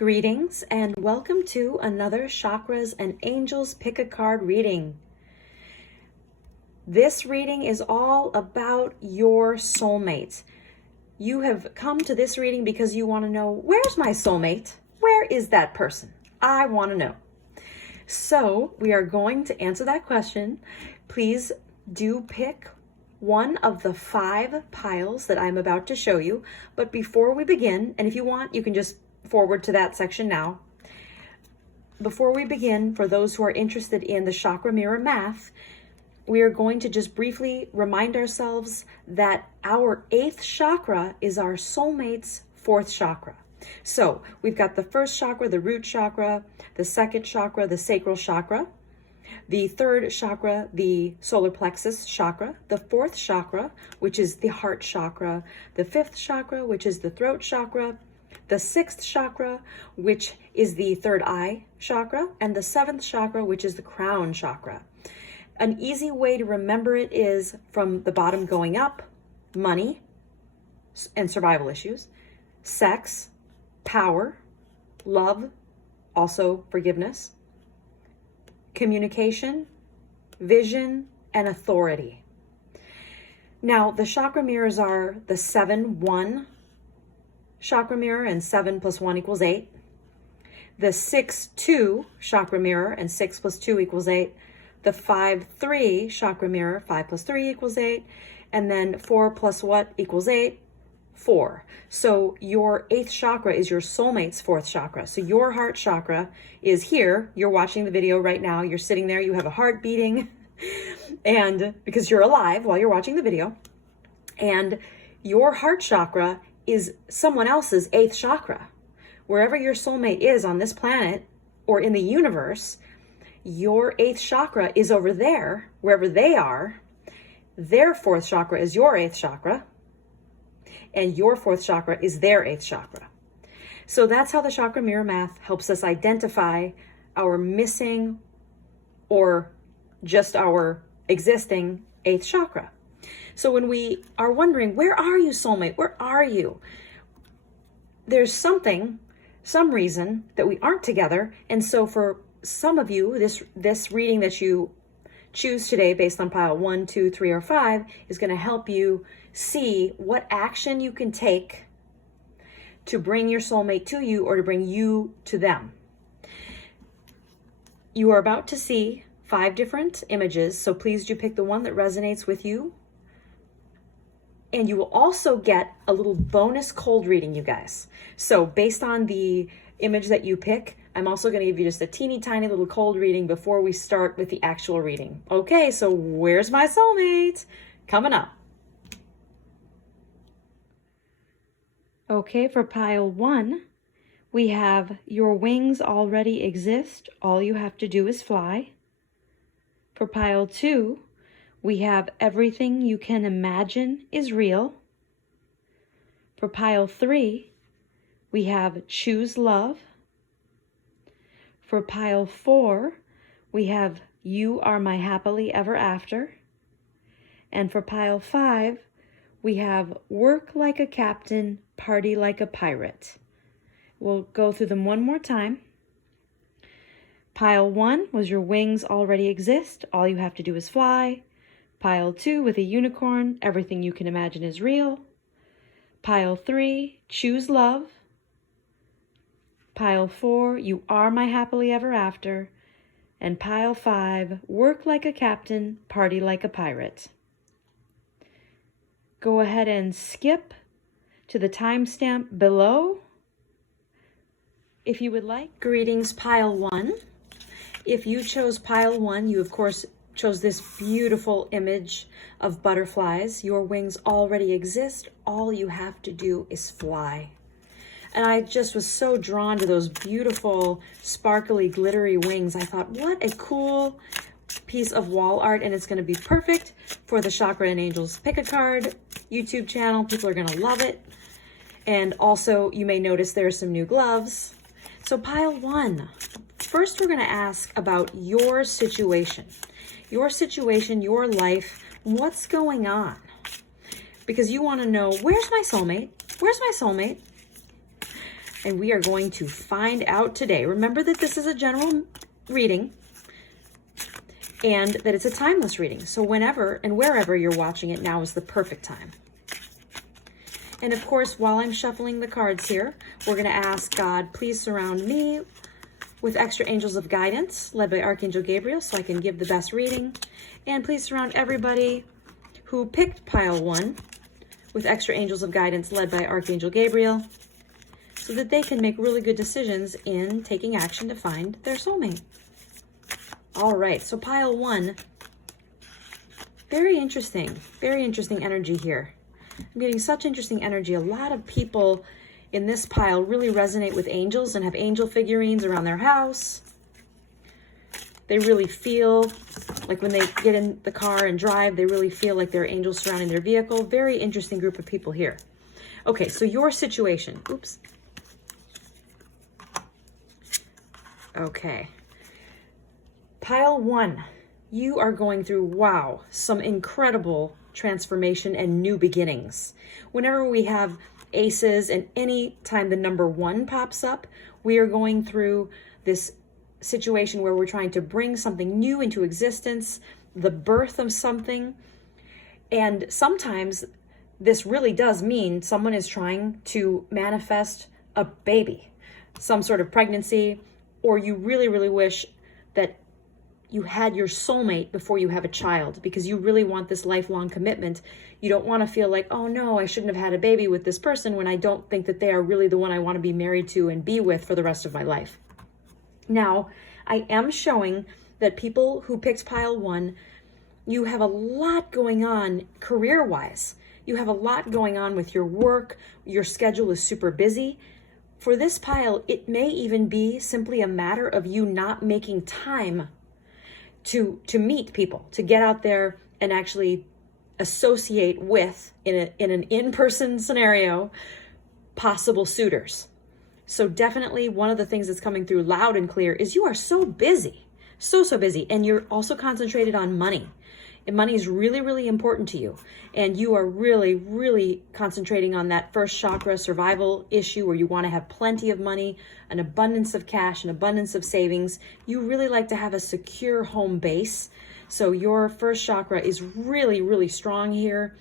Greetings and welcome to another Chakras and Angels Pick a Card reading. This reading is all about your soulmate. You have come to this reading because you want to know, where's my soulmate? Where is that person? I want to know. So we are going to answer that question. Please do pick one of the 5 piles that I'm about to show you. But before we begin, and if you want, you can just forward to that section now. Before we begin, for those who are interested in the Chakra Mirror Math, we are going to just briefly remind ourselves that our 8th chakra is our soulmate's 4th chakra. So we've got the 1st chakra, the root chakra, the 2nd chakra, the sacral chakra, the 3rd chakra, the solar plexus chakra, the 4th chakra, which is the heart chakra, the 5th chakra, which is the throat chakra, the 6th chakra, which is the 3rd eye chakra, and the 7th chakra, which is the crown chakra. An easy way to remember it is from the bottom going up: money and survival issues, sex, power, love, also forgiveness, communication, vision, and authority. Now, the chakra mirrors are the 7-1 chakra mirror, and 7 plus 1 equals 8. The 6-2 chakra mirror, and 6 plus 2 equals 8. The 5-3 chakra mirror, 5 plus 3 equals 8. And then 4 plus what equals 8? 4. So your 8th chakra is your soulmate's 4th chakra. So your heart chakra is here. You're watching the video right now. You're sitting there. You have a heart beating, and because you're alive while you're watching the video. And your heart chakra is someone else's 8th chakra. Wherever your soulmate is on this planet or in the universe, your 8th chakra is over there, wherever they are. Their 4th chakra is your 8th chakra, and your 4th chakra is their 8th chakra. So that's how the Chakra Mirror Math helps us identify our missing or just our existing 8th chakra. So when we are wondering, where are you, soulmate? Where are you? There's some reason that we aren't together. And so for some of you, this reading that you choose today based on pile 1, 2, 3, or 5 is going to help you see what action you can take to bring your soulmate to you or to bring you to them. You are about to see 5 different images, so please do pick the one that resonates with you. And you will also get a little bonus cold reading, you guys. So based on the image that you pick, I'm also going to give you just a teeny tiny little cold reading before we start with the actual reading. Okay, so where's my soulmate? Coming up. Okay, for pile 1, we have your wings already exist. All you have to do is fly. For pile 2, we have everything you can imagine is real. For pile 3, we have choose love. For pile 4, we have you are my happily ever after. And for pile 5, we have work like a captain, party like a pirate. We'll go through them one more time. Pile 1 was your wings already exist. All you have to do is fly. Pile 2 with a unicorn, everything you can imagine is real. Pile 3, choose love. Pile 4, you are my happily ever after. And pile 5, work like a captain, party like a pirate. Go ahead and skip to the timestamp below if you would like. Greetings, pile 1. If you chose pile 1, you of course chose this beautiful image of butterflies. Your wings already exist. All you have to do is fly. And I just was so drawn to those beautiful, sparkly, glittery wings. I thought, what a cool piece of wall art, and it's going to be perfect for the Chakra and Angels Pick a Card YouTube channel. People are going to love it. And also, you may notice there are some new gloves. So pile 1, first we're going to ask about your situation. Your situation, your life, what's going on? Because you want to know, where's my soulmate? Where's my soulmate? And we are going to find out today. Remember that this is a general reading and that it's a timeless reading. So whenever and wherever you're watching it, now is the perfect time. And of course, while I'm shuffling the cards here, we're going to ask God, please surround me with extra angels of guidance led by Archangel Gabriel so I can give the best reading. And please surround everybody who picked pile 1 with extra angels of guidance led by Archangel Gabriel so that they can make really good decisions in taking action to find their soulmate. All right, so pile 1, very interesting energy here. I'm getting such interesting energy. A lot of people in this pile really resonate with angels and have angel figurines around their house. They really feel like when they get in the car and drive, they really feel like there are angels surrounding their vehicle. Very interesting group of people here. Okay, so your situation. Oops. Okay. Pile 1, you are going through, wow, some incredible transformation and new beginnings. Whenever we have aces and any time the number 1 pops up, we are going through this situation where we're trying to bring something new into existence, the birth of something. And sometimes this really does mean someone is trying to manifest a baby, some sort of pregnancy, or you really, really wish that you had your soulmate before you have a child because you really want this lifelong commitment. You don't want to feel like, oh no, I shouldn't have had a baby with this person when I don't think that they are really the one I want to be married to and be with for the rest of my life. Now, I am showing that people who picked pile 1, you have a lot going on career-wise. You have a lot going on with your work. Your schedule is super busy. For this pile, it may even be simply a matter of you not making time to meet people, to get out there and actually associate with, in an in-person scenario, possible suitors. So definitely one of the things that's coming through loud and clear is you are so busy, so busy, and you're also concentrated on money. And money is really, really important to you. And you are really, really concentrating on that first chakra survival issue where you want to have plenty of money, an abundance of cash, an abundance of savings. You really like to have a secure home base. So your first chakra is really, really strong here.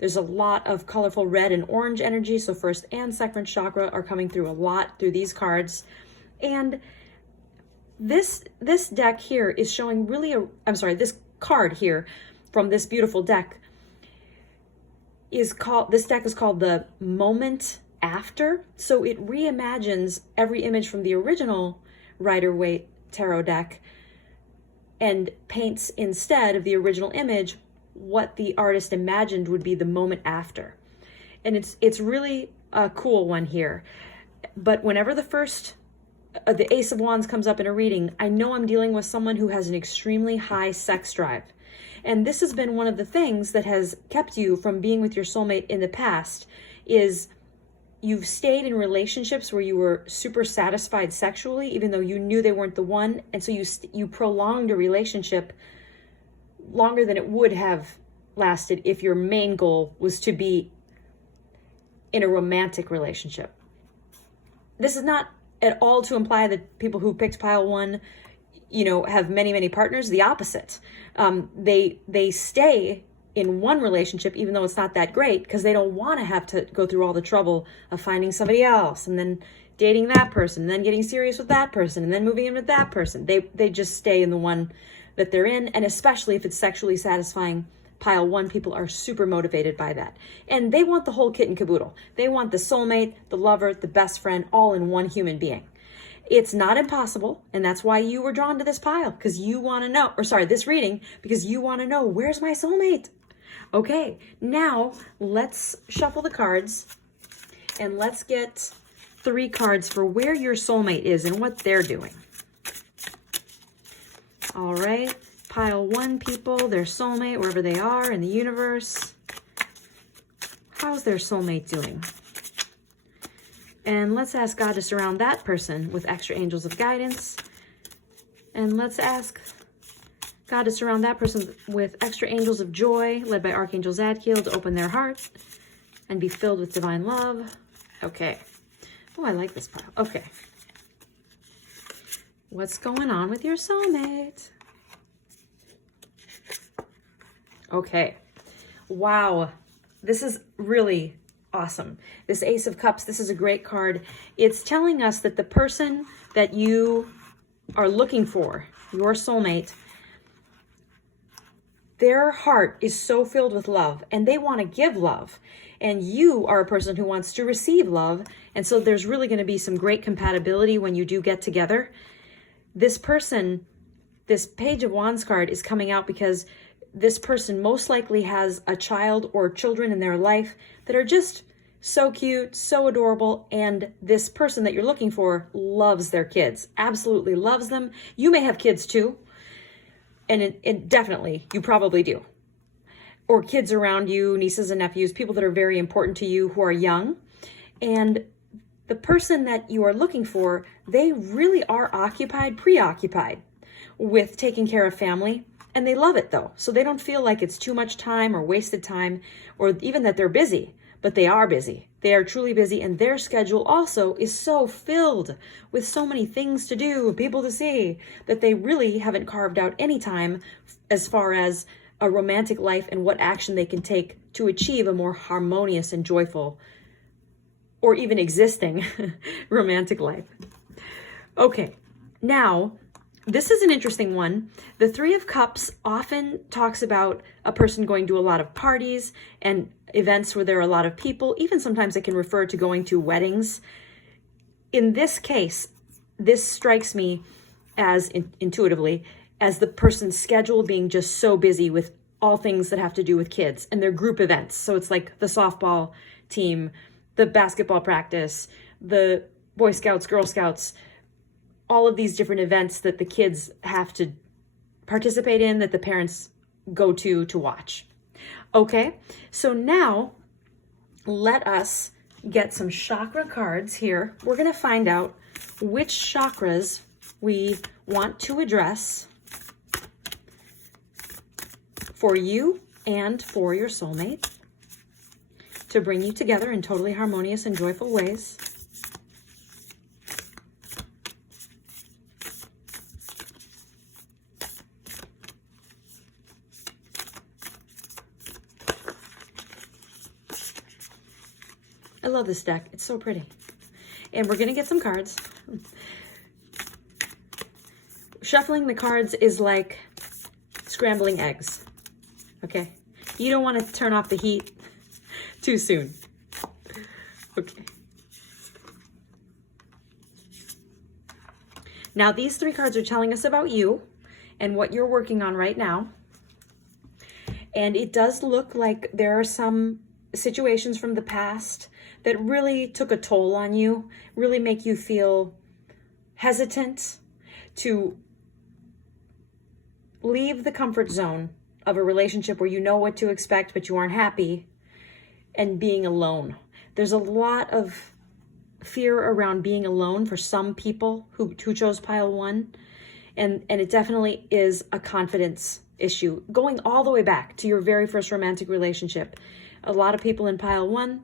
There's a lot of colorful red and orange energy. So first and second chakra are coming through a lot through these cards. And this deck here is showing really this card here from this beautiful deck this deck is called the Moment After. So it reimagines every image from the original Rider-Waite tarot deck and paints instead of the original image what the artist imagined would be the moment after. And it's really a cool one here. But whenever the Ace of Wands comes up in a reading, I know I'm dealing with someone who has an extremely high sex drive. And this has been one of the things that has kept you from being with your soulmate in the past, is you've stayed in relationships where you were super satisfied sexually, even though you knew they weren't the one. And so you prolonged a relationship longer than it would have lasted if your main goal was to be in a romantic relationship. This is not at all to imply that people who picked pile 1, have many partners. The opposite. They stay in one relationship, even though it's not that great, because they don't want to have to go through all the trouble of finding somebody else and then dating that person, and then getting serious with that person, and then moving in with that person. They just stay in the one that they're in. And especially if it's sexually satisfying, pile 1 people are super motivated by that. And they want the whole kit and caboodle. They want the soulmate, the lover, the best friend, all in one human being. It's not impossible, and that's why you were drawn to this pile, because you want to know, this reading, because you want to know, where's my soulmate? Okay, now let's shuffle the cards, and let's get 3 cards for where your soulmate is and what they're doing. All right, pile 1 people, their soulmate, wherever they are in the universe. How's their soulmate doing? And let's ask God to surround that person with extra angels of guidance. And let's ask God to surround that person with extra angels of joy, led by Archangel Zadkiel, to open their heart and be filled with divine love. Okay, Oh, I like this pile. Okay. What's going on with your soulmate? Okay. Wow. This is really awesome. This Ace of Cups, this is a great card. It's telling us that the person that you are looking for, your soulmate, their heart is so filled with love and they want to give love. And you are a person who wants to receive love. And so there's really going to be some great compatibility when you do get together. This person, this Page of Wands card is coming out because this person most likely has a child or children in their life that are just so cute, so adorable, and this person that you're looking for loves their kids, absolutely loves them. You may have kids too, and it definitely, you probably do. Or kids around you, nieces and nephews, people that are very important to you who are young. And the person that you are looking for, they really are preoccupied with taking care of family. And they love it though. So they don't feel like it's too much time or wasted time, or even that they're busy, but they are busy. They are truly busy, and their schedule also is so filled with so many things to do, people to see, that they really haven't carved out any time as far as a romantic life and what action they can take to achieve a more harmonious and joyful, or even existing romantic life. Okay, now, this is an interesting one. The Three of Cups often talks about a person going to a lot of parties and events where there are a lot of people. Even sometimes it can refer to going to weddings. In this case, this strikes me as intuitively as the person's schedule being just so busy with all things that have to do with kids and their group events. So it's like the softball team, the basketball practice, the Boy Scouts, Girl Scouts, all of these different events that the kids have to participate in, that the parents go to watch. Okay, so now let us get some chakra cards here. We're going to find out which chakras we want to address for you and for your soulmate to bring you together in totally harmonious and joyful ways. I love this deck. It's so pretty. And we're going to get some cards. Shuffling the cards is like scrambling eggs. Okay? You don't want to turn off the heat too soon. Okay. Now, these three cards are telling us about you and what you're working on right now. And it does look like there are some situations from the past that really took a toll on you, really make you feel hesitant to leave the comfort zone of a relationship where you know what to expect, but you aren't happy, and being alone. There's a lot of fear around being alone for some people who chose pile one, and it definitely is a confidence issue. Going all the way back to your very first romantic relationship, a lot of people in pile one,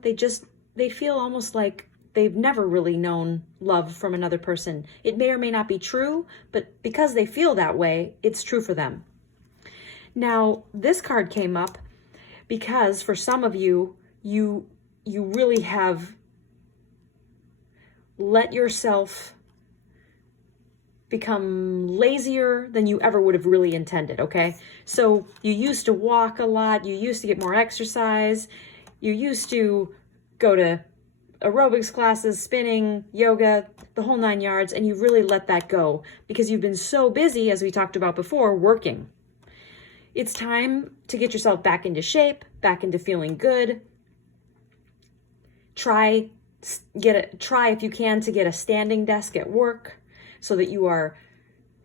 they feel almost like they've never really known love from another person. It may or may not be true, but because they feel that way, it's true for them. Now, this card came up because for some of you, you really have let yourself become lazier than you ever would have really intended, okay? So you used to walk a lot, you used to get more exercise, you used to go to aerobics classes, spinning, yoga, the whole 9 yards, and you've really let that go because you've been so busy, as we talked about before, working. It's time to get yourself back into shape, back into feeling good. Try if you can to get a standing desk at work so that you are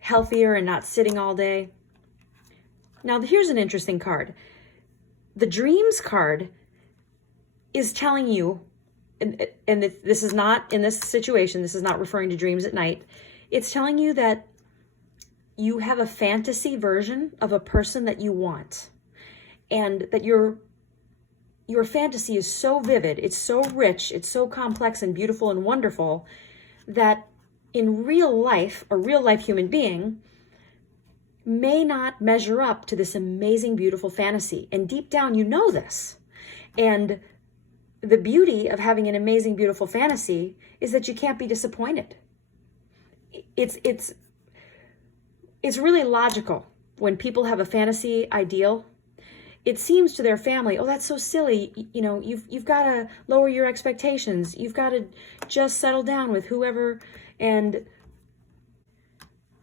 healthier and not sitting all day. Now, here's an interesting card. The Dreams card is telling you, and this is not in this situation, this is not referring to dreams at night. It's telling you that you have a fantasy version of a person that you want, and that you're your fantasy is so vivid, it's so rich, it's so complex and beautiful and wonderful that in real life, a real life human being may not measure up to this amazing, beautiful fantasy. And deep down, you know this. And the beauty of having an amazing, beautiful fantasy is that you can't be disappointed. It's really logical. When people have a fantasy ideal, it seems to their family, oh, that's so silly. You know, you've got to lower your expectations. You've got to just settle down with whoever. And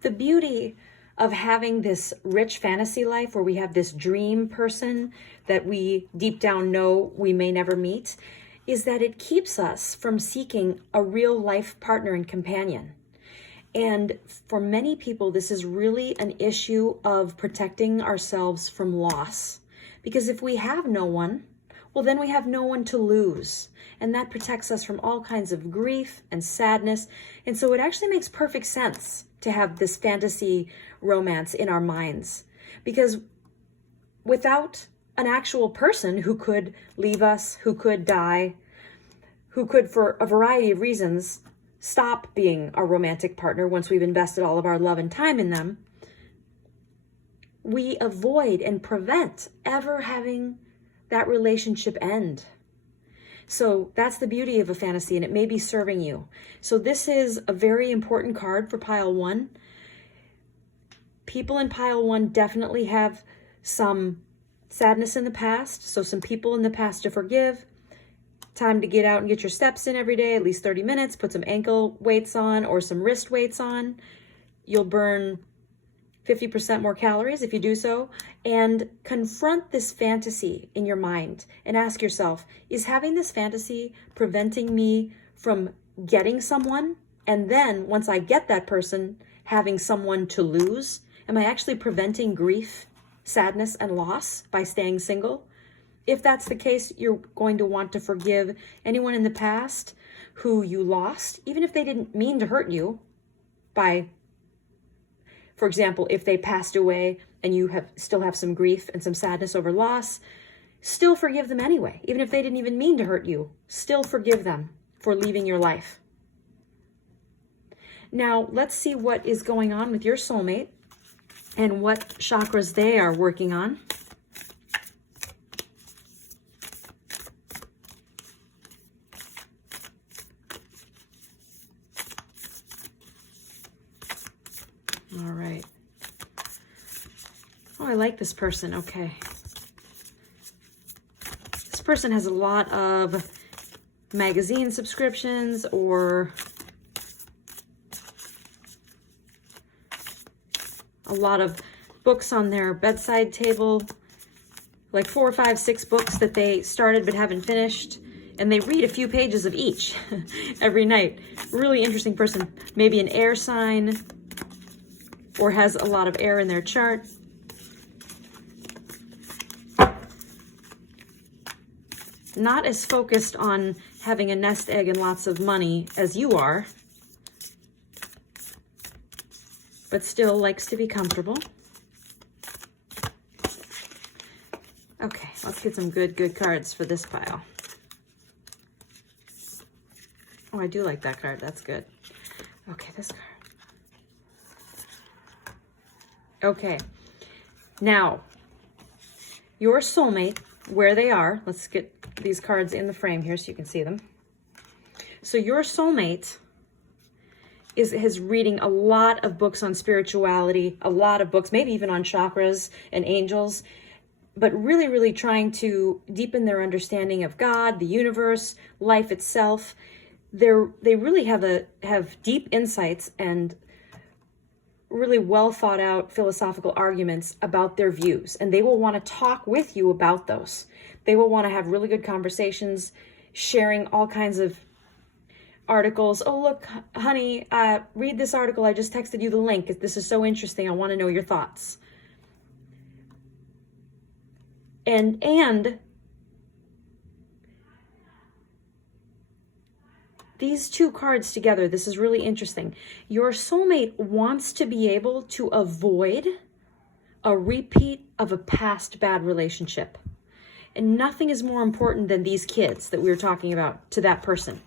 the beauty of having this rich fantasy life where we have this dream person that we deep down know we may never meet is that it keeps us from seeking a real life partner and companion. And for many people, this is really an issue of protecting ourselves from loss. Because if we have no one, well, then we have no one to lose. And that protects us from all kinds of grief and sadness. And so it actually makes perfect sense to have this fantasy romance in our minds. Because without an actual person who could leave us, who could die, who could, for a variety of reasons, stop being our romantic partner once we've invested all of our love and time in them, we avoid and prevent ever having that relationship end. So that's the beauty of a fantasy, and it may be serving you. So this is a very important card for pile 1. People in pile 1 definitely have some sadness in the past, so some people in the past to forgive. Time to get out and get your steps in every day, at least 30 minutes, put some ankle weights on or some wrist weights on. You'll burn 50% more calories if you do so, and confront this fantasy in your mind and ask yourself, is having this fantasy preventing me from getting someone? And then once I get that person, having someone to lose? Am I actually preventing grief, sadness, and loss by staying single? If that's the case, you're going to want to forgive anyone in the past who you lost, even if they didn't mean to hurt you by, for example, if they passed away and you still have some grief and some sadness over loss, still forgive them anyway. Even if they didn't even mean to hurt you, still forgive them for leaving your life. Now, let's see what is going on with your soulmate and what chakras they are working on. All right. Oh, I like this person. Okay. This person has a lot of magazine subscriptions or a lot of books on their bedside table, like 4, 5, 6 books that they started but haven't finished. And they read a few pages of each every night. Really interesting person. Maybe an air sign, or has a lot of air in their chart. Not as focused on having a nest egg and lots of money as you are, but still likes to be comfortable. Okay, let's get some good cards for this pile. Oh, I do like that card. That's good. Okay, this card. Okay, now, your soulmate, where they are, let's get these cards in the frame here so you can see them. So your soulmate is reading a lot of books on spirituality, a lot of books, maybe even on chakras and angels, but really, really trying to deepen their understanding of God, the universe, life itself. They really have deep insights and really well thought out philosophical arguments about their views, and they will want to talk with you about those. They will want to have really good conversations, sharing all kinds of articles. Oh, look, honey, read this article. I just texted you the link. This is so interesting. I want to know your thoughts. And these two cards together, this is really interesting. Your soulmate wants to be able to avoid a repeat of a past bad relationship. And nothing is more important than these kids that we were talking about to that person.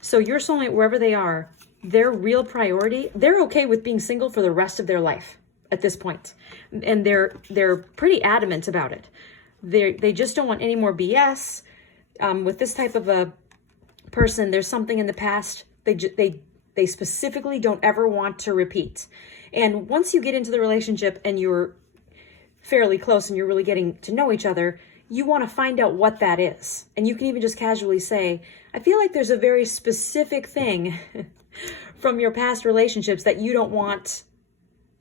So your soulmate, wherever they are, their real priority, they're okay with being single for the rest of their life at this point. And they're pretty adamant about it. They just don't want any more BS. With this type of a person, there's something in the past they specifically don't ever want to repeat. And once you get into the relationship and you're fairly close and you're really getting to know each other, you want to find out what that is. And you can even just casually say, I feel like there's a very specific thing from your past relationships that you don't want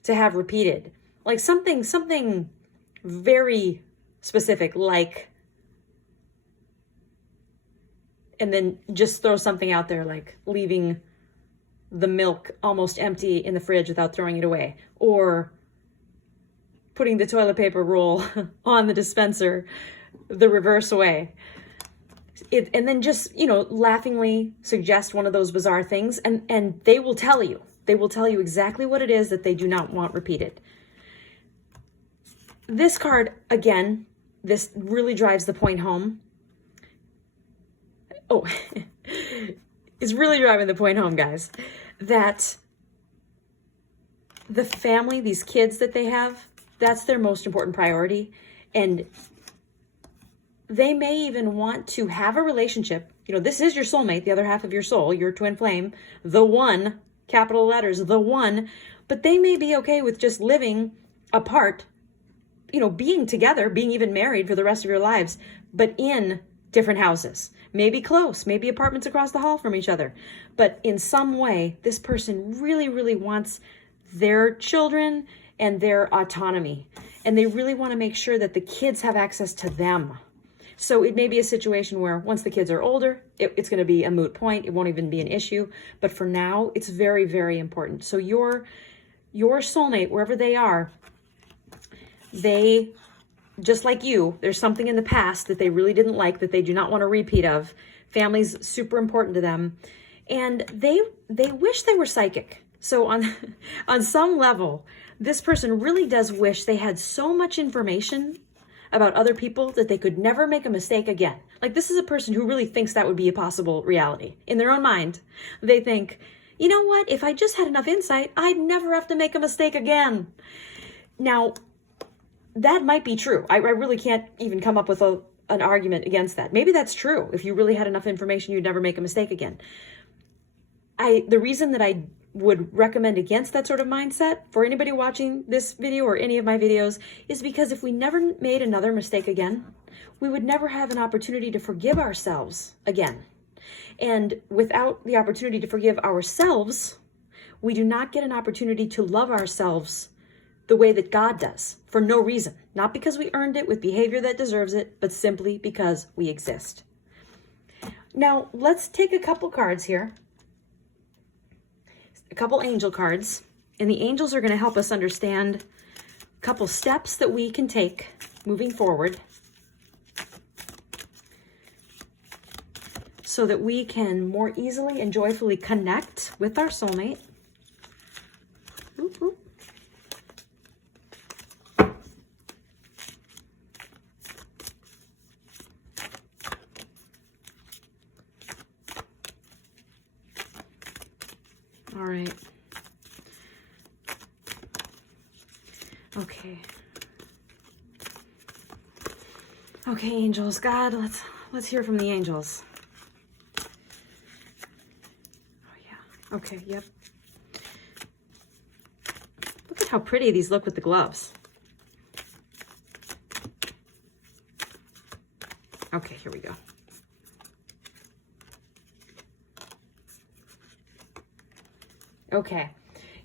to have repeated. Like something very specific, like, and then just throw something out there like leaving the milk almost empty in the fridge without throwing it away, or putting the toilet paper roll on the dispenser the reverse way. And then just, laughingly suggest one of those bizarre things, and they will tell you. They will tell you exactly what it is that they do not want repeated. This card, again, this really drives the point home. Oh, it's really driving the point home, guys, that the family, these kids that they have, that's their most important priority. And they may even want to have a relationship. This is your soulmate, the other half of your soul, your twin flame, the one, capital letters, the one, but they may be okay with just living apart, being together, being even married for the rest of your lives, but in different houses, maybe close, maybe apartments across the hall from each other. But in some way, this person really, really wants their children and their autonomy. And they really want to make sure that the kids have access to them. So it may be a situation where once the kids are older, it's going to be a moot point. It won't even be an issue. But for now, it's very, very important. So your soulmate, wherever they are, they, just like you, there's something in the past that they really didn't like, that they do not want a repeat of. Family's super important to them. And they wish they were psychic. So on some level, this person really does wish they had so much information about other people that they could never make a mistake again. Like, this is a person who really thinks that would be a possible reality. In their own mind, they think, you know what, if I just had enough insight, I'd never have to make a mistake again. Now, that might be true. I really can't even come up with an argument against that. Maybe that's true. If you really had enough information, you'd never make a mistake again. The reason that I would recommend against that sort of mindset for anybody watching this video or any of my videos is because if we never made another mistake again, we would never have an opportunity to forgive ourselves again. And without the opportunity to forgive ourselves, we do not get an opportunity to love ourselves the way that God does, for no reason. Not because we earned it with behavior that deserves it, but simply because we exist. Now, let's take a couple cards here. A couple angel cards, and the angels are going to help us understand a couple steps that we can take moving forward so that we can more easily and joyfully connect with our soulmate. Ooh. All right. Okay, angels, God, let's hear from the angels. Oh yeah. Okay, yep. Look at how pretty these look with the gloves. Okay, here we go. Okay,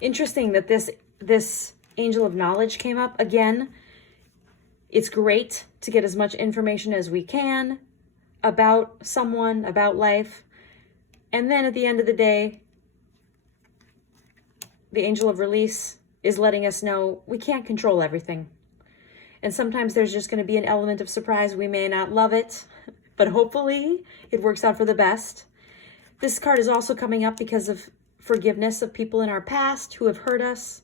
interesting that this angel of knowledge came up again. It's great to get as much information as we can about someone, about life. And then at the end of the day, the angel of release is letting us know we can't control everything. And sometimes there's just going to be an element of surprise. We may not love it, but hopefully it works out for the best. This card is also coming up because of forgiveness of people in our past who have hurt us.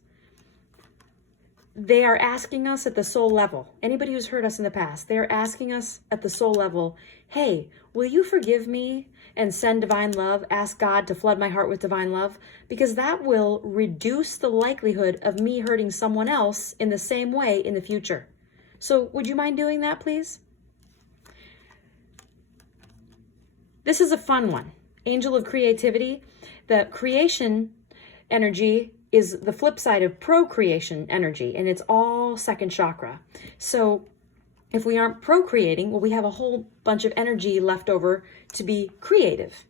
they are asking us at the soul level, anybody who's hurt us in the past, they're asking us at the soul level, hey, will you forgive me and send divine love? Ask God to flood my heart with divine love, because that will reduce the likelihood of me hurting someone else in the same way in the future. So would you mind doing that, please? This is a fun one. Angel of Creativity. The creation energy is the flip side of procreation energy, and it's all second chakra. So if we aren't procreating, well, we have a whole bunch of energy left over to be creative.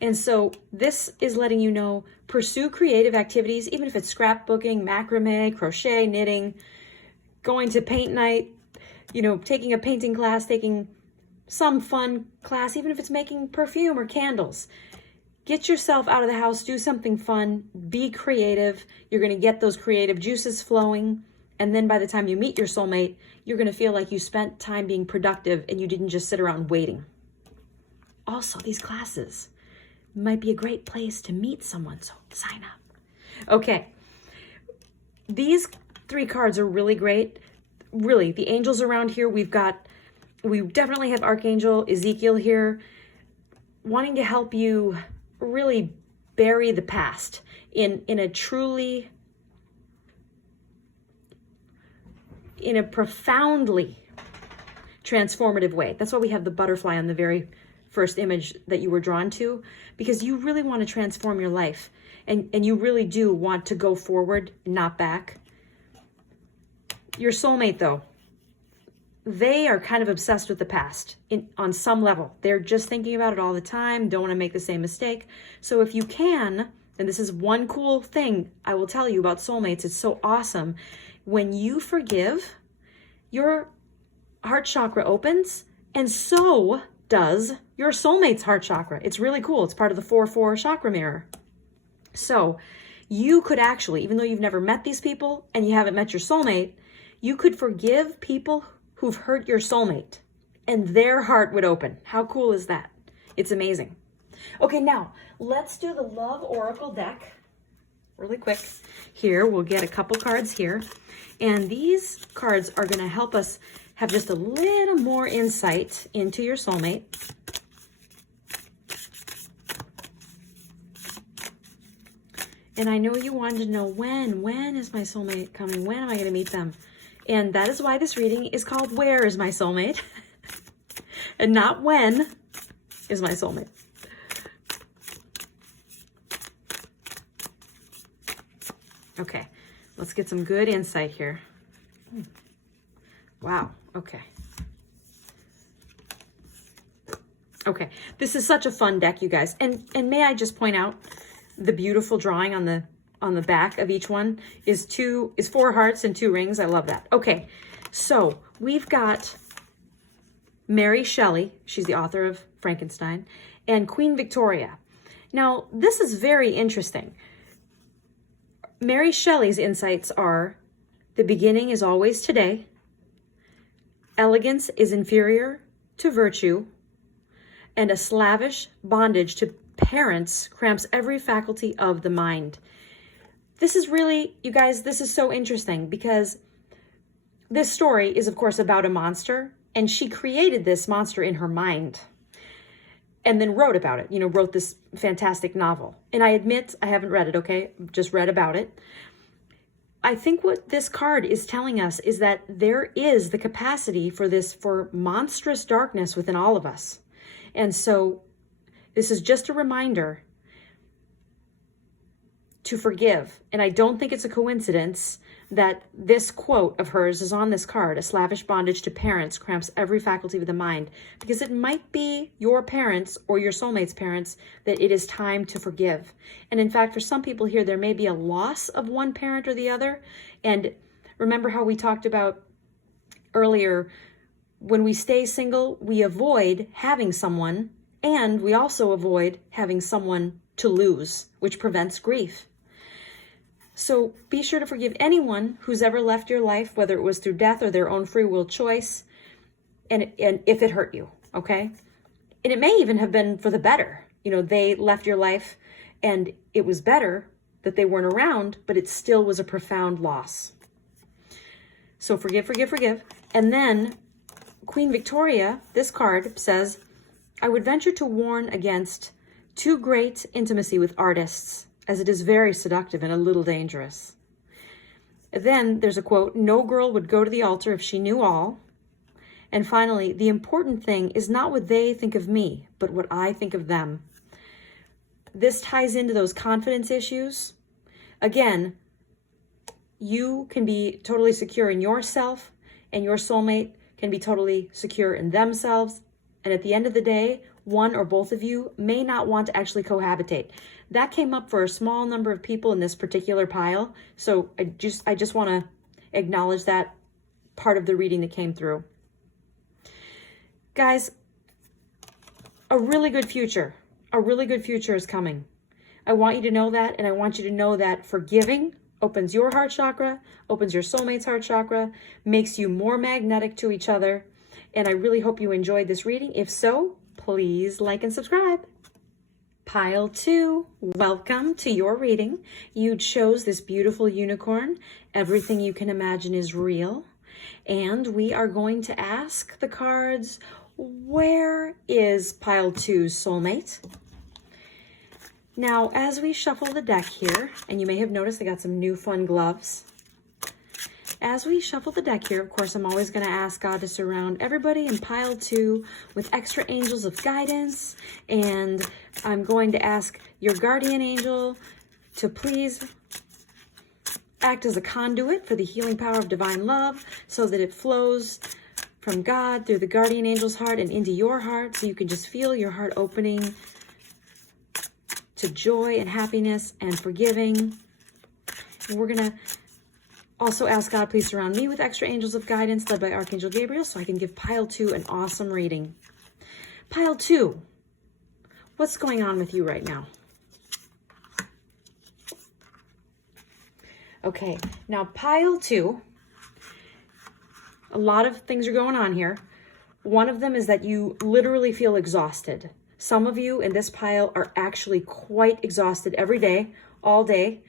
And so this is letting you know, pursue creative activities, even if it's scrapbooking, macrame, crochet, knitting, going to paint night, taking a painting class, taking some fun class, even if it's making perfume or candles. Get yourself out of the house, do something fun, be creative. You're going to get those creative juices flowing. And then by the time you meet your soulmate, you're going to feel like you spent time being productive and you didn't just sit around waiting. Also, these classes might be a great place to meet someone, so sign up. Okay, these 3 cards are really great. Really, the angels around here, we definitely have Archangel Ezekiel here, wanting to help you really bury the past in a profoundly transformative way. That's why we have the butterfly on the very first image that you were drawn to, because you really want to transform your life, and you really do want to go forward, not back. Your soulmate, though, they are kind of obsessed with the past on some level. They're just thinking about it all the time, don't want to make the same mistake. So if you can, and this is one cool thing I will tell you about soulmates, it's so awesome. When you forgive, your heart chakra opens, and so does your soulmate's heart chakra. It's really cool. It's part of the 4-4 chakra mirror. So you could actually, even though you've never met these people and you haven't met your soulmate, you could forgive people who've hurt your soulmate, and their heart would open. How cool is that? It's amazing. Okay, now let's do the Love Oracle deck really quick. Here, we'll get a couple cards here, and these cards are going to help us have just a little more insight into your soulmate. And I know you wanted to know when is my soulmate coming? When am I going to meet them? And that is why this reading is called Where is My Soulmate? And not when is my soulmate. Okay, let's get some good insight here. Wow, okay. Okay, this is such a fun deck, you guys. And may I just point out the beautiful drawing on the back of each one is 4 hearts and 2 rings. I love that. Okay, so we've got Mary Shelley. She's the author of Frankenstein, and Queen Victoria. Now, this is very interesting. Mary Shelley's insights are: the beginning is always today. Elegance is inferior to virtue. And a slavish bondage to parents cramps every faculty of the mind. This is really, you guys, this is so interesting, because this story is, of course, about a monster, and she created this monster in her mind and then wrote about it, wrote this fantastic novel. And I admit I haven't read it, okay? Just read about it. I think what this card is telling us is that there is the capacity for monstrous darkness within all of us. And so this is just a reminder to forgive. And I don't think it's a coincidence that this quote of hers is on this card: a slavish bondage to parents cramps every faculty of the mind. Because it might be your parents or your soulmate's parents that it is time to forgive. And in fact, for some people here, there may be a loss of one parent or the other. And remember how we talked about earlier, when we stay single, we avoid having someone, and we also avoid having someone to lose, which prevents grief. So be sure to forgive anyone who's ever left your life, whether it was through death or their own free will choice, and if it hurt you, okay? And it may even have been for the better. They left your life and it was better that they weren't around, but it still was a profound loss. So forgive, forgive, forgive. And then Queen Victoria, this card says, I would venture to warn against too great intimacy with artists, as it is very seductive and a little dangerous. Then there's a quote, no girl would go to the altar if she knew all. And finally, the important thing is not what they think of me, but what I think of them. This ties into those confidence issues. Again, you can be totally secure in yourself, and your soulmate can be totally secure in themselves. And at the end of the day, one or both of you may not want to actually cohabitate. That came up for a small number of people in this particular pile. So I just want to acknowledge that part of the reading that came through. Guys, a really good future is coming. I want you to know that, and I want you to know that forgiving opens your heart chakra, opens your soulmate's heart chakra, makes you more magnetic to each other. And I really hope you enjoyed this reading. If so, please like and subscribe. Pile 2, welcome to your reading. You chose this beautiful unicorn. Everything you can imagine is real. And we are going to ask the cards, where is Pile 2's soulmate? Now, as we shuffle the deck here, and you may have noticed I got some new fun gloves. As we shuffle the deck here, of course, I'm always going to ask God to surround everybody in Pile 2 with extra angels of guidance. And I'm going to ask your guardian angel to please act as a conduit for the healing power of divine love so that it flows from God through the guardian angel's heart and into your heart, so you can just feel your heart opening to joy and happiness and forgiving. And we're going to also ask God, please surround me with extra angels of guidance led by Archangel Gabriel so I can give Pile 2 an awesome reading. Pile 2, what's going on with you right now? Okay, now Pile 2, a lot of things are going on here. One of them is that you literally feel exhausted. Some of you in this pile are actually quite exhausted every day, all day.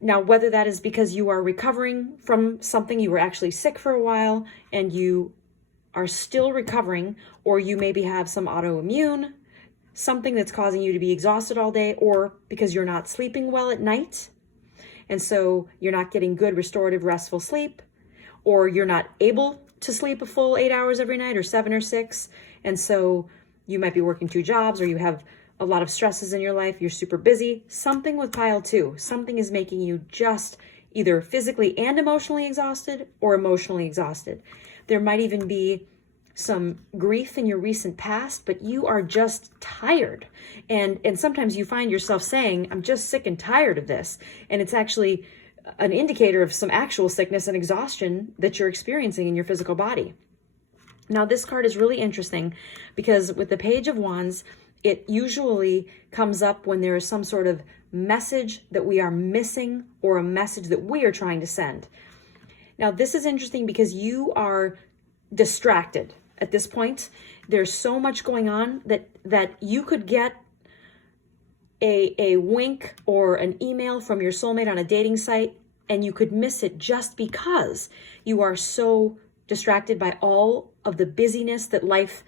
Now, whether that is because you are recovering from something, you were actually sick for a while and you are still recovering, or you maybe have some autoimmune, something that's causing you to be exhausted all day, or because you're not sleeping well at night, and so you're not getting good restorative restful sleep, or you're not able to sleep a full 8 hours every night, or 7 or 6, and so you might be working 2 jobs, or you have a lot of stresses in your life, you're super busy. Something with Pile 2, something is making you just either physically and emotionally exhausted or emotionally exhausted. There might even be some grief in your recent past, but you are just tired. And sometimes you find yourself saying, I'm just sick and tired of this. And it's actually an indicator of some actual sickness and exhaustion that you're experiencing in your physical body. Now, this card is really interesting because with the Page of Wands, it usually comes up when there is some sort of message that we are missing or a message that we are trying to send. Now, this is interesting because you are distracted at this point. There's so much going on that you could get a wink or an email from your soulmate on a dating site and you could miss it just because you are so distracted by all of the busyness that life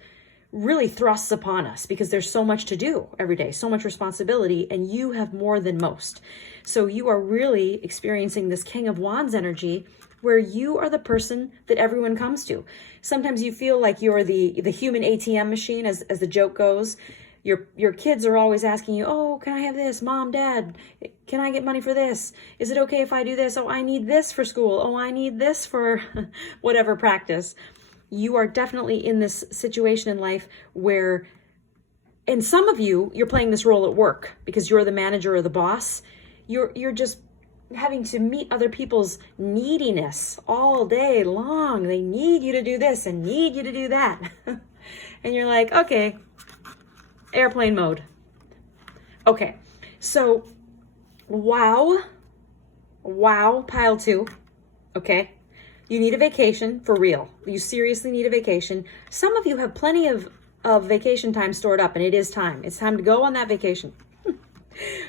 really thrusts upon us, because there's so much to do every day, so much responsibility, and you have more than most. So you are really experiencing this King of Wands energy where you are the person that everyone comes to. Sometimes you feel like you're the human ATM machine, as the joke goes. Your kids are always asking you, oh, can I have this? Mom, Dad, can I get money for this? Is it okay if I do this? Oh, I need this for school. Oh, I need this for whatever practice. You are definitely in this situation in life where, and some of you, you're playing this role at work because you're the manager or the boss. You're just having to meet other people's neediness all day long. They need you to do this and need you to do that. And you're like, okay, airplane mode. Okay, so wow, Pile 2, okay? You need a vacation, for real. You seriously need a vacation. Some of you have plenty of vacation time stored up, and it is time. It's time to go on that vacation.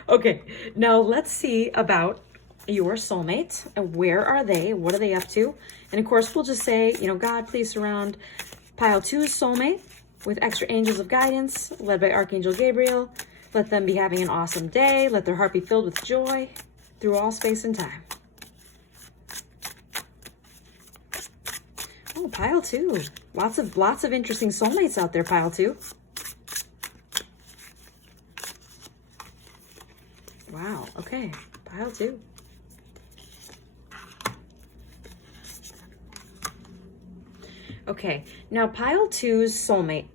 Okay, now let's see about your soulmate. Where are they? What are they up to? And of course, we'll just say, God, please surround pile 2's soulmate with extra angels of guidance, led by Archangel Gabriel. Let them be having an awesome day. Let their heart be filled with joy through all space and time. Oh, pile 2. Lots of interesting soulmates out there, pile 2. Wow, okay, pile 2. Okay, now pile 2's soulmate.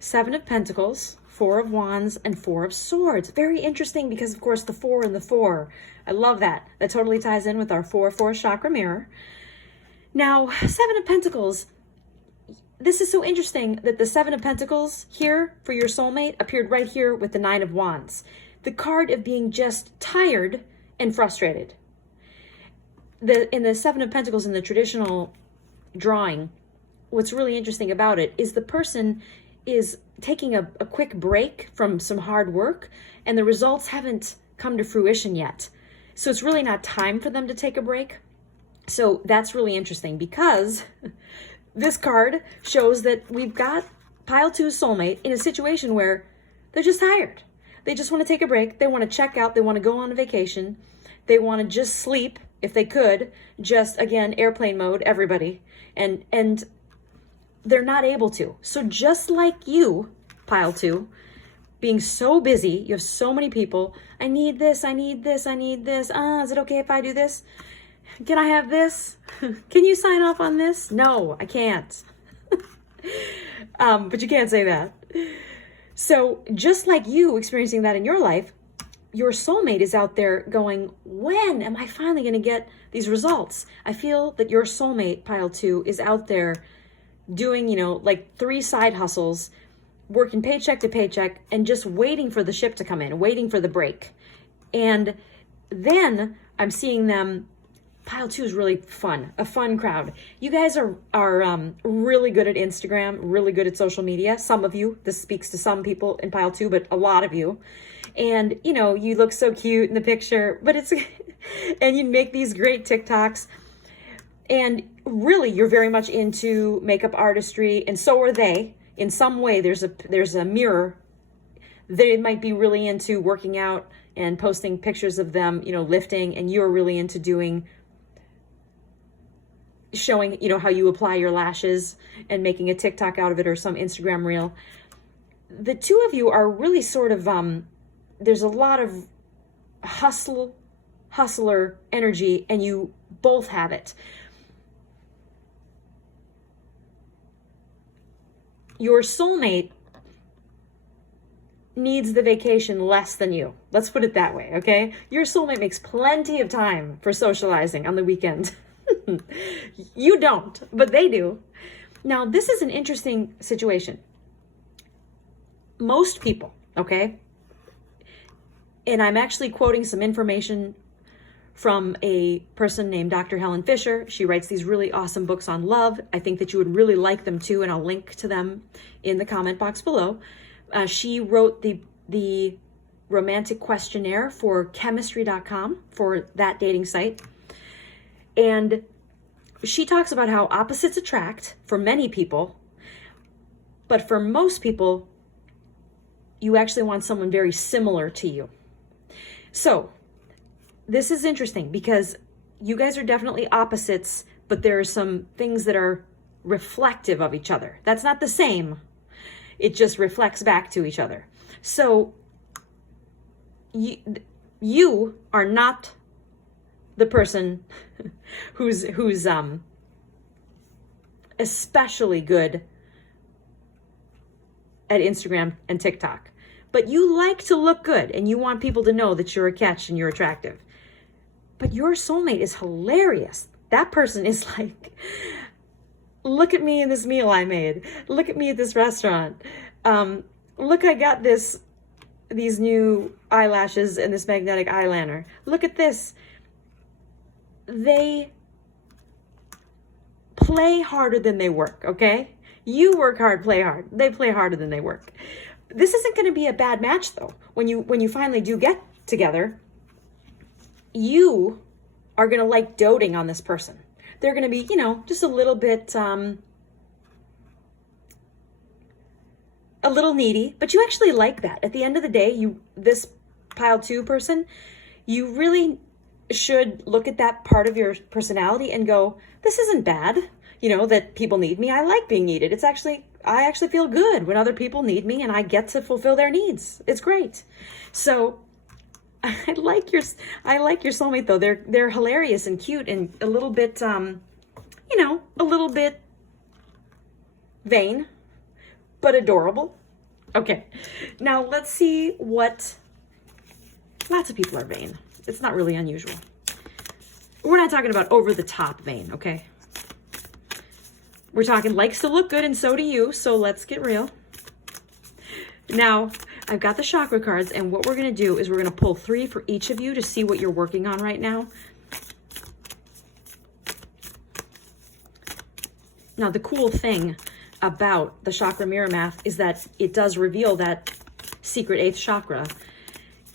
7 of Pentacles, 4 of Wands, and 4 of Swords. Very interesting because, of course, the 4 and the 4. I love that. That totally ties in with our 4-4 Chakra Mirror. Now, 7 of Pentacles. This is so interesting that the 7 of Pentacles here for your soulmate appeared right here with the 9 of Wands. The card of being just tired and frustrated. In the 7 of Pentacles in the traditional drawing, what's really interesting about it is the person is taking a quick break from some hard work, and the results haven't come to fruition yet. So it's really not time for them to take a break. So that's really interesting because this card shows that we've got pile 2's soulmate in a situation where they're just tired. They just want to take a break. They want to check out. They want to go on a vacation. They want to just sleep if they could. Just, again, airplane mode, everybody. And they're not able to. So just like you, pile 2, being so busy, you have so many people. I need this, I need this, I need this. Is it okay if I do this? Can I have this? Can you sign off on this? No, I can't. But you can't say that. So just like you experiencing that in your life, your soulmate is out there going, when am I finally going to get these results? I feel that your soulmate, pile 2, is out there doing, like 3 side hustles, working paycheck to paycheck, and just waiting for the ship to come in, waiting for the break. And then I'm seeing them. Pile 2 is really fun, a fun crowd. You guys are really good at Instagram, really good at social media. Some of you, this speaks to some people in pile 2, but a lot of you. And, you look so cute in the picture, but it's, and you make these great TikToks. And really, you're very much into makeup artistry, and so are they. In some way, there's a mirror. They might be really into working out and posting pictures of them, lifting, and you're really into showing, how you apply your lashes and making a TikTok out of it or some Instagram reel. The two of you are really sort of, there's a lot of hustler energy, and you both have it. Your soulmate needs the vacation less than you. Let's put it that way, okay? Your soulmate makes plenty of time for socializing on the weekend. You don't, but they do. Now, this is an interesting situation. Most people, okay? And I'm actually quoting some information from a person named Dr. Helen Fisher. She writes these really awesome books on love. I think that you would really like them too, and I'll link to them in the comment box below. She wrote the romantic questionnaire for chemistry.com, for that dating site. And she talks about how opposites attract for many people, but for most people, you actually want someone very similar to you. So this is interesting because you guys are definitely opposites, but there are some things that are reflective of each other. That's not the same. It just reflects back to each other. So you are not the person who's especially good at Instagram and TikTok. But you like to look good and you want people to know that you're a catch and you're attractive. But your soulmate is hilarious. That person is like, look at me in this meal I made. Look at me at this restaurant. Look, I got these new eyelashes and this magnetic eyeliner. Look at this. They play harder than they work, okay? You work hard, play hard. They play harder than they work. This isn't going to be a bad match, though. When you finally do get together, you are going to like doting on this person. They're going to be, just a little bit, a little needy, but you actually like that. At the end of the day, this pile 2 person, you really should look at that part of your personality and go, this isn't bad, that people need me. I like being needed. I actually feel good when other people need me and I get to fulfill their needs. It's great. So I like your soulmate though. They're hilarious and cute and a little bit, a little bit vain, but adorable. Okay, now let's see what, lots of people are vain. It's not really unusual. We're not talking about over the top vain, okay? We're talking likes to look good and so do you, so let's get real. Now, I've got the chakra cards, and what we're going to do is we're going to pull 3 for each of you to see what you're working on right now. Now, the cool thing about the Chakra Mirror Math is that it does reveal that secret 8th chakra.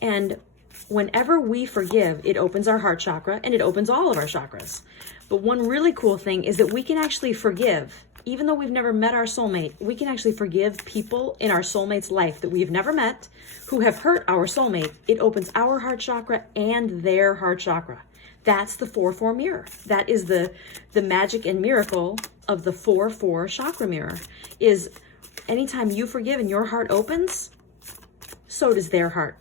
And whenever we forgive, it opens our heart chakra and it opens all of our chakras. But one really cool thing is that we can actually forgive. Even though we've never met our soulmate, we can actually forgive people in our soulmate's life that we've never met who have hurt our soulmate. It opens our heart chakra and their heart chakra. That's the 4-4 mirror. That is the magic and miracle of the 4-4 chakra mirror, is anytime you forgive and your heart opens, so does their heart.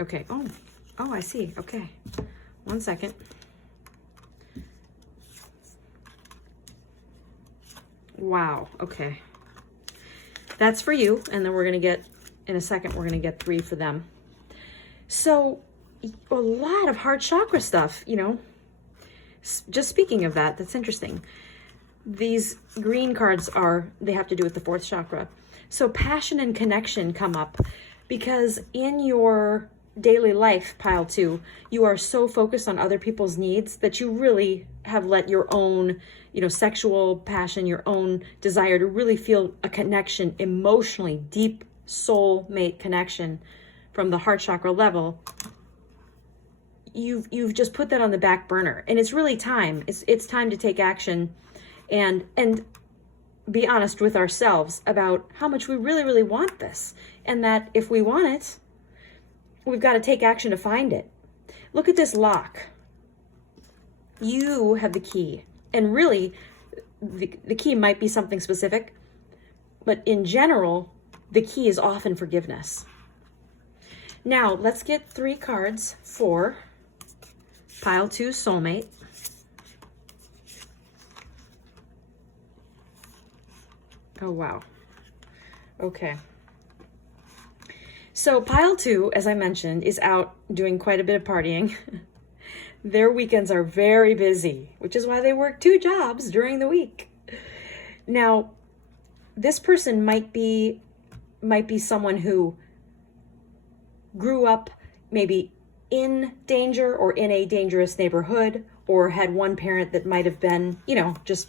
Okay. Oh, I see. Okay. 1 second. Wow. Okay. That's for you. And then we're going to get, in a second, we're going to get 3 for them. So a lot of heart chakra stuff, just speaking of that, that's interesting. These green cards they have to do with the 4th chakra. So passion and connection come up because in your daily life, pile 2, you are so focused on other people's needs that you really have let your own, sexual passion, your own desire to really feel a connection emotionally, deep soulmate connection from the heart chakra level. You've just put that on the back burner, and it's really time. It's time to take action and be honest with ourselves about how much we really, really want this, and that if we want it, we've got to take action to find it. Look at this lock. You have the key. And really, the key might be something specific, but in general, the key is often forgiveness. Now, let's get 3 cards for pile 2 soulmate. Oh, wow. Okay. So pile 2, as I mentioned, is out doing quite a bit of partying. Their weekends are very busy, which is why they work 2 jobs during the week. Now, this person might be someone who grew up maybe in danger or in a dangerous neighborhood, or had one parent that might have been, just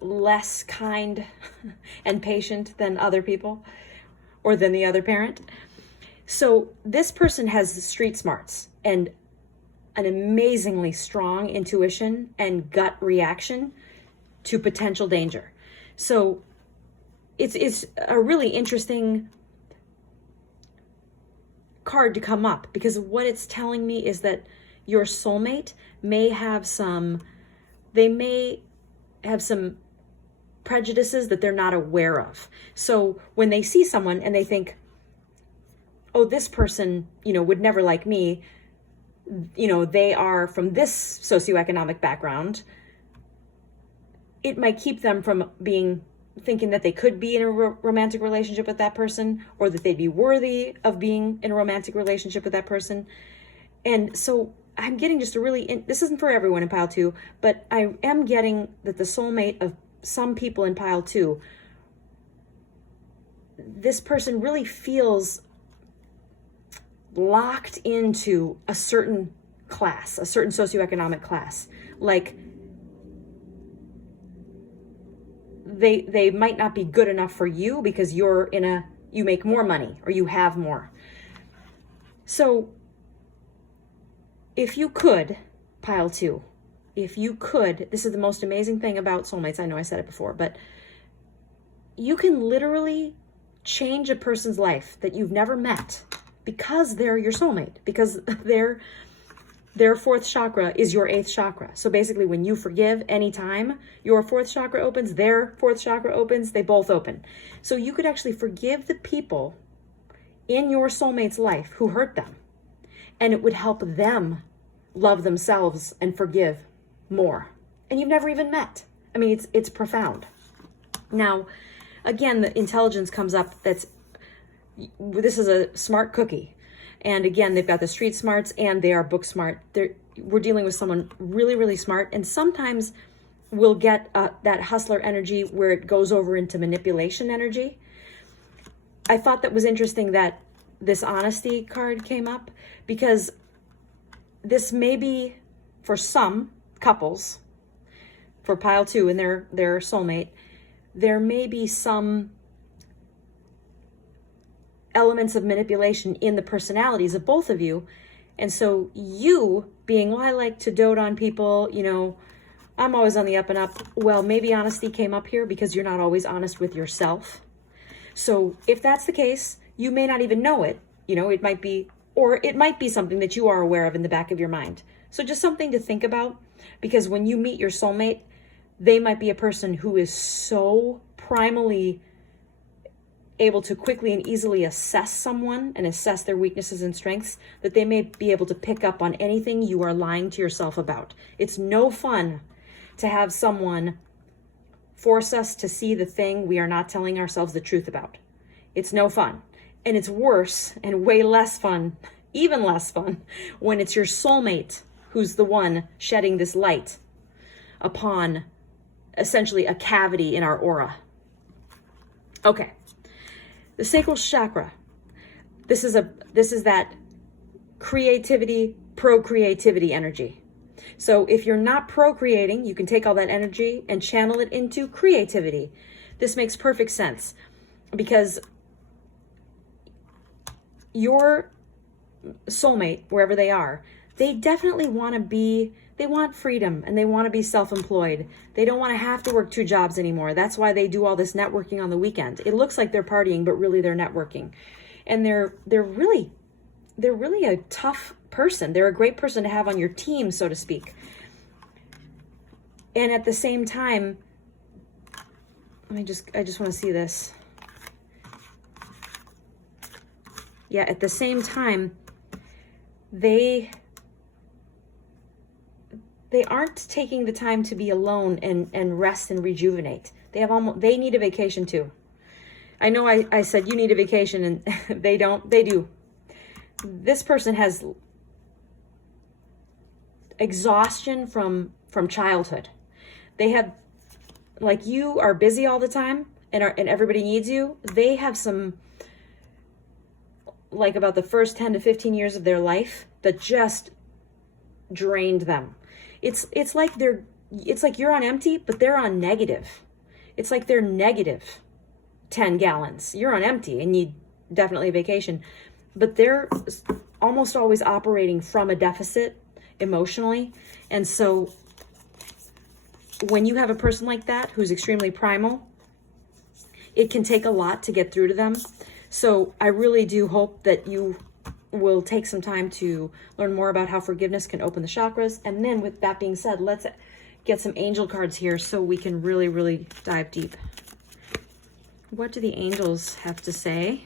less kind and patient than other people, or than the other parent. So this person has street smarts and an amazingly strong intuition and gut reaction to potential danger. So it's a really interesting card to come up, because what it's telling me is that your soulmate may have some prejudices that they're not aware of. So when they see someone and they think, oh, this person, would never like me, they are from this socioeconomic background, it might keep them from thinking that they could be in a romantic relationship with that person, or that they'd be worthy of being in a romantic relationship with that person. And so I'm getting just this isn't for everyone in pile 2, but I am getting that the soulmate of some people in pile 2, this person really feels locked into a certain class, a certain socioeconomic class. Like they might not be good enough for you because you make more money or you have more. So if you could, pile 2, if you could, this is the most amazing thing about soulmates. I know I said it before, but you can literally change a person's life that you've never met because they're your soulmate, because their 4th chakra is your 8th chakra. So basically, when you forgive anytime your 4th chakra opens, their 4th chakra opens, they both open. So you could actually forgive the people in your soulmate's life who hurt them, and it would help them love themselves and forgive more. And you've never even met. I mean, it's profound. Now, again, the intelligence comes up. This is a smart cookie. And again, they've got the street smarts and they are book smart. We're dealing with someone really, really smart. And sometimes we'll get that hustler energy where it goes over into manipulation energy. I thought that was interesting that this honesty card came up, because this may be for some couples, for pile 2 and their soulmate, there may be some elements of manipulation in the personalities of both of you. And so you being, well, I like to dote on people, I'm always on the up and up. Well, maybe honesty came up here because you're not always honest with yourself. So if that's the case, you may not even know it. It might be, or it might be something that you are aware of in the back of your mind. So just something to think about, because when you meet your soulmate, they might be a person who is so primally able to quickly and easily assess someone and assess their weaknesses and strengths that they may be able to pick up on anything you are lying to yourself about. It's no fun to have someone force us to see the thing we are not telling ourselves the truth about. It's no fun. And it's worse and way less fun, even less fun, when it's your soulmate who's the one shedding this light upon essentially a cavity in our aura. Okay. The sacral chakra. This is that creativity, procreativity energy. So if you're not procreating, you can take all that energy and channel it into creativity. This makes perfect sense, because your soulmate, wherever they are, they definitely they want freedom and they want to be self-employed. They don't want to have to work 2 jobs anymore. That's why they do all this networking on the weekend. It looks like they're partying, but really they're networking. And they're really a tough person. They're a great person to have on your team, so to speak. And at the same time, I just want to see this. Yeah, at the same time, they aren't taking the time to be alone and rest and rejuvenate. They need a vacation too. I know I said you need a vacation, and they don't. They do. This person has exhaustion from childhood. They have, like, you are busy all the time and everybody needs you. They have some, like, about the first 10 to 15 years of their life that just drained them. It's like you're on empty, but they're on negative. It's like they're negative 10 gallons. You're on empty and need definitely a vacation, but they're almost always operating from a deficit emotionally. And so when you have a person like that who's extremely primal, it can take a lot to get through to them. So I really do hope that you will take some time to learn more about how forgiveness can open the chakras. And then with that being said, let's get some angel cards here so we can really, really dive deep. What do the angels have to say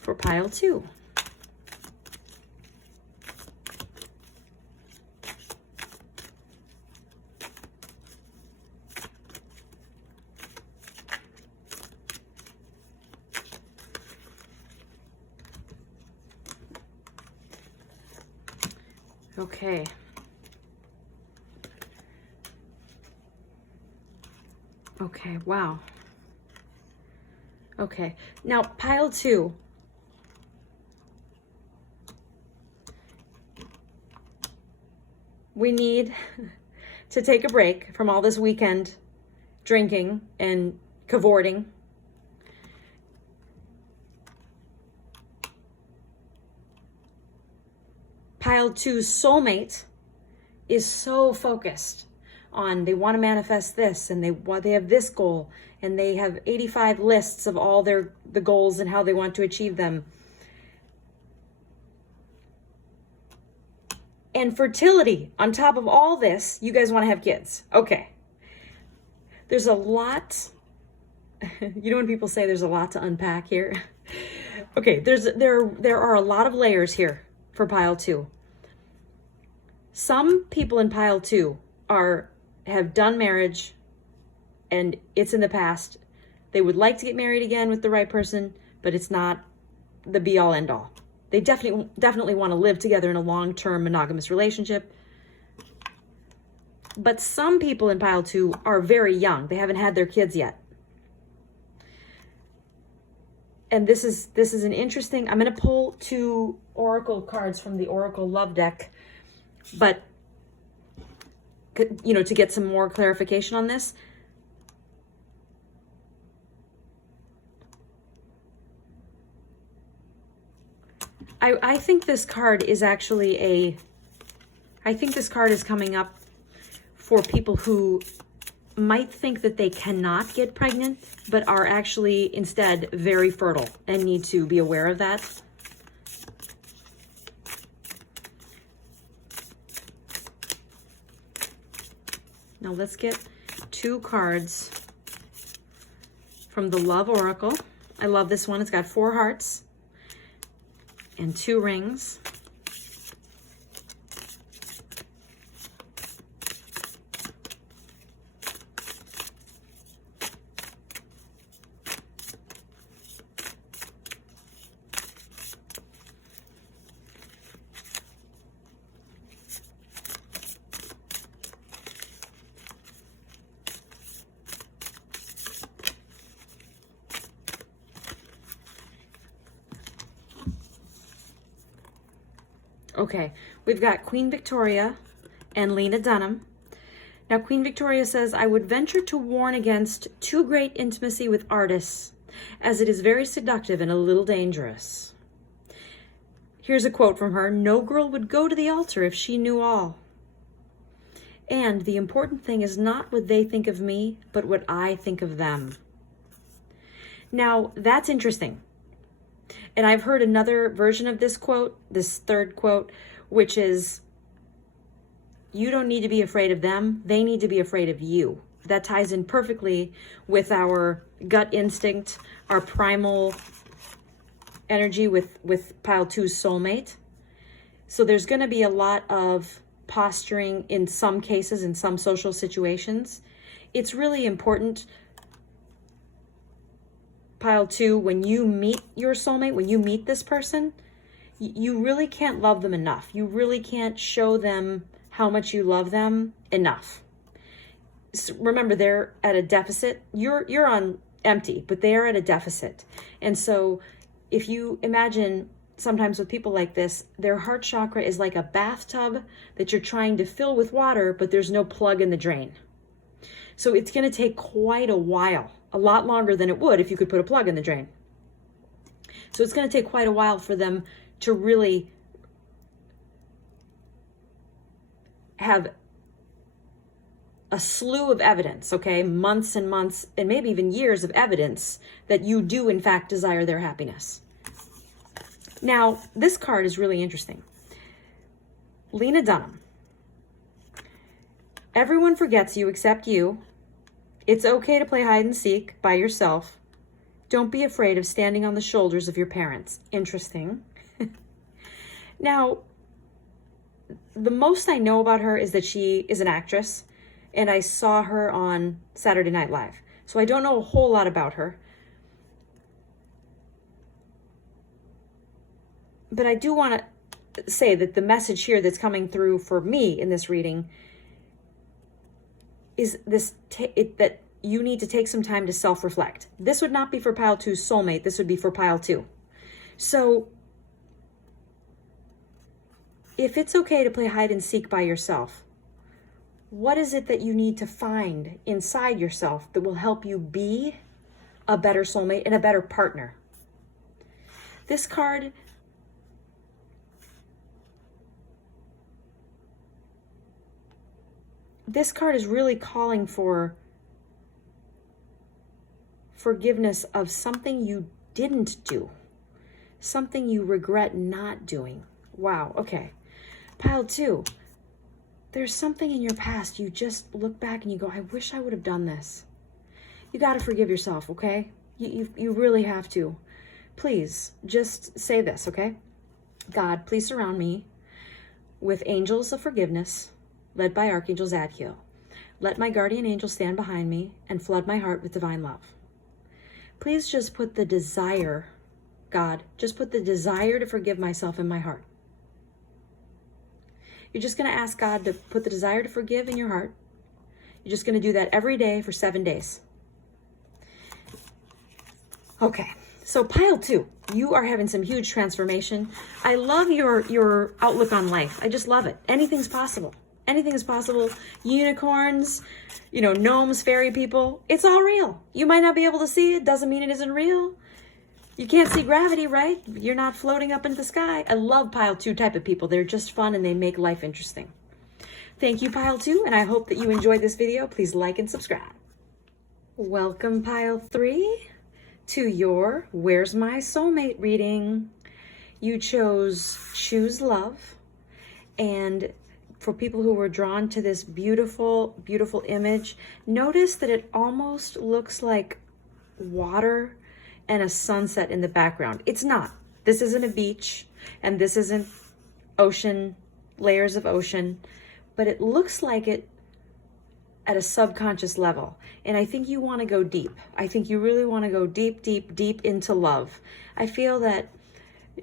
for pile 2? Okay. Okay, wow. Okay, now pile 2. We need to take a break from all this weekend drinking and cavorting. Pile 2's soulmate is so focused on, they want to manifest this, and they have this goal, and they have 85 lists of all the goals and how they want to achieve them. And fertility, on top of all this, you guys want to have kids. Okay. There's a lot, you know when people say there's a lot to unpack here? Okay, there are a lot of layers here for pile 2. Some people in pile 2 have done marriage and it's in the past. They would like to get married again with the right person, but it's not the be all end all. They definitely want to live together in a long-term monogamous relationship. But some people in pile 2 are very young. They haven't had their kids yet. And this is an interesting, I'm going to pull 2 oracle cards from the Oracle Love deck, but you know, to get some more clarification on this. I think this card is actually I think this card is coming up for people who might think that they cannot get pregnant, but are actually instead very fertile and need to be aware of that. Now let's get 2 cards from the Love Oracle. I love this one. It's got 4 hearts and 2 rings. Okay, we've got Queen Victoria and Lena Dunham. Now, Queen Victoria says, I would venture to warn against too great intimacy with artists, as it is very seductive and a little dangerous. Here's a quote from her. No girl would go to the altar if she knew all. And the important thing is not what they think of me, but what I think of them. Now, that's interesting. And I've heard another version of this quote, this third quote, which is, you don't need to be afraid of them. They need to be afraid of you. That ties in perfectly with our gut instinct, our primal energy with pile 2's soulmate. So there's going to be a lot of posturing in some cases, in some social situations. It's really important, pile 2, when you meet your soulmate, when you meet this person, you really can't love them enough. You really can't show them how much you love them enough. So remember, they're at a deficit. You're on empty, but they are at a deficit. And so if you imagine, sometimes with people like this, their heart chakra is like a bathtub that you're trying to fill with water, but there's no plug in the drain. So it's going to take quite a while, a lot longer than it would if you could put a plug in the drain. So it's going to take quite a while for them to really have a slew of evidence, okay? Months and months, and maybe even years of evidence that you do in fact desire their happiness. Now, this card is really interesting. Lena Dunham. Everyone forgets you except you. It's okay to play hide and seek by yourself. Don't be afraid of standing on the shoulders of your parents. Interesting. Now, the most I know about her is that she is an actress, and I saw her on Saturday Night Live. So I don't know a whole lot about her. But I do want to say that the message here that's coming through for me in this reading is this that you need to take some time to self-reflect. This would not be for pile 2's soulmate. This would be for pile 2. So if it's okay to play hide and seek by yourself, what is it that you need to find inside yourself that will help you be a better soulmate and a better partner? This card this card is really calling for forgiveness of something you didn't do, something you regret not doing. Wow, okay. Pile 2, there's something in your past you just look back and you go, I wish I would have done this. You got to forgive yourself, okay? You really have to. Please, just say this, okay? God, please surround me with angels of forgiveness, led by Archangel Zadkiel. Let my guardian angel stand behind me and flood my heart with divine love. Please just put the desire, God, just put the desire to forgive myself in my heart. You're just going to ask God to put the desire to forgive in your heart. You're just going to do that every day for 7 days. Okay, so pile 2, you are having some huge transformation. I love your outlook on life. I just love it. Anything's possible. Anything is possible. Unicorns, gnomes, fairy people. It's all real. You might not be able to see it. Doesn't mean it isn't real. You can't see gravity, right? You're not floating up into the sky. I love pile 2 type of people. They're just fun and they make life interesting. Thank you, pile 2, and I hope that you enjoyed this video. Please like and subscribe. Welcome, pile 3. To your Where's My Soulmate reading. You chose Choose Love. And for people who were drawn to this beautiful, beautiful image, notice that it almost looks like water and a sunset in the background. It's not. This isn't a beach and this isn't ocean, layers of ocean, but it looks like it at a subconscious level. And I think you want to go deep. I think you really want to go deep, deep, deep into love. I feel that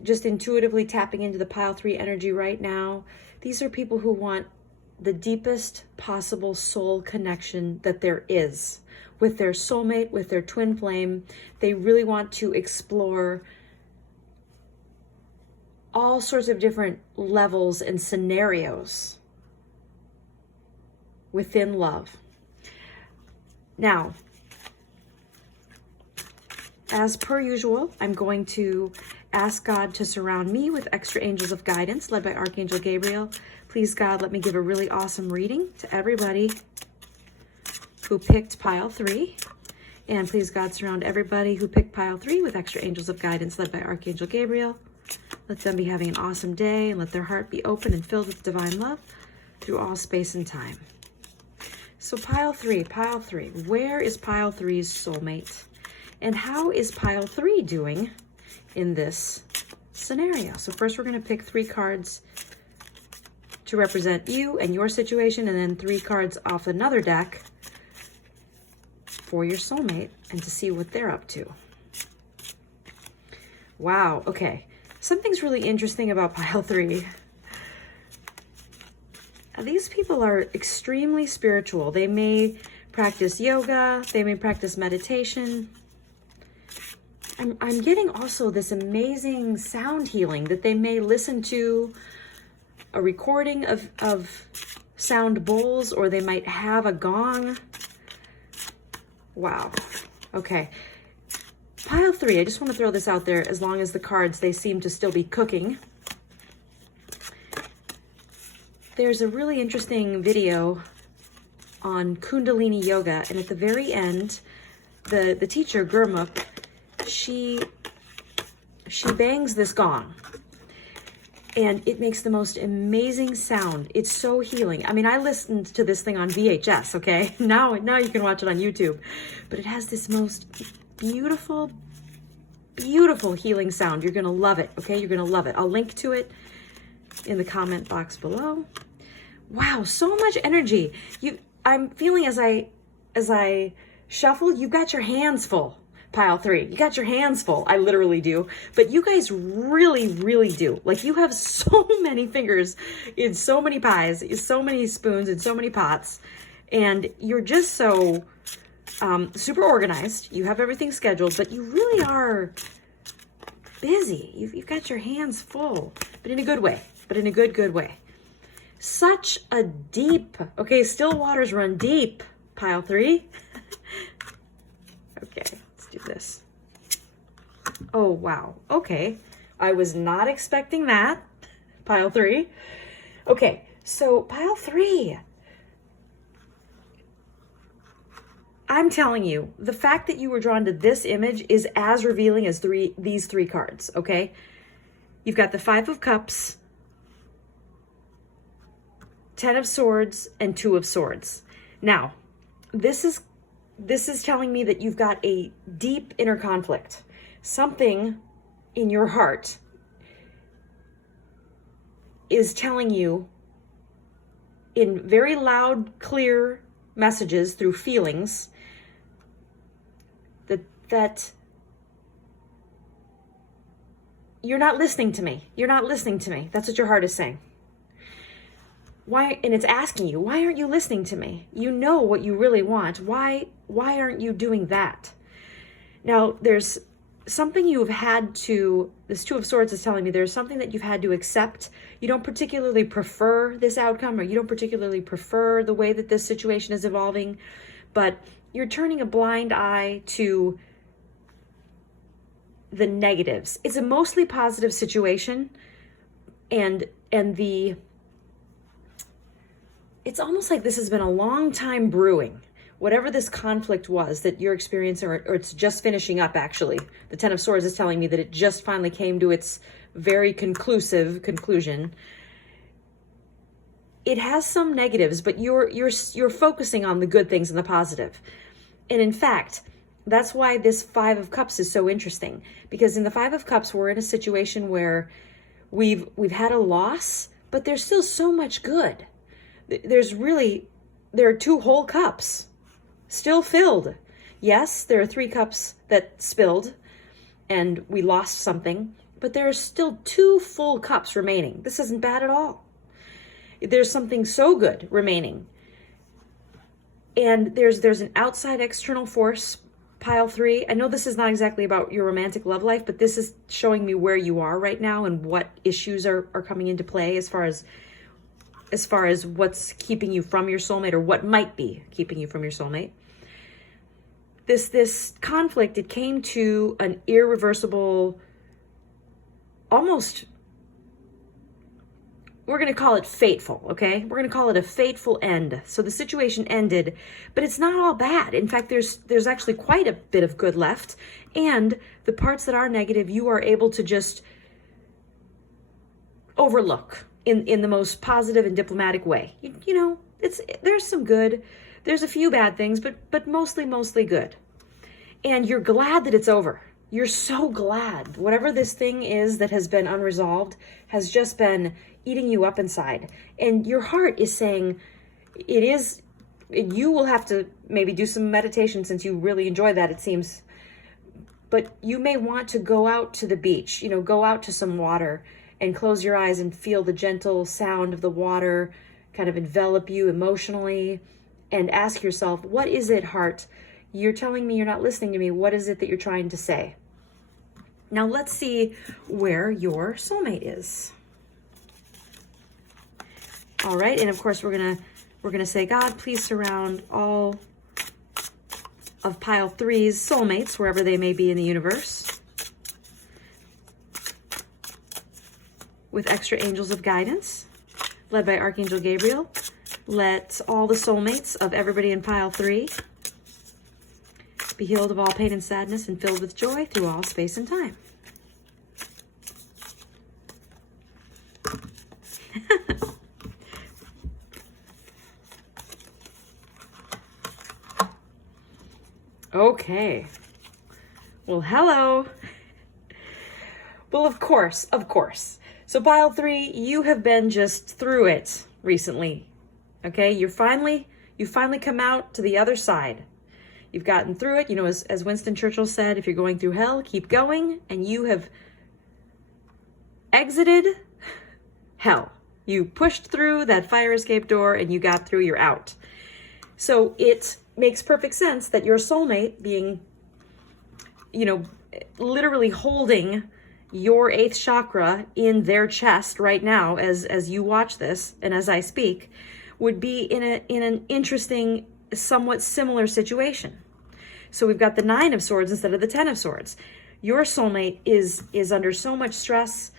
just intuitively tapping into the pile 3 energy right now, these are people who want the deepest possible soul connection that there is with their soulmate, with their twin flame. They really want to explore all sorts of different levels and scenarios within love. Now, as per usual, I'm going to ask God to surround me with extra angels of guidance led by Archangel Gabriel. Please, God, let me give a really awesome reading to everybody who picked pile 3. And please, God, surround everybody who picked pile 3 with extra angels of guidance led by Archangel Gabriel. Let them be having an awesome day and let their heart be open and filled with divine love through all space and time. So pile 3, where is pile 3's soulmate? And how is pile 3 doing in this scenario? So first we're going to pick 3 cards to represent you and your situation, and then 3 cards off another deck for your soulmate and to see what they're up to. Wow, okay. Something's really interesting about pile 3. These people are extremely spiritual. They may practice yoga, they may practice meditation. I'm getting also this amazing sound healing that they may listen to a recording of sound bowls, or they might have a gong. Wow. Okay. Pile 3, I just want to throw this out there as long as the cards, they seem to still be cooking. There's a really interesting video on Kundalini Yoga, and at the very end, the teacher, Gurmukh, she bangs this gong, and it makes the most amazing sound. It's so healing. I mean, I listened to this thing on VHS, okay? Now you can watch it on YouTube, but it has this most beautiful, beautiful healing sound. You're gonna love it, okay? You're gonna love it. I'll link to it in the comment box below. Wow, so much energy. I'm feeling as I shuffle, you got your hands full, pile 3. You got your hands full. I literally do. But you guys really, really do. Like, you have so many fingers in so many pies, so many spoons in so many pots, and you're just so super organized. You have everything scheduled, but you really are busy. You've got your hands full, but in a good way. But in a good way. Such a deep, okay, still waters run deep, pile 3. Okay, let's do this. Oh, wow. Okay, I was not expecting that, pile 3. Okay, so pile 3. I'm telling you, the fact that you were drawn to this image is as revealing as these three cards, okay? You've got the Five of Cups, Ten of Swords, and Two of Swords. Now, this is telling me that you've got a deep inner conflict. Something in your heart is telling you in very loud, clear messages through feelings that you're not listening to me. You're not listening to me. That's what your heart is saying. Why? And it's asking you, why aren't you listening to me? You know what you really want. Why aren't you doing that? Now, there's something you've had to, this Two of Swords is telling me there's something that you've had to accept. You don't particularly prefer this outcome, or you don't particularly prefer the way that this situation is evolving, but you're turning a blind eye to the negatives. It's a mostly positive situation, and it's almost like this has been a long time brewing. Whatever this conflict was that you're experiencing, or it's just finishing up, actually. The Ten of Swords is telling me that it just finally came to its very conclusive conclusion. It has some negatives, but you're focusing on the good things and the positive. And in fact, that's why this Five of Cups is so interesting, because in the Five of Cups, we're in a situation where we've had a loss, but there's still so much good. There are two whole cups still filled. Yes, there are three cups that spilled and we lost something, but there are still two full cups remaining. This isn't bad at all. There's something so good remaining. And there's an outside external force, pile 3. I know this is not exactly about your romantic love life, but this is showing me where you are right now and what issues are coming into play as far as what's keeping you from your soulmate, or what might be keeping you from your soulmate. This conflict, it came to an irreversible, almost, we're going to call it fateful, okay? We're going to call it a fateful end. So the situation ended, but it's not all bad. In fact, there's actually quite a bit of good left. And the parts that are negative, you are able to just overlook in the most positive and diplomatic way. You know, there's some good. There's a few bad things, but mostly good. And you're glad that it's over. You're so glad. Whatever this thing is that has been unresolved has just been eating you up inside. And your heart is saying, you will have to maybe do some meditation, since you really enjoy that, it seems. But you may want to go out to the beach, go out to some water and close your eyes and feel the gentle sound of the water kind of envelop you emotionally, and ask yourself, what is it, heart? You're telling me you're not listening to me. What is it that you're trying to say? Now let's see where your soulmate is. All right, and of course we're gonna say, God, please surround all of pile 3's soulmates, wherever they may be in the universe, with extra angels of guidance, led by Archangel Gabriel. Let all the soulmates of everybody in pile 3 be healed of all pain and sadness and filled with joy through all space and time. Okay. Well, hello. Well, of course. So pile 3, you have been just through it recently. Okay, you finally come out to the other side. You've gotten through it. As Winston Churchill said, if you're going through hell, keep going. And you have exited hell. You pushed through that fire escape door and you got through, you're out. So it makes perfect sense that your soulmate, being, literally holding your 8th chakra in their chest right now as you watch this and as I speak, would be in an interesting, somewhat similar situation. So we've got the 9 of Swords instead of the 10 of Swords. Your soulmate is under so much stress,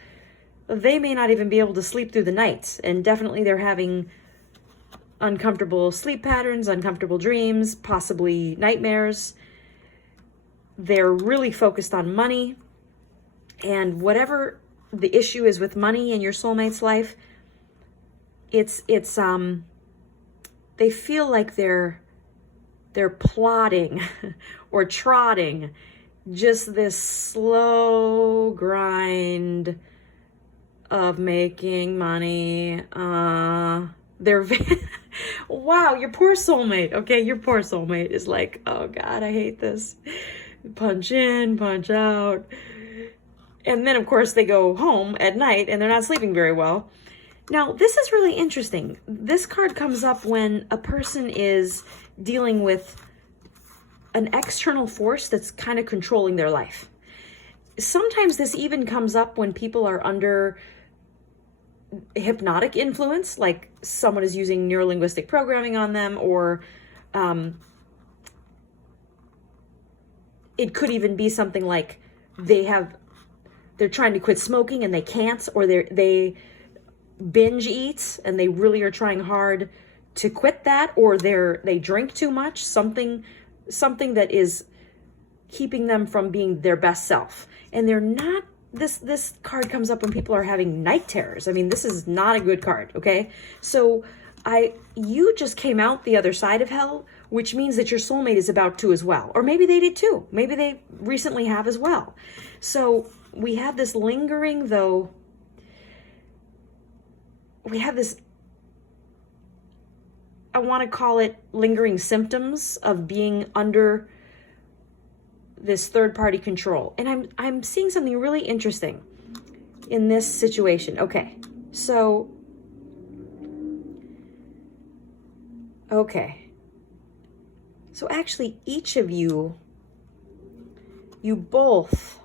they may not even be able to sleep through the night, and definitely they're having uncomfortable sleep patterns, uncomfortable dreams, possibly nightmares. They're really focused on money. And whatever the issue is with money in your soulmate's life, they feel like they're plotting or trotting just this slow grind of making money. They're wow, your poor soulmate. Okay, your poor soulmate is like, oh God, I hate this. Punch in, punch out. And then, of course, they go home at night and they're not sleeping very well. Now, this is really interesting. This card comes up when a person is dealing with an external force that's kind of controlling their life. Sometimes this even comes up when people are under hypnotic influence, like someone is using neurolinguistic programming on them, or it could even be something like they're trying to quit smoking and they can't, or they binge eat and they really are trying hard to quit that, or they drink too much, something that is keeping them from being their best self. And they're not, this card comes up when people are having night terrors. I mean, this is not a good card, okay? So you just came out the other side of hell, which means that your soulmate is about to as well. Or maybe they did too. Maybe they recently have as well. So we have this lingering, though, we have this, I want to call it lingering symptoms of being under this third-party control. And I'm seeing something really interesting in this situation. Okay, so actually each of you both,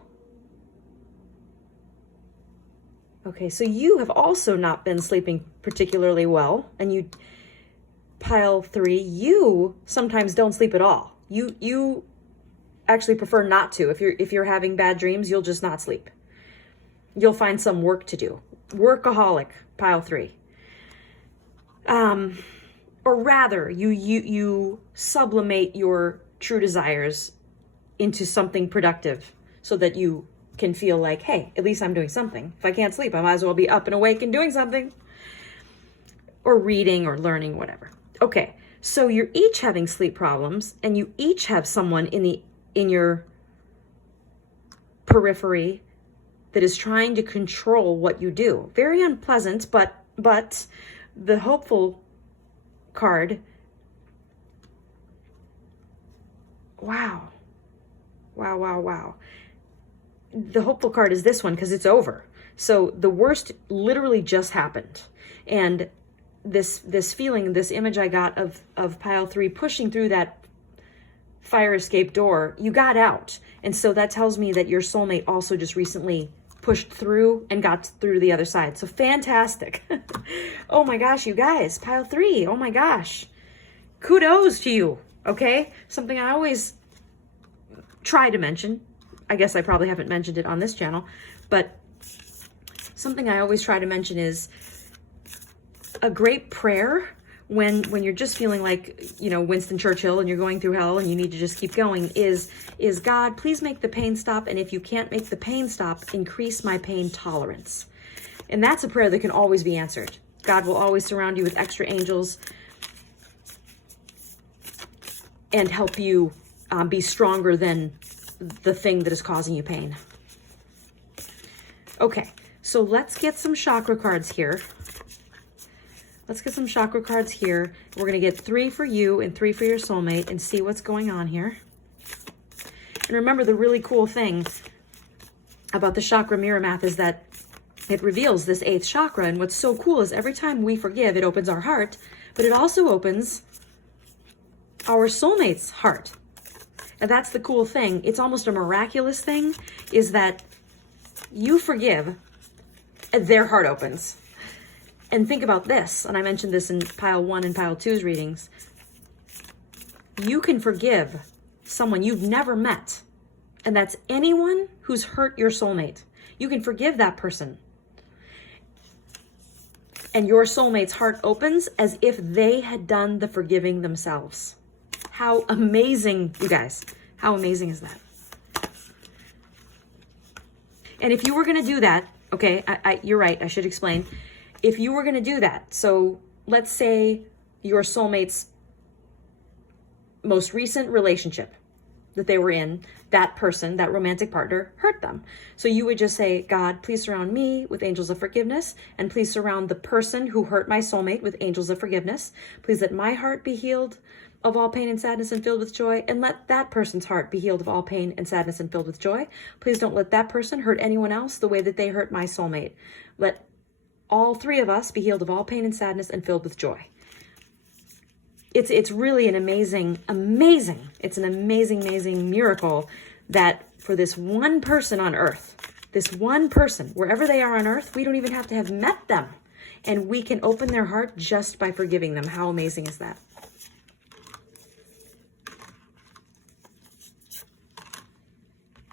okay, so you have also not been sleeping particularly well, and you, pile 3, you sometimes don't sleep at all. You actually prefer not to. If you're having bad dreams, you'll just not sleep. You'll find some work to do. Workaholic, pile 3. Or rather, you sublimate your true desires into something productive so that you can feel like, hey, at least I'm doing something. If I can't sleep, I might as well be up and awake and doing something. Or reading or learning, whatever. Okay, so you're each having sleep problems, and you each have someone in your periphery that is trying to control what you do. Very unpleasant, but the hopeful card, wow. The hopeful card is this one because it's over. So the worst literally just happened. And this feeling, this image I got of pile 3 pushing through that fire escape door, you got out. And so that tells me that your soulmate also just recently pushed through and got through to the other side. So fantastic. Oh my gosh, you guys, pile 3, oh my gosh. Kudos to you, okay? Something I always try to mention. I guess I probably haven't mentioned it on this channel, but something I always try to mention is a great prayer when you're just feeling like, Winston Churchill and you're going through hell and you need to just keep going is God, please make the pain stop. And if you can't make the pain stop, increase my pain tolerance. And that's a prayer that can always be answered. God will always surround you with extra angels and help you be stronger than the thing that is causing you pain. Okay, so let's get some chakra cards here. Let's get some chakra cards here. We're going to get 3 for you and 3 for your soulmate and see what's going on here. And remember, the really cool thing about the Chakra Mirror Math is that it reveals this 8th chakra. And what's so cool is every time we forgive, it opens our heart, but it also opens our soulmate's heart. And that's the cool thing. It's almost a miraculous thing, is that you forgive and their heart opens. And think about this, and I mentioned this in pile 1 and pile 2's readings. You can forgive someone you've never met, and that's anyone who's hurt your soulmate. You can forgive that person. and your soulmate's heart opens as if they had done the forgiving themselves. How amazing, you guys. How amazing is that? And if you were going to do that, okay, you're right, I should explain. If you were going to do that, so let's say your soulmate's most recent relationship that they were in, that person, that romantic partner, hurt them. So you would just say, God, please surround me with angels of forgiveness, and please surround the person who hurt my soulmate with angels of forgiveness. Please let my heart be healed of all pain and sadness and filled with joy, and let that person's heart be healed of all pain and sadness and filled with joy. Please don't let that person hurt anyone else the way that they hurt my soulmate. Let all three of us be healed of all pain and sadness and filled with joy. It's really an amazing miracle that for this one person on earth, this one person, wherever they are on earth, we don't even have to have met them, and we can open their heart just by forgiving them. How amazing is that?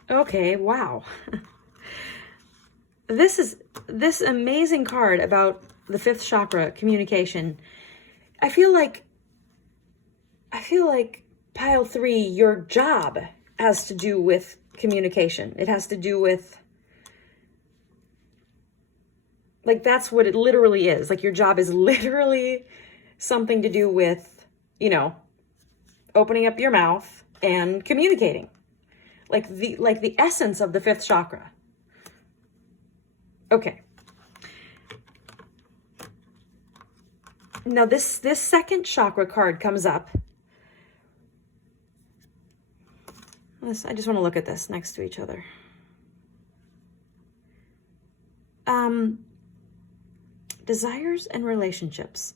Okay, wow. This amazing card about the fifth chakra, communication. I feel like pile 3, your job has to do with communication. It has to do with, like, that's what it literally is. Like, your job is literally something to do with, you know, opening up your mouth and communicating. Like the essence of the fifth chakra. Okay. Now this second chakra card comes up. I just want to look at this next to each other. Desires and relationships.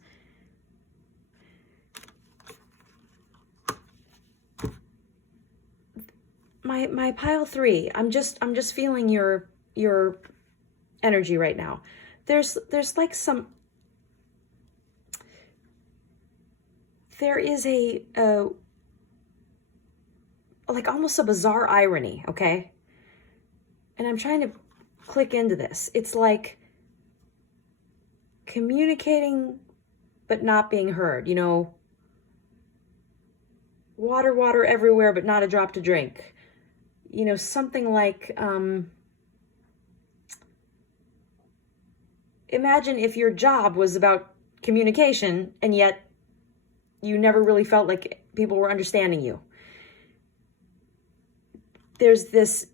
My pile 3, I'm just feeling your energy right now. There's like there is a like almost a bizarre irony, okay? And I'm trying to click into this. It's like communicating but not being heard, you know, water everywhere but not a drop to drink. You know, something like, imagine if your job was about communication and yet you never really felt like people were understanding you. There's this,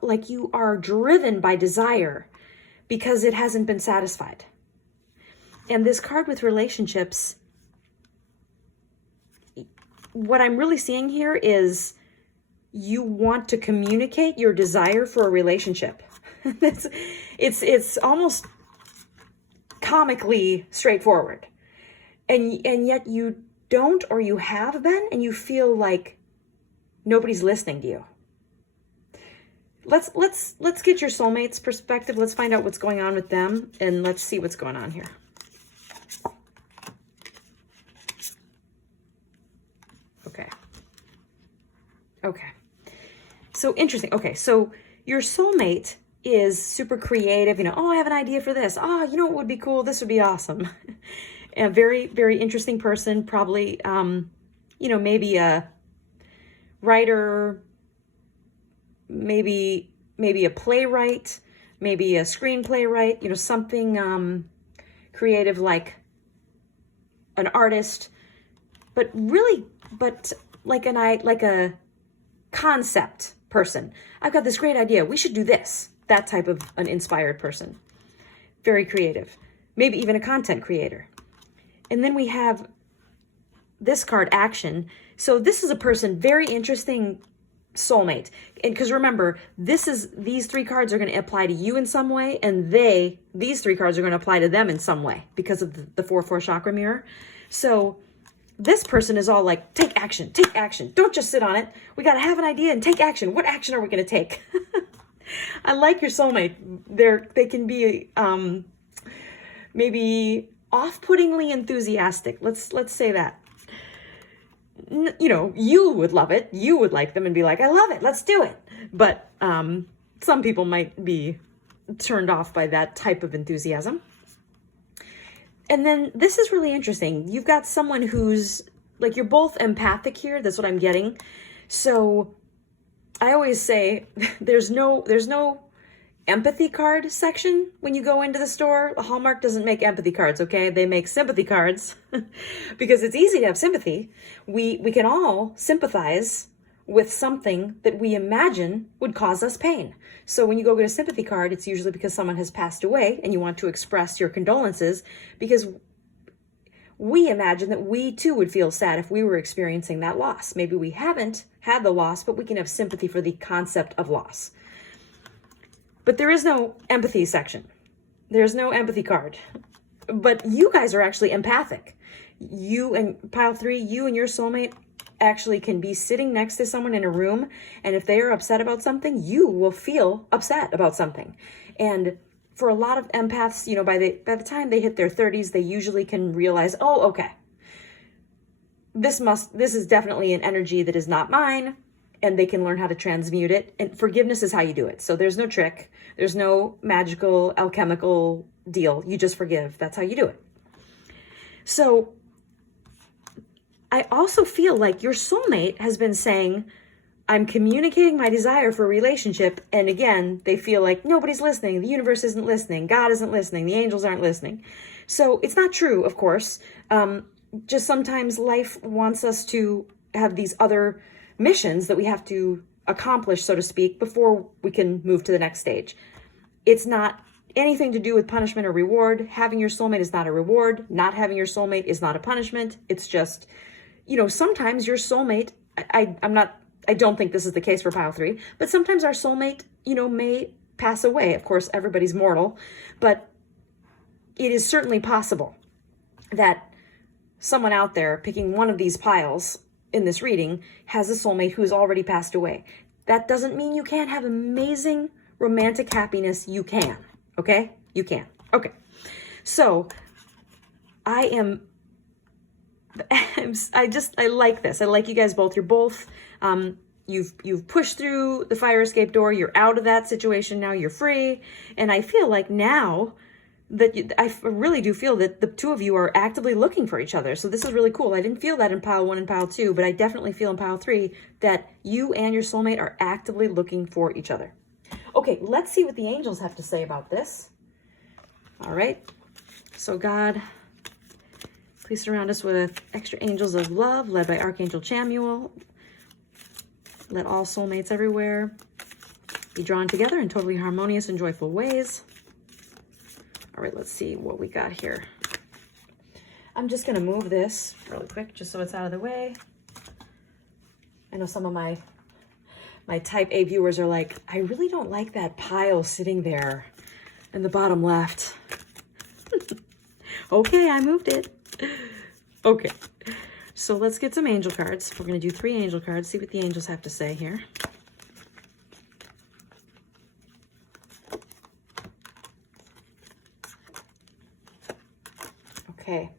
like you are driven by desire because it hasn't been satisfied. And this card with relationships, what I'm really seeing here is you want to communicate your desire for a relationship. It's almost comically straightforward. And yet you don't, or you have been, and you feel like nobody's listening to you. Let's get your soulmate's perspective. Let's find out what's going on with them, and let's see what's going on here. Okay. So interesting. Okay, so your soulmate is super creative. You know, oh, I have an idea for this. Oh, you know what would be cool? This would be awesome. A very, very interesting person. Probably, you know, maybe a writer, maybe a playwright, maybe a screenplay writer. You know, something creative like an artist, but like a concept person. I've got this great idea. We should do this. That type of an inspired person. Very creative. Maybe even a content creator. And then we have this card, action. So this is a person, very interesting soulmate. And because remember, these 3 cards are going to apply to you in some way, and these 3 cards are going to apply to them in some way because of the 4-4 chakra mirror. So this person is all like, take action, take action. Don't just sit on it. We got to have an idea and take action. What action are we going to take? I like your soulmate. They can be maybe off-puttingly enthusiastic. Let's say that. You know, you would love it. You would like them and be like, I love it. Let's do it. But some people might be turned off by that type of enthusiasm. And then this is really interesting. You've got someone who's like, you're both empathic here. That's what I'm getting. So I always say there's no empathy card section when you go into the store. Hallmark doesn't make empathy cards, okay? They make sympathy cards because it's easy to have sympathy. We can all sympathize with something that we imagine would cause us pain. So when you go get a sympathy card, it's usually because someone has passed away and you want to express your condolences, because we imagine that we too would feel sad if we were experiencing that loss. Maybe we haven't had the loss, but we can have sympathy for the concept of loss. But there is no empathy section. There's no empathy card. But you guys are actually empathic. You and pile 3, you and your soulmate actually can be sitting next to someone in a room, and if they are upset about something, you will feel upset about something. And for a lot of empaths, you know, by the time they hit their 30s, they usually can realize, oh, okay, this is definitely an energy that is not mine, and they can learn how to transmute it. And forgiveness is how you do it. So there's no trick. There's no magical alchemical deal. You just forgive. That's how you do it. So I also feel like your soulmate has been saying, I'm communicating my desire for a relationship. And again, they feel like nobody's listening. The universe isn't listening. God isn't listening. The angels aren't listening. So it's not true, of course. Just sometimes life wants us to have these other missions that we have to accomplish, so to speak, before we can move to the next stage. It's not anything to do with punishment or reward. Having your soulmate is not a reward. Not having your soulmate is not a punishment. It's just, you know, sometimes your soulmate, I don't think this is the case for pile 3, but sometimes our soulmate, you know, may pass away. Of course, everybody's mortal, but it is certainly possible that someone out there picking one of these piles in this reading has a soulmate who's already passed away. That doesn't mean you can't have amazing romantic happiness. You can, okay? You can. Okay. So I like this. I like you guys both. You're both, you've pushed through the fire escape door. You're out of that situation now. You're free. And I feel like now that I really do feel that the two of you are actively looking for each other. So this is really cool. I didn't feel that in pile 1 and pile 2, but I definitely feel in pile 3 that you and your soulmate are actively looking for each other. Okay, let's see what the angels have to say about this. All right. So God, please surround us with extra angels of love, led by Archangel Chamuel. Let all soulmates everywhere be drawn together in totally harmonious and joyful ways. All right, let's see what we got here. I'm just going to move this really quick just so it's out of the way. I know some of my type A viewers are like, I really don't like that pile sitting there in the bottom left. Okay, I moved it. Okay, so let's get some angel cards. We're going to do 3 angel cards, see what the angels have to say here. Okay.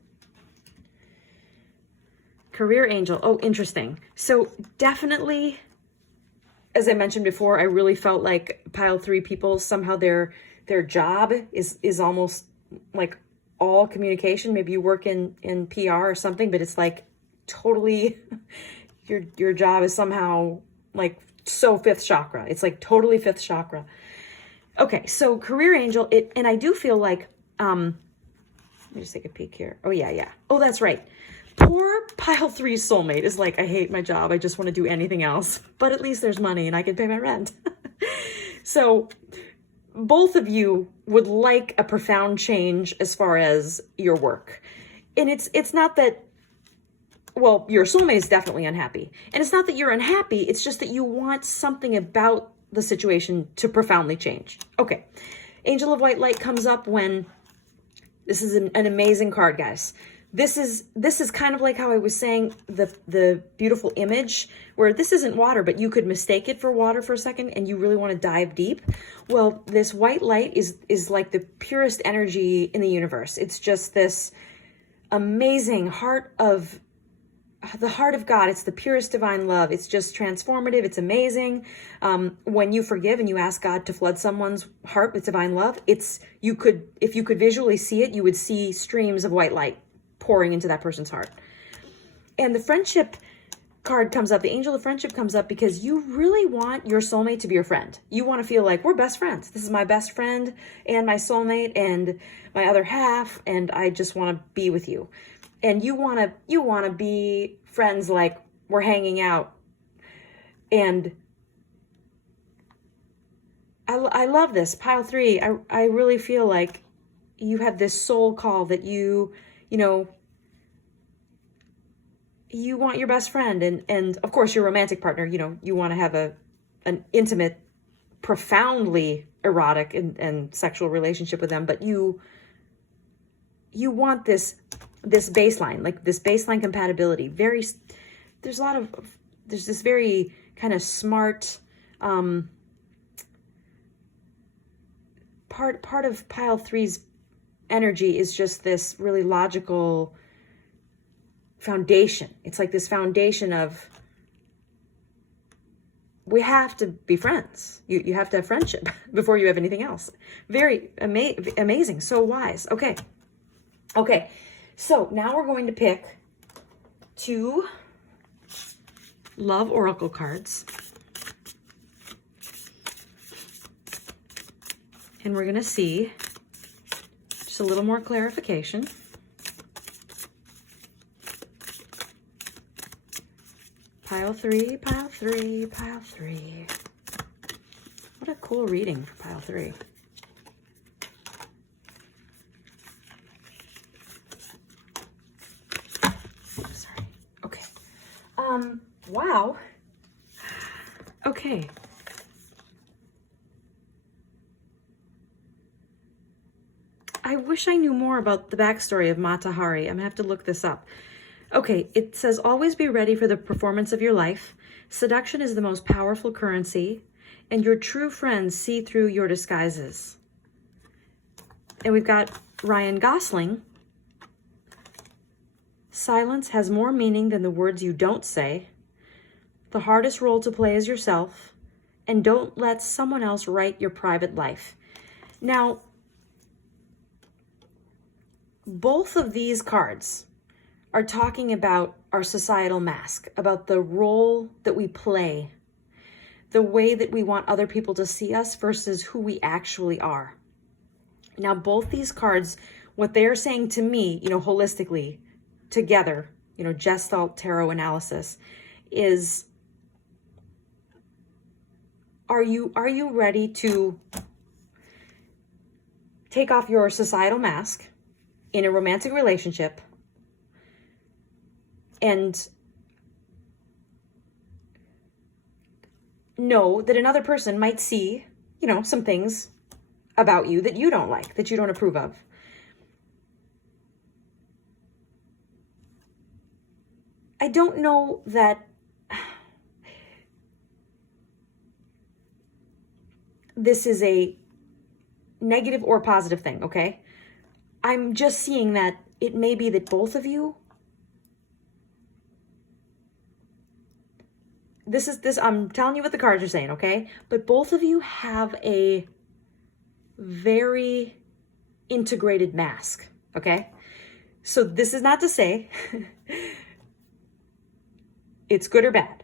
Career angel. Oh, interesting. So definitely, as I mentioned before, I really felt like pile 3 people, somehow their job is almost like all communication. Maybe you work in PR or something, but it's like totally your job is somehow like so 5th chakra. It's like totally 5th chakra. Okay, so career angel, and I do feel like let me just take a peek here. Oh, yeah. Oh, that's right. Poor pile 3 soulmate is like, I hate my job. I just want to do anything else. But at least there's money and I can pay my rent. So both of you would like a profound change as far as your work. And it's not that, well, your soulmate is definitely unhappy. And it's not that you're unhappy. It's just that you want something about the situation to profoundly change. Okay. Angel of White Light comes up when... This is an amazing card, guys. This is kind of like how I was saying the beautiful image where this isn't water, but you could mistake it for water for a second and you really want to dive deep. Well, this white light is like the purest energy in the universe. It's just this amazing heart of the heart of God. It's the purest divine love. It's just transformative. It's amazing. When you forgive and you ask God to flood someone's heart with divine love, if you could visually see it, you would see streams of white light pouring into that person's heart. And the friendship card comes up. The angel of friendship comes up because you really want your soulmate to be your friend. You want to feel like, we're best friends. This is my best friend and my soulmate and my other half, and I just want to be with you. And you want to be friends, like we're hanging out. And I love this. Pile 3, I really feel like you have this soul call that you want your best friend, and of course your romantic partner, you want to have an intimate, profoundly erotic and sexual relationship with them, but you want this baseline, like this baseline compatibility. There's this very kind of smart part of pile 3's energy is just this really logical foundation. It's like this foundation of, we have to be friends. You have to have friendship before you have anything else. Very amazing. So wise. Okay. So now we're going to pick 2 love oracle cards. And we're going to see just a little more clarification. Pile 3, pile 3, pile 3. What a cool reading for pile 3. Sorry. Okay. Wow. Okay. I wish I knew more about the backstory of Mata Hari. I'm going to have to look this up. Okay, it says, always be ready for the performance of your life. Seduction is the most powerful currency, and your true friends see through your disguises. And we've got Ryan Gosling. Silence has more meaning than the words you don't say. The hardest role to play is yourself, and don't let someone else write your private life. Now, both of these cards are talking about our societal mask, about the role that we play, the way that we want other people to see us versus who we actually are. Now, both these cards, what they're saying to me, holistically, together, Gestalt tarot analysis, is, are you ready to take off your societal mask in a romantic relationship and know that another person might see, some things about you that you don't like, that you don't approve of? I don't know that this is a negative or positive thing, okay? I'm just seeing that it may be that both of you, I'm telling you what the cards are saying, okay? But both of you have a very integrated mask, okay? So this is not to say it's good or bad.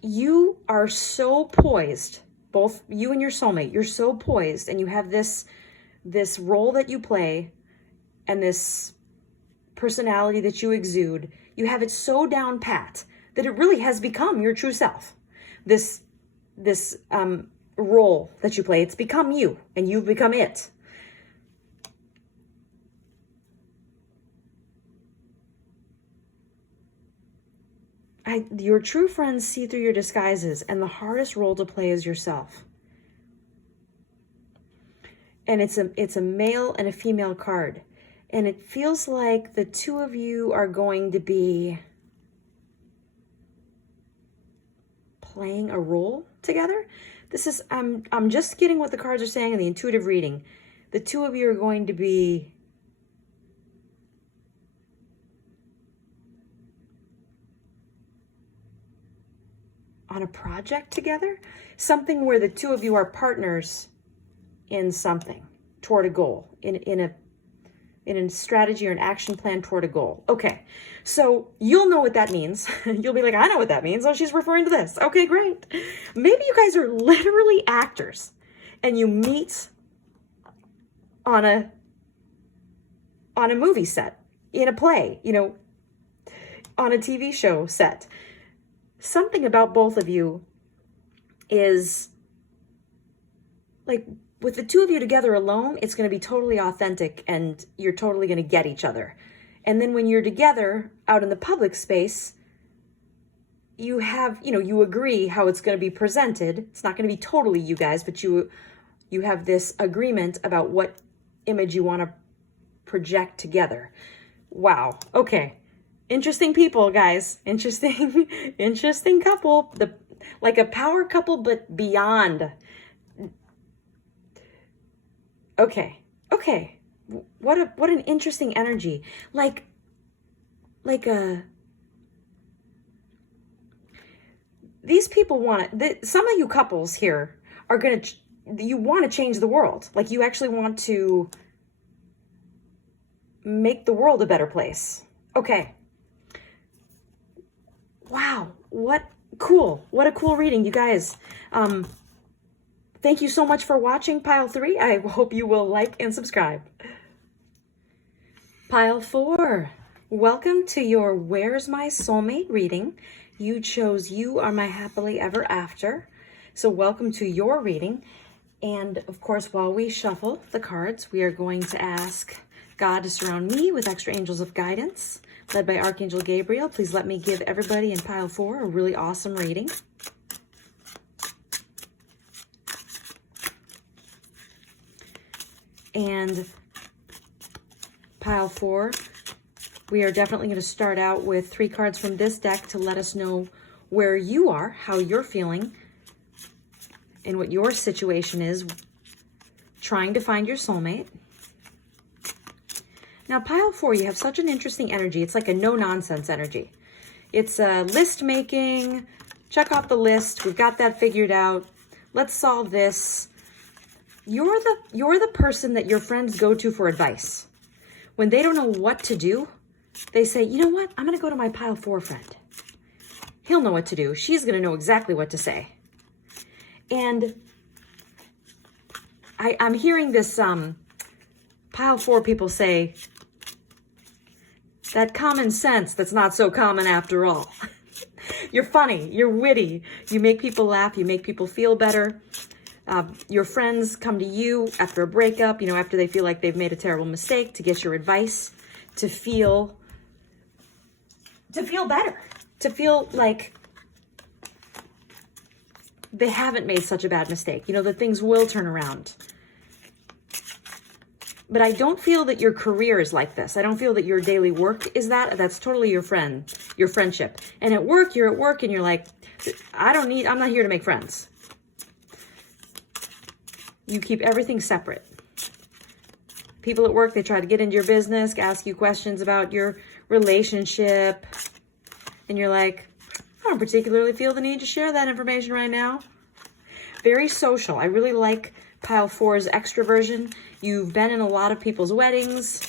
You are so poised, both you and your soulmate, you're so poised, and you have this role that you play and this personality that you exude. You have it so down pat that it really has become your true self. This role that you play, it's become you, and you've become it. Your true friends see through your disguises, and the hardest role to play is yourself. And it's a male and a female card. And it feels like the two of you are going to be playing a role together. This is, I'm just getting what the cards are saying in the intuitive reading. The two of you are going to be on a project together, something where the two of you are partners in something toward a goal, in a strategy or an action plan toward a goal. Okay, so you'll know what that means. You'll be like, I know what that means. Oh, she's referring to this. Okay, great. Maybe you guys are literally actors and you meet on a movie set, in a play, on a TV show set. Something about both of you is like, with the two of you together alone, it's going to be totally authentic and you're totally going to get each other. And then when you're together out in the public space, you have, you agree how it's going to be presented. It's not going to be totally you guys, but you have this agreement about what image you want to project together. Wow. Okay. Interesting people, guys. Interesting couple. Like a power couple, but beyond. Okay. What an interesting energy. These people some of you couples here are you want to change the world. Like, you actually want to make the world a better place. Okay. Wow. What a cool reading, you guys. Thank you so much for watching Pile 3. I hope you will like and subscribe. Pile 4. Welcome to your Where's My Soulmate reading. You chose You Are My Happily Ever After. So welcome to your reading. And of course, while we shuffle the cards, we are going to ask God to surround me with extra angels of guidance, led by Archangel Gabriel. Please let me give everybody in Pile 4 a really awesome reading. And Pile 4, we are definitely going to start out with 3 cards from this deck to let us know where you are, how you're feeling, and what your situation is trying to find your soulmate. Now, Pile 4, you have such an interesting energy. It's like a no-nonsense energy. It's list making, check off the list, we've got that figured out, let's solve this. You're the person that your friends go to for advice. When they don't know what to do, they say, you know what, I'm going to go to my Pile 4 friend. He'll know what to do. She's going to know exactly what to say. And I'm hearing this Pile 4 people say, that common sense that's not so common after all. You're funny, you're witty, you make people laugh, you make people feel better. Your friends come to you after a breakup, after they feel like they've made a terrible mistake, to get your advice, to feel better, to feel like they haven't made such a bad mistake, that things will turn around. But I don't feel that your career is like this. I don't feel that your daily work is that. That's totally your friendship. And at work, you're at work and you're like, I'm not here to make friends. You keep everything separate. People at work, they try to get into your business, ask you questions about your relationship. And you're like, I don't particularly feel the need to share that information right now. Very social. I really like Pile 4's extroversion. You've been in a lot of people's weddings.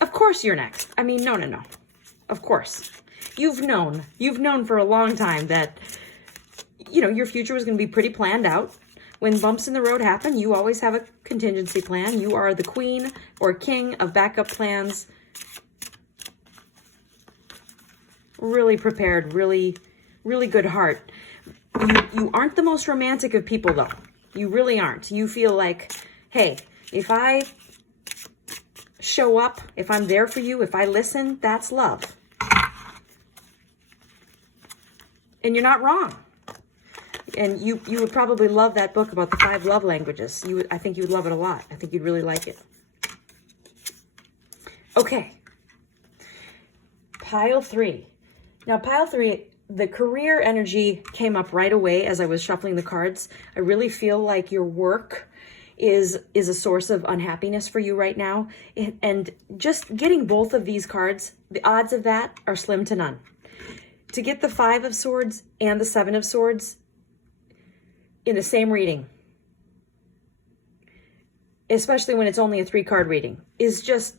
Of course you're next. I mean, no. Of course. You've known for a long time that, your future was going to be pretty planned out. When bumps in the road happen, you always have a contingency plan. You are the queen or king of backup plans. Really prepared, really, really good heart. You aren't the most romantic of people, though. You really aren't. You feel like, hey, if I show up, if I'm there for you, if I listen, that's love. And you're not wrong. And you would probably love that book about the 5 love languages. I think you would love it a lot. I think you'd really like it. Okay. Pile 3. Now, Pile 3, the career energy came up right away as I was shuffling the cards. I really feel like your work is a source of unhappiness for you right now. And just getting both of these cards, the odds of that are slim to none. to get the Five of Swords and the Seven of Swords in the same reading, especially when it's only a 3-card reading, is just,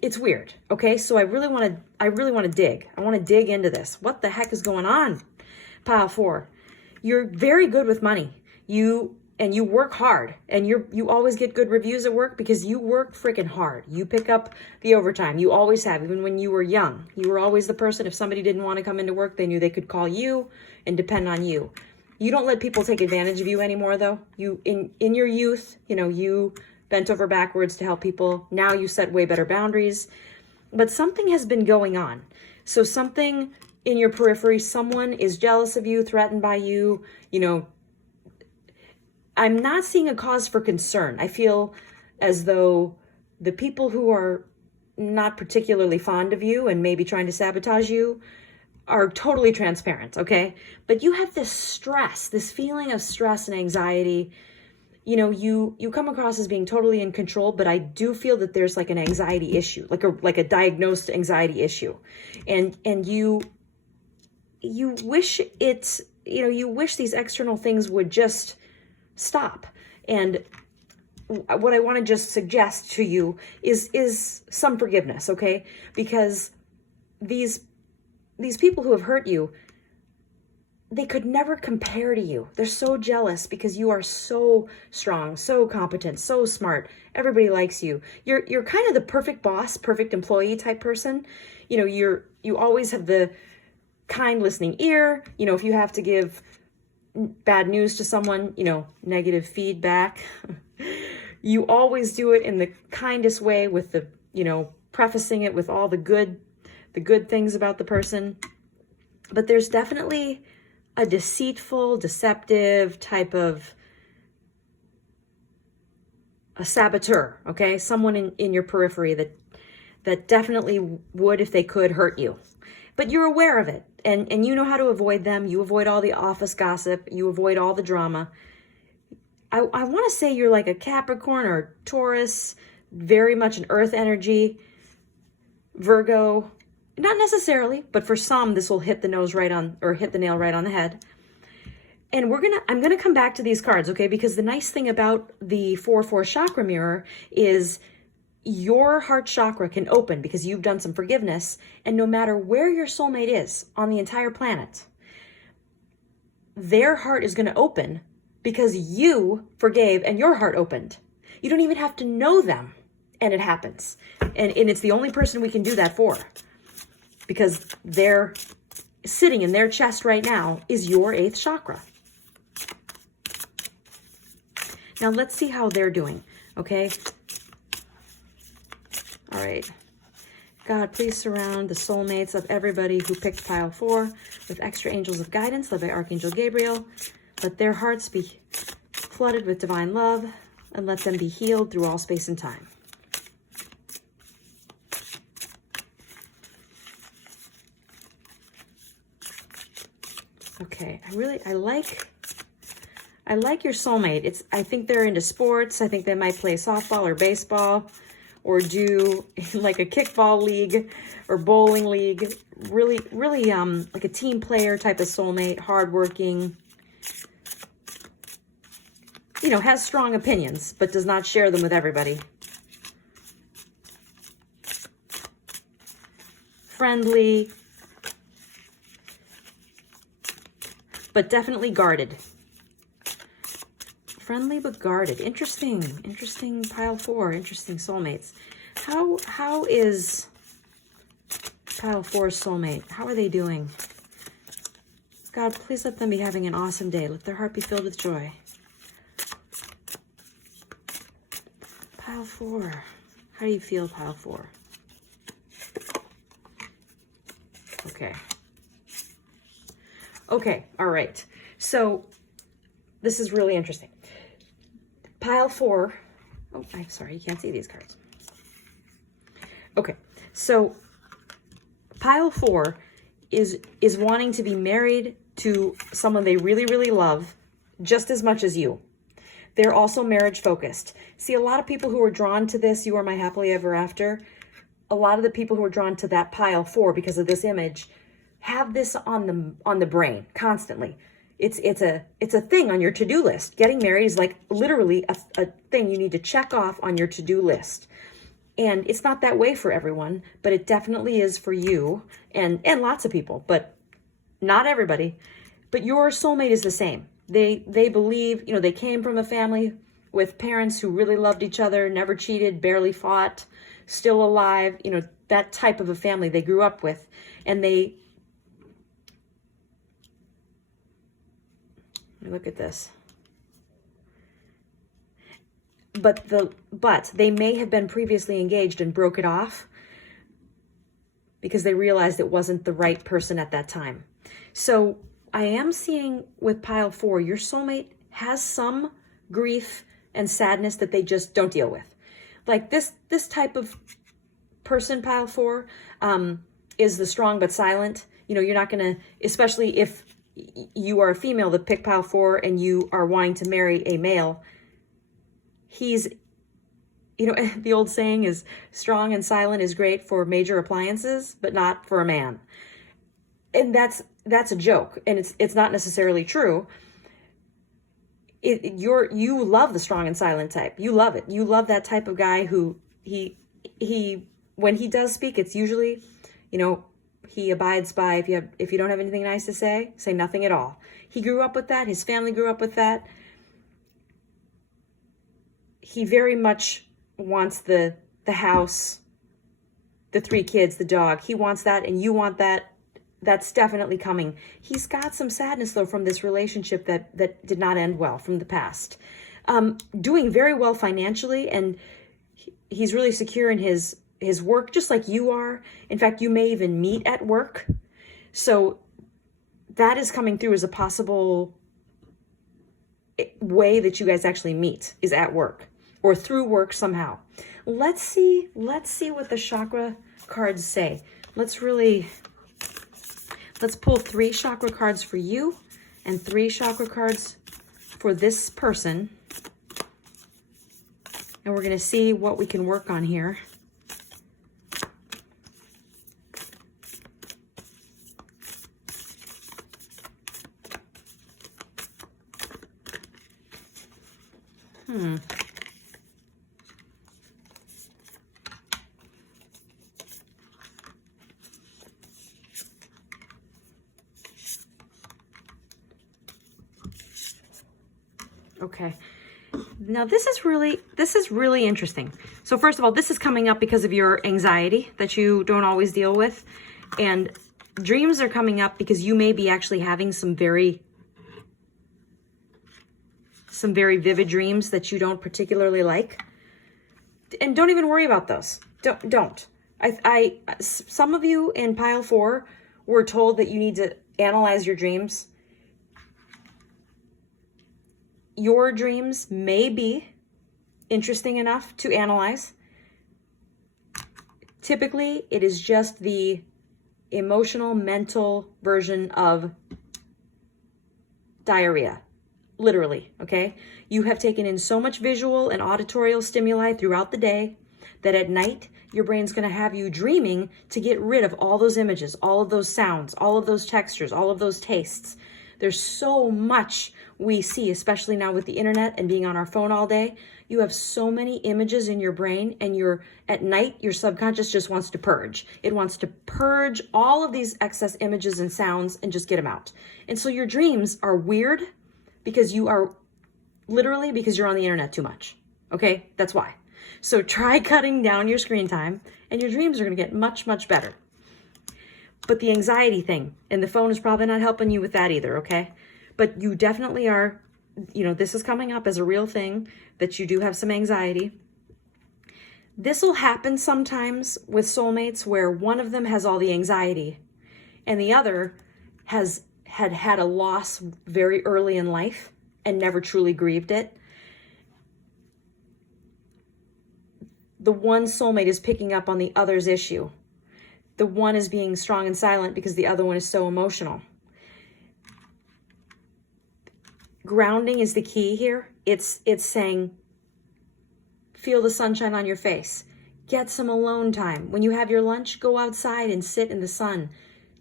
it's weird. Okay, so I really want to dig. I want to dig into this. What the heck is going on, pile 4? You're very good with money. You work hard, and you always get good reviews at work because you work freaking hard. You pick up the overtime. You always have, even when you were young. You were always the person, if somebody didn't want to come into work, they knew they could call you and depend on you. You don't let people take advantage of you anymore, though. You, in your youth, you bent over backwards to help people. Now you set way better boundaries. But something has been going on. So something in your periphery, someone is jealous of you, threatened by you, I'm not seeing a cause for concern. I feel as though the people who are not particularly fond of you and maybe trying to sabotage you are totally transparent, okay? But you have this stress, this feeling of stress and anxiety. You come across as being totally in control, but I do feel that there's like an anxiety issue, like a diagnosed anxiety issue. And you wish you wish these external things would just stop. And what I want to just suggest to you is some forgiveness, okay? Because these people who have hurt you, they could never compare to you. They're so jealous because you are so strong, so competent, so smart. Everybody likes you. You're kind of the perfect boss, perfect employee type person. You always have the kind listening ear. If you have to give bad news to someone, negative feedback, you always do it in the kindest way, with the, prefacing it with all the good things about the person. But there's definitely a deceitful, deceptive type of a saboteur, okay? Someone in your periphery that definitely would, if they could, hurt you. But you're aware of it, and you know how to avoid them. You avoid all the office gossip. You avoid all the drama. I want to say you're like a Capricorn or Taurus, very much an earth energy. Virgo, not necessarily, but for some, this will hit the nail right on the head. And I'm gonna come back to these cards, okay? Because the nice thing about the 4/4 chakra mirror is your heart chakra can open because you've done some forgiveness, and no matter where your soulmate is on the entire planet, their heart is going to open because you forgave and your heart opened. You don't even have to know them, and it happens. And it's the only person we can do that for, because they're sitting in their chest right now is your 8th chakra. Now let's see how they're doing, okay? All right. God, please surround the soulmates of everybody who picked pile 4 with extra angels of guidance led by Archangel Gabriel. Let their hearts be flooded with divine love, and let them be healed through all space and time. Okay, I like your soulmate. I think they're into sports. I think they might play softball or baseball, or do like a kickball league or bowling league. Really, like a team player type of soulmate, hardworking, has strong opinions, but does not share them with everybody. Friendly, but definitely guarded. Friendly but guarded. Interesting pile 4. Interesting soulmates. How is pile 4's soulmate? How are they doing? God, please let them be having an awesome day. Let their heart be filled with joy. Pile 4. How do you feel, pile 4? Okay, all right. So this is really interesting. Pile 4. Oh, I'm sorry, you can't see these cards. Okay, so pile 4 is wanting to be married to someone they really, really love just as much as you. They're also marriage focused. See, a lot of people who are drawn to this, You Are My Happily Ever After, a lot of the people who are drawn to that pile 4 because of this image have this on the brain constantly. It's a thing on your to-do list. Getting married is like literally a thing you need to check off on your to-do list. And it's not that way for everyone, but it definitely is for you and lots of people, but not everybody. But your soulmate is the same. They believe, they came from a family with parents who really loved each other, never cheated, barely fought, still alive, that type of a family they grew up with. And look at this. But they may have been previously engaged and broke it off because they realized it wasn't the right person at that time. So I am seeing with pile 4, your soulmate has some grief and sadness that they just don't deal with. Like this type of person, pile 4, is the strong but silent. You're not going to, especially if you are a female that pick pile 4 and you are wanting to marry a male, he's, the old saying is strong and silent is great for major appliances, but not for a man. And that's a joke, and it's not necessarily true. You love the strong and silent type. You love it. You love that type of guy who he when he does speak, it's usually, he abides by, if you don't have anything nice to say nothing at all. He grew up with that. His family grew up with that. He very much wants the house, the 3 kids, the dog. He wants that, and you want that. That's definitely coming. He's got some sadness, though, from this relationship that did not end well from the past. Doing very well financially, and he's really secure in his work, just like you are. In fact, you may even meet at work. So that is coming through as a possible way that you guys actually meet, is at work or through work somehow. Let's see what the chakra cards say. Let's pull 3 chakra cards for you and 3 chakra cards for this person. And we're going to see what we can work on here. Okay. Now this is really interesting. So first of all, this is coming up because of your anxiety that you don't always deal with. And dreams are coming up because you may be actually having some very vivid dreams that you don't particularly like. And don't even worry about those. Don't. Some of you in pile 4 were told that you need to analyze your dreams. Your dreams may be interesting enough to analyze. Typically, it is just the emotional, mental version of diarrhea. Literally, okay? You have taken in so much visual and auditorial stimuli throughout the day that at night, your brain's going to have you dreaming to get rid of all those images, all of those sounds, all of those textures, all of those tastes. There's so much we see, especially now with the internet and being on our phone all day. You have so many images in your brain, and at night, your subconscious just wants to purge. It wants to purge all of these excess images and sounds and just get them out. And so your dreams are weird because you're on the internet too much. Okay? That's why. So try cutting down your screen time, and your dreams are going to get much, much better. But the anxiety thing, and the phone is probably not helping you with that either, okay? But you definitely are, this is coming up as a real thing, that you do have some anxiety. This will happen sometimes with soulmates where one of them has all the anxiety and the other has had a loss very early in life and never truly grieved it. The one soulmate is picking up on the other's issue. The one is being strong and silent because the other one is so emotional. Grounding is the key here. It's saying, feel the sunshine on your face. Get some alone time. When you have your lunch, go outside and sit in the sun.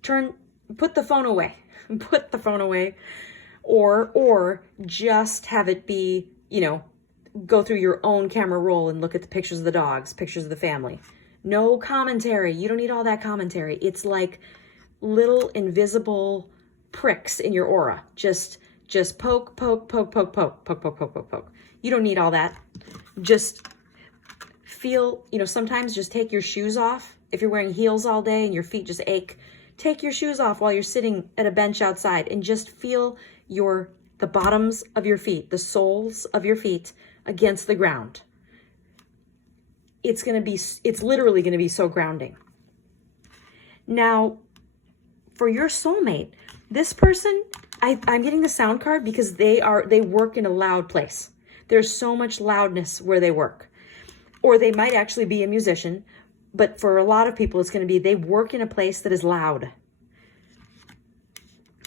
Turn put the phone away. Put the phone away. Or just have it be, go through your own camera roll and look at the pictures of the dogs, pictures of the family. No commentary. You don't need all that commentary. It's like little invisible pricks in your aura. Just poke, poke, poke, poke, poke, poke, poke, poke, poke, poke. You don't need all that. Just feel, sometimes just take your shoes off. If you're wearing heels all day and your feet just ache, take your shoes off while you're sitting at a bench outside and just feel the bottoms of your feet, the soles of your feet against the ground. It's literally going to be so grounding. Now, for your soulmate, this person, I'm getting the sound card because they work in a loud place. There's so much loudness where they work. Or they might actually be a musician, but for a lot of people, it's going to be they work in a place that is loud.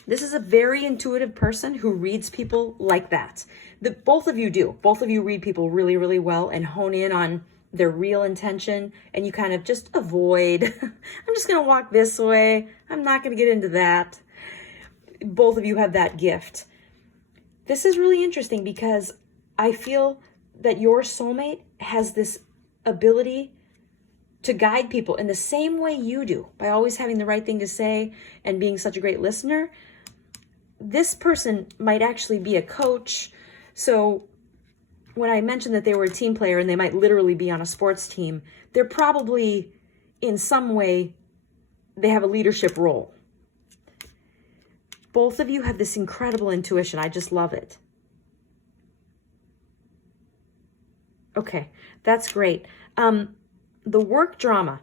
This is a very intuitive person who reads people like that. Both of you do. Both of you read people really, really well and hone in on their real intention, and you kind of just avoid. I'm just going to walk this way. I'm not going to get into that. Both of you have that gift. This is really interesting because I feel that your soulmate has this ability to guide people in the same way you do, by always having the right thing to say and being such a great listener. This person might actually be a coach. So when I mentioned that they were a team player and they might literally be on a sports team, they're probably in some way, they have a leadership role. Both of you have this incredible intuition. I just love it. Okay, that's great. The work drama.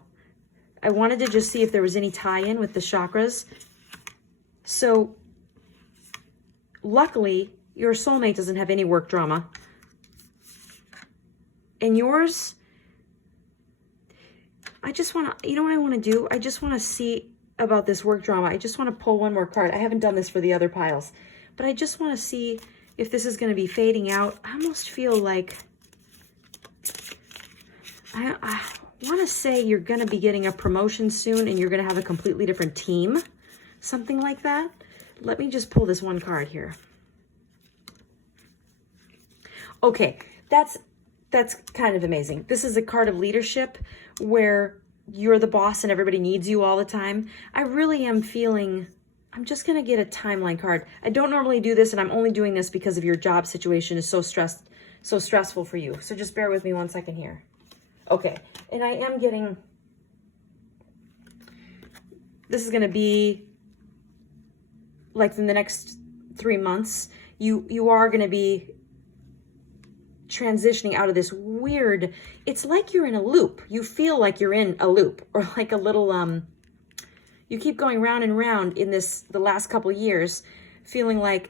I wanted to just see if there was any tie-in with the chakras. So luckily, your soulmate doesn't have any work drama. And yours, I just want to, you know what I want to do? I just want to see about this work drama. I just want to pull one more card. I haven't done this for the other piles, but I just want to see if this is going to be fading out. I almost feel like, I want to say you're going to be getting a promotion soon and you're going to have a completely different team. Something like that. Let me just pull this one card here. Okay, that's kind of amazing. This is a card of leadership where you're the boss and everybody needs you all the time. I really am feeling, I'm just going to get a timeline card. I don't normally do this, and I'm only doing this because of your job situation is so stressful for you. So just bear with me 1 second here. Okay, and I am getting, this is going to be like in the next 3 months, you are going to be transitioning out of this weird, it's like you're in a loop. You feel like you're in a loop, or like a little, you keep going round and round in the last couple of years, feeling like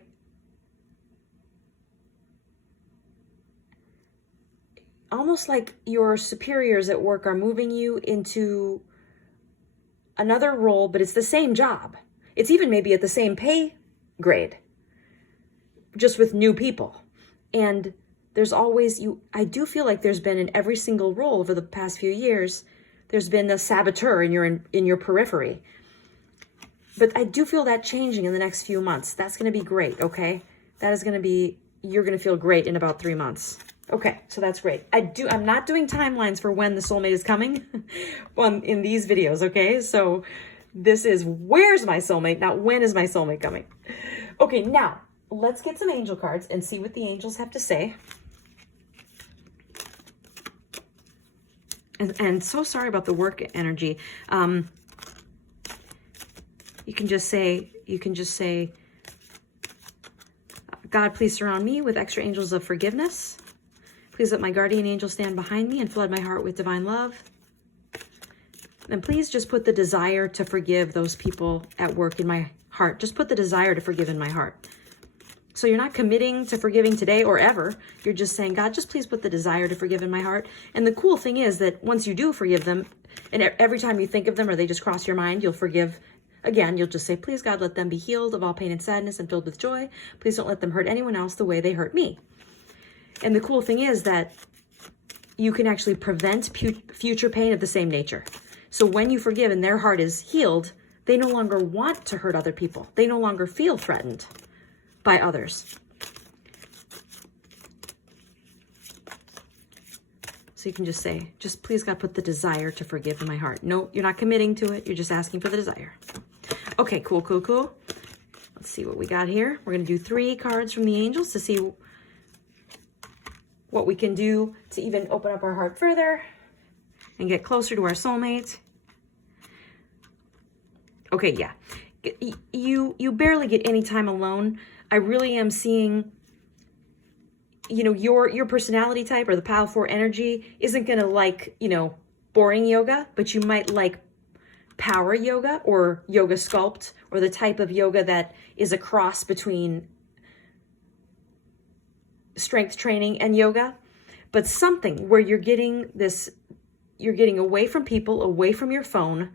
almost like your superiors at work are moving you into another role, but it's the same job. It's even maybe at the same pay grade, just with new people. And there's always, I do feel like there's been in every single role over the past few years, there's been a saboteur in your periphery. But I do feel that changing in the next few months. That's going to be great, okay? That is going to be, you're going to feel great in about 3 months. Okay, so that's great. I'm not doing timelines for when the soulmate is coming in these videos, okay? So this is where's my soulmate, not when is my soulmate coming. Okay, now let's get some angel cards and see what the angels have to say. And so sorry about the work energy. You can just say, God, please surround me with extra angels of forgiveness. Please let my guardian angel stand behind me and flood my heart with divine love. And please just put the desire to forgive those people at work in my heart. Just put the desire to forgive in my heart. So you're not committing to forgiving today or ever. You're just saying, God, just please put the desire to forgive in my heart. And the cool thing is that once you do forgive them, and every time you think of them or they just cross your mind, you'll forgive again. You'll just say, please, God, let them be healed of all pain and sadness and filled with joy. Please don't let them hurt anyone else the way they hurt me. And the cool thing is that you can actually prevent future pain of the same nature. So when you forgive and their heart is healed, They no longer want to hurt other people. They no longer feel threatened by others. So you can just say, just please God, put the desire to forgive in my heart. No, you're not committing to it. You're just asking for the desire. Okay, cool, cool, cool. Let's see what we got here. We're going to do 3 cards from the angels to see what we can do to even open up our heart further and get closer to our soulmate. Okay, yeah. You barely get any time alone. I really am seeing, you know, your personality type or the pile 4 energy isn't going to like, you know, boring yoga, but you might like power yoga or yoga sculpt, or the type of yoga that is a cross between strength training and yoga, but something where you're getting away from people, away from your phone,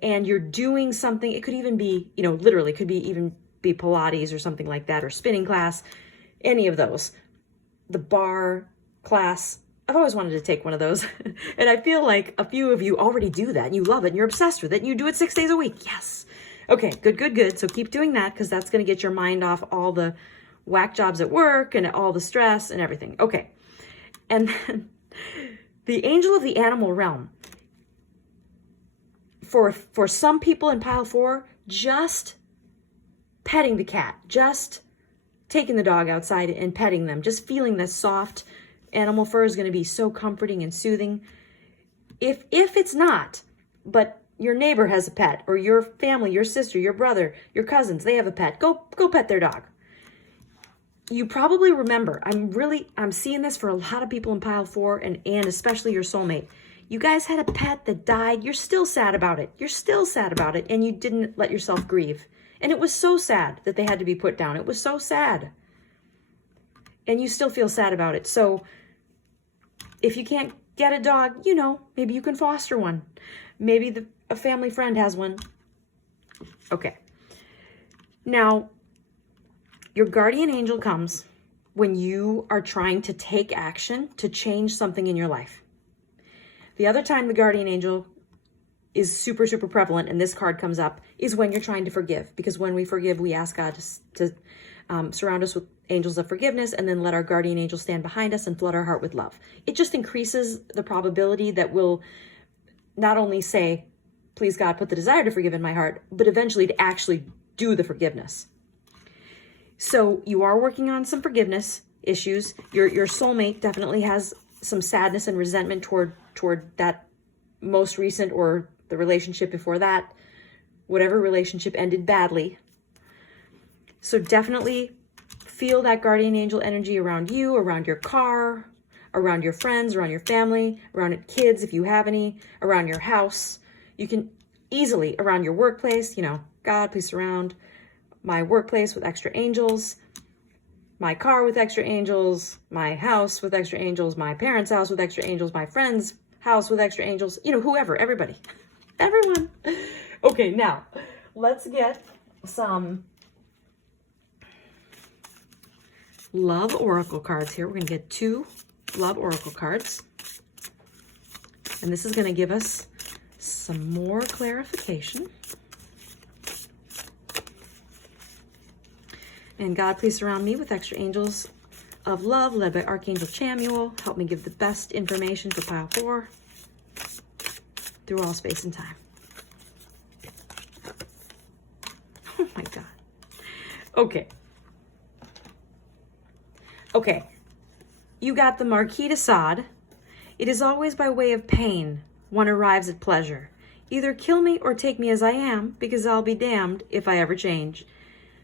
and you're doing something. It could even be, you know, literally could be even be Pilates or something like that, or spinning class, any of those. The bar class. I've always wanted to take one of those. And I feel like a few of you already do that and you love it and you're obsessed with it and you do it 6 days a week. Yes. Okay, good, good, good. So keep doing that, because that's going to get your mind off all the whack jobs at work and all the stress and everything. Okay. And then the angel of the animal realm. For some people in pile 4, just petting the cat, just taking the dog outside and petting them, just feeling the soft animal fur is going to be so comforting and soothing. If it's not, but your neighbor has a pet, or your family, your sister, your brother, your cousins, they have a pet, go pet their dog. You probably remember, I'm seeing this for a lot of people in pile 4 and especially your soulmate. You guys had a pet that died. You're still sad about it. You're still sad about it, and you didn't let yourself grieve. And it was so sad that they had to be put down. It was so sad. And you still feel sad about it. So if you can't get a dog, you know, maybe you can foster one. Maybe a family friend has one. Okay. Now, your guardian angel comes when you are trying to take action to change something in your life. The other time the guardian angel is super, super prevalent, and this card comes up, is when you're trying to forgive. Because when we forgive, we ask God to surround us with angels of forgiveness, and then let our guardian angel stand behind us and flood our heart with love. It just increases the probability that we'll not only say, please God, put the desire to forgive in my heart, but eventually to actually do the forgiveness. So you are working on some forgiveness issues. Your soulmate definitely has some sadness and resentment toward that most recent, or the relationship before that, whatever relationship ended badly. So definitely feel that guardian angel energy around you, around your car, around your friends, around your family, around kids if you have any, around your house. You can easily, around your workplace, you know, God, please surround my workplace with extra angels, my car with extra angels, my house with extra angels, my parents' house with extra angels, my friend's house with extra angels, you know, whoever, everybody, everyone. Okay, now let's get some love oracle cards here. We're going to get 2 love oracle cards. And this is going to give us some more clarification. And God, please surround me with extra angels of love, led by Archangel Chamuel. Help me give the best information for pile 4 through all space and time. Oh my God. Okay. Okay. You got the Marquis de Sade. It is always by way of pain one arrives at pleasure. Either kill me or take me as I am, because I'll be damned if I ever change.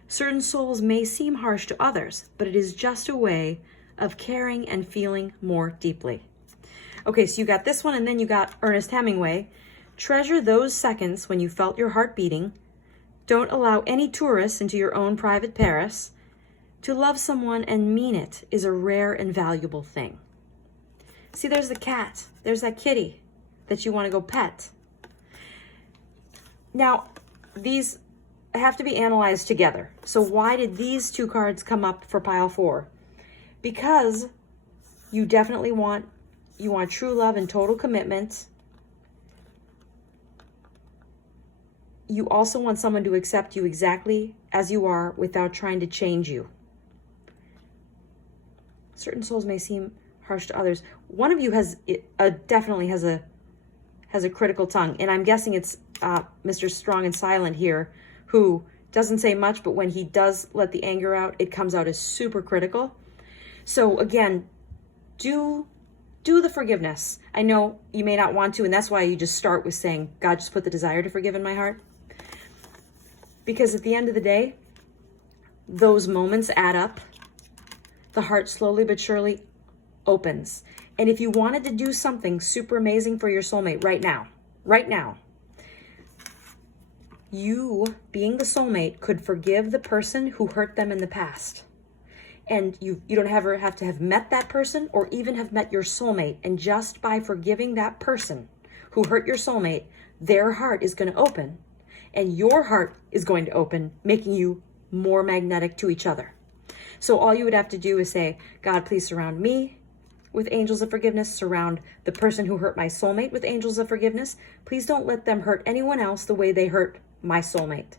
Certain souls may seem harsh to others, but it is just a way of caring and feeling more deeply. Okay, so you got this one, and then you got Ernest Hemingway. Treasure those seconds when you felt your heart beating. Don't allow any tourists into your own private Paris. To love someone and mean it is a rare and valuable thing. See, there's the cat. There's that kitty that you want to go pet. Now, these have to be analyzed together. So why did these 2 cards come up for pile 4? Because you definitely want true love and total commitment. you also want someone to accept you exactly as you are without trying to change you. Certain souls may seem harsh to others. One of you definitely has a critical tongue, and I'm guessing it's Mr. Strong and Silent here, who doesn't say much, but when he does let the anger out, it comes out as super critical. So again, do the forgiveness. I know you may not want to, and that's why you just start with saying, God, just put the desire to forgive in my heart. Because at the end of the day, those moments add up. The heart slowly but surely opens. And if you wanted to do something super amazing for your soulmate right now, you, being the soulmate, could forgive the person who hurt them in the past. And you don't ever have to have met that person or even have met your soulmate. And just by forgiving that person who hurt your soulmate, their heart is going to open and your heart is going to open, making you more magnetic to each other. So all you would have to do is say, God, please surround me with angels of forgiveness. Surround the person who hurt my soulmate with angels of forgiveness. Please don't let them hurt anyone else the way they hurt my soulmate.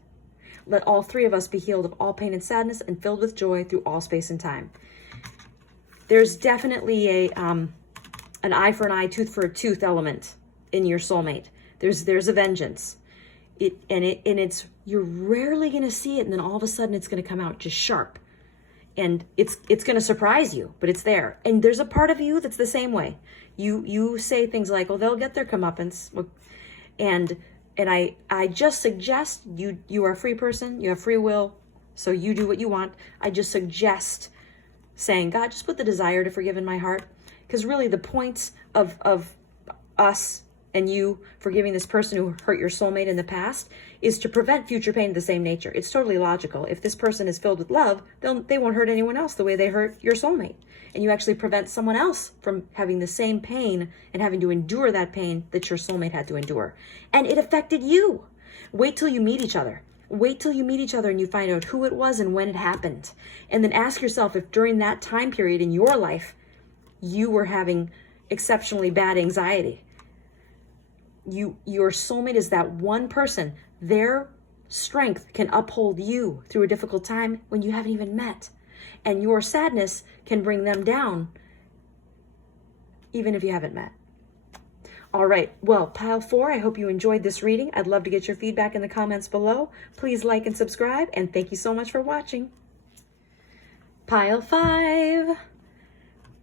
Let all three of us be healed of all pain and sadness and filled with joy through all space and time. There's definitely an eye for an eye, tooth for a tooth element in your soulmate. There's a vengeance. You're rarely going to see it, and then all of a sudden it's going to come out just sharp. And it's going to surprise you, but it's there. And there's a part of you that's the same way. You say things like, "Oh, they'll get their comeuppance," and I just suggest you are a free person. You have free will, so you do what you want. I just suggest saying, God, just put the desire to forgive in my heart, because really the points of us and you forgiving this person who hurt your soulmate in the past is to prevent future pain of the same nature. It's totally logical. If this person is filled with love, they won't hurt anyone else the way they hurt your soulmate. And you actually prevent someone else from having the same pain and having to endure that pain that your soulmate had to endure. And it affected you. Wait till you meet each other. Wait till you meet each other and you find out who it was and when it happened. And then ask yourself if during that time period in your life, you were having exceptionally bad anxiety. Your soulmate is that one person. Their strength can uphold you through a difficult time when you haven't even met. And your sadness can bring them down even if you haven't met. All right, well, Pile 4, I hope you enjoyed this reading. I'd love to get your feedback in the comments below. Please like and subscribe, and thank you so much for watching. Pile 5,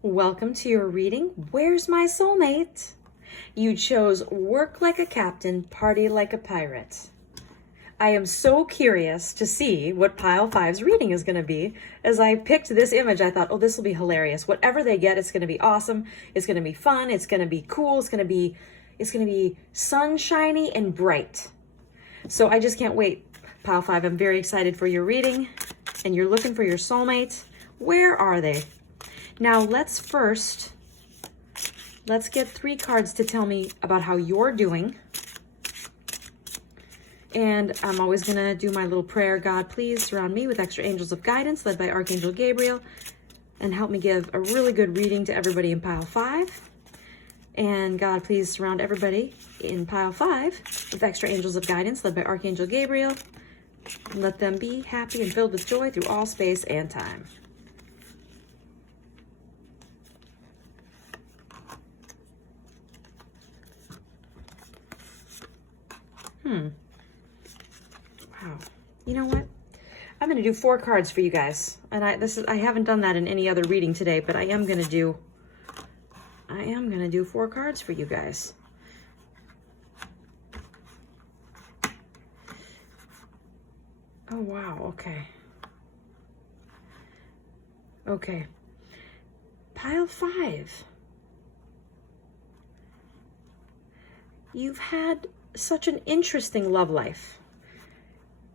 welcome to your reading. Where's my soulmate? You chose work like a captain, party like a pirate. I am so curious to see what Pile 5's reading is going to be. As I picked this image, I thought, oh, this will be hilarious. Whatever they get, it's going to be awesome. It's going to be fun. It's going to be cool. It's going to be sunshiny and bright. So I just can't wait. Pile 5, I'm very excited for your reading, and you're looking for your soulmate. Where are they? Now let's get 3 cards to tell me about how you're doing. And I'm always going to do my little prayer. God, please surround me with extra angels of guidance led by Archangel Gabriel and help me give a really good reading to everybody in Pile 5. And God, please surround everybody in Pile 5 with extra angels of guidance led by Archangel Gabriel. And let them be happy and filled with joy through all space and time. Wow. You know what? I'm going to do 4 cards for you guys. And I haven't done that in any other reading today, but I am going to do 4 cards for you guys. Oh, wow. Okay. Okay. Pile 5. You've had such an interesting love life.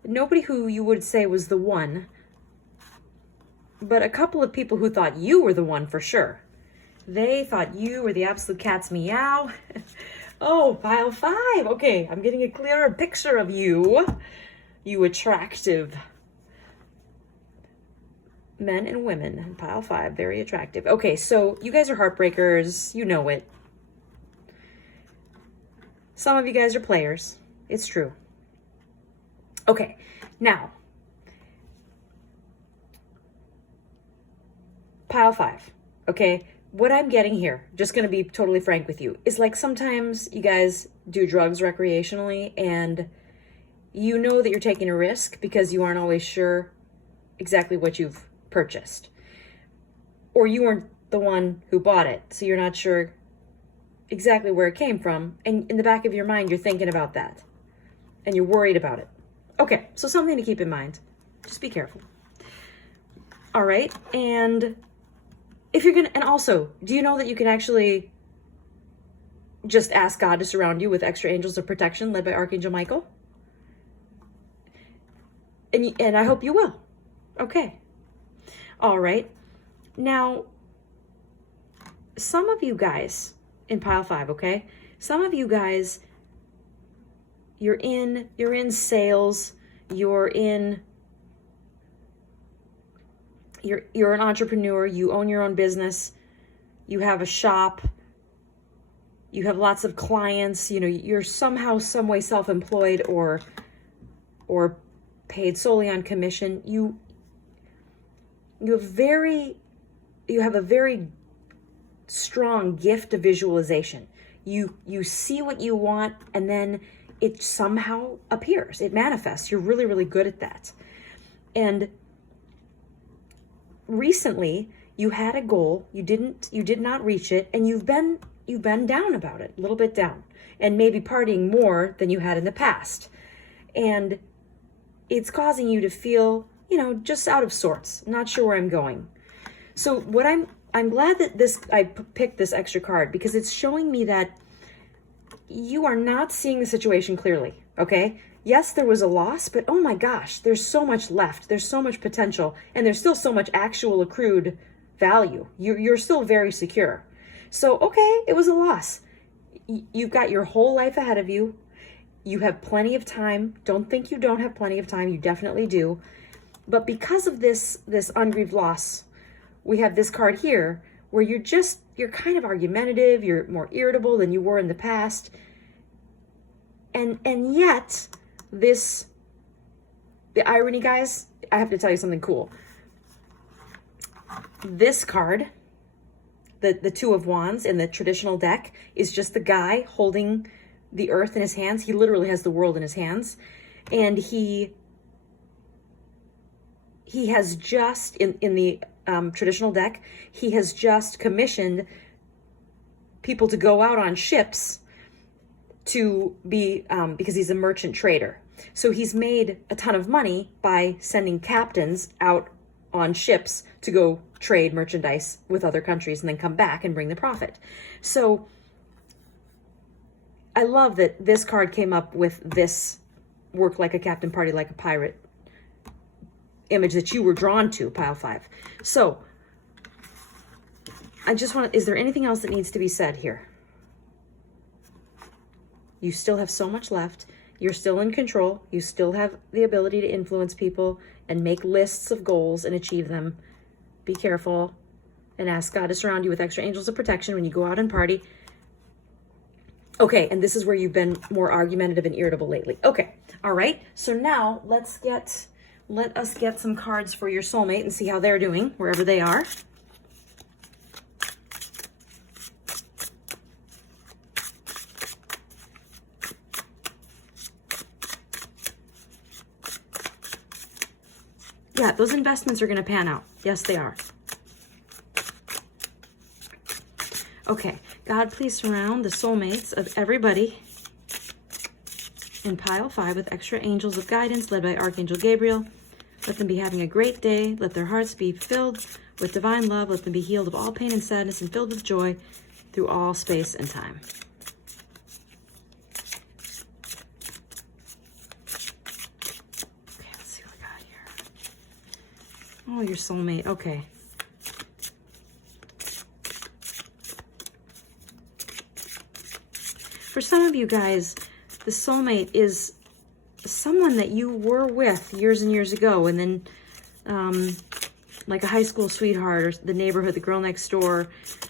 Nobody who you would say was the one, but a couple of people who thought you were the one for sure. They thought you were the absolute cat's meow. Oh, Pile 5. Okay, I'm getting a clearer picture of you. You attractive men and women. Pile 5, very attractive. Okay, so you guys are heartbreakers. You know it. Some of you guys are players. It's true. Okay, now, pile 5, okay? What I'm getting here, just going to be totally frank with you, is like sometimes you guys do drugs recreationally and you know that you're taking a risk because you aren't always sure exactly what you've purchased. Or you weren't the one who bought it, so you're not sure exactly where it came from. And in the back of your mind, you're thinking about that. And you're worried about it. Okay, so something to keep in mind. Just be careful. All right, and if you're gonna, and also, do you know that you can actually just ask God to surround you with extra angels of protection led by Archangel Michael? And I hope you will. Okay. All right. Now, some of you guys in pile 5, okay? Some of you guys, you're in sales, you're an entrepreneur, you own your own business, you have a shop, you have lots of clients, you know, you're somehow, some way self-employed or paid solely on commission. You have a very strong gift of visualization. You see what you want and then it somehow appears. It manifests. You're really, really good at that. And recently you had a goal, you did not reach it, and you've been down about it, a little bit down, and maybe partying more than you had in the past. And it's causing you to feel, you know, just out of sorts, not sure where I'm going. So what I'm glad that I picked this extra card because it's showing me that you are not seeing the situation clearly, okay? Yes, there was a loss, but oh my gosh, there's so much left. There's so much potential, and there's still so much actual accrued value. You're still very secure. So, okay, it was a loss. You've got your whole life ahead of you. You have plenty of time. Don't think you don't have plenty of time. You definitely do. But because of this ungrieved loss, we have this card here where you're kind of argumentative. You're more irritable than you were in the past. And yet, the irony, guys, I have to tell you something cool. This card, the Two of Wands in the traditional deck, is just the guy holding the earth in his hands. He literally has the world in his hands. And he has just, in the traditional deck, he has just commissioned people to go out on ships to be, because he's a merchant trader. So he's made a ton of money by sending captains out on ships to go trade merchandise with other countries and then come back and bring the profit. So I love that this card came up with this work like a captain, party like a pirate image that you were drawn to, pile 5. So I just want to, is there anything else that needs to be said here? You still have so much left. You're still in control. You still have the ability to influence people and make lists of goals and achieve them. Be careful and ask God to surround you with extra angels of protection when you go out and party. Okay, and this is where you've been more argumentative and irritable lately. Okay, all right. So now let us get some cards for your soulmate and see how they're doing wherever they are. Yeah, those investments are going to pan out. Yes, they are. Okay, God, please surround the soulmates of everybody in pile 5 with extra angels of guidance led by Archangel Gabriel. Let them be having a great day. Let their hearts be filled with divine love. Let them be healed of all pain and sadness and filled with joy through all space and time. Okay, let's see what we got here. Oh, your soulmate. Okay. For some of you guys, the soulmate is someone that you were with years and years ago, and then like a high school sweetheart or the neighborhood, the girl next door,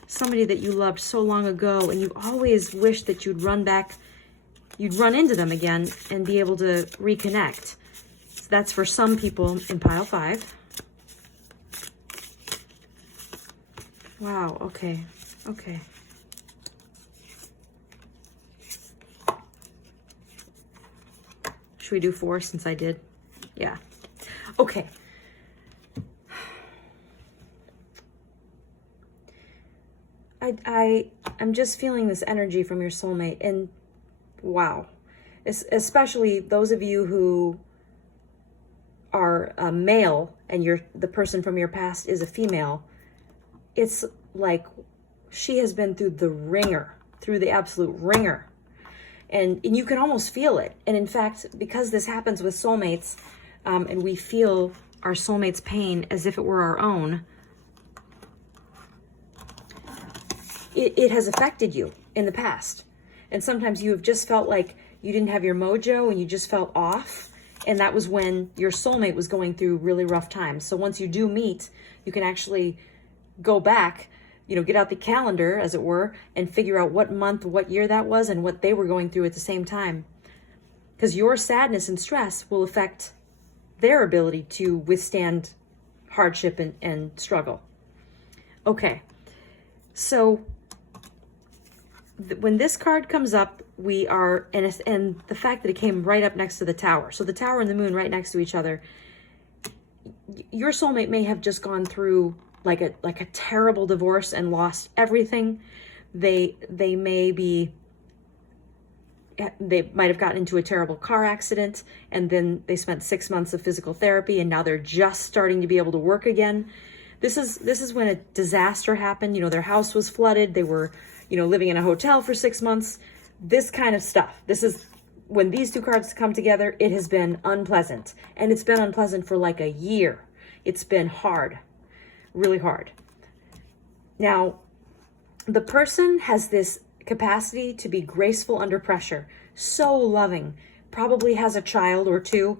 somebody that you loved so long ago, and you've always wished that you'd run into them again and be able to reconnect. That's for some people in pile 5. Wow, okay, okay. Should we do 4 since I did? Yeah. Okay. I'm just feeling this energy from your soulmate, and wow. Especially those of you who are a male and the person from your past is a female. It's like she has been through the absolute ringer. And you can almost feel it. And in fact, because this happens with soulmates, and we feel our soulmate's pain as if it were our own, it has affected you in the past. And sometimes you have just felt like you didn't have your mojo and you just felt off. And that was when your soulmate was going through really rough times. So once you do meet, you can actually go back, get out the calendar, as it were, and figure out what month, what year that was, and what they were going through at the same time. Because your sadness and stress will affect their ability to withstand hardship and struggle. Okay, so when this card comes up, we are, and the fact that it came right up next to the Tower. So the Tower and the Moon right next to each other. Your soulmate may have just gone through like a terrible divorce and lost everything. They might have gotten into a terrible car accident, and then they spent 6 months of physical therapy, and now they're just starting to be able to work again. This is when a disaster happened. Their house was flooded. They were, living in a hotel for 6 months. This kind of stuff. This is when these two cards come together. It has been unpleasant, and it's been unpleasant for like a year. It's been hard. Really hard. Now, the person has this capacity to be graceful under pressure, so loving, probably has a child or two,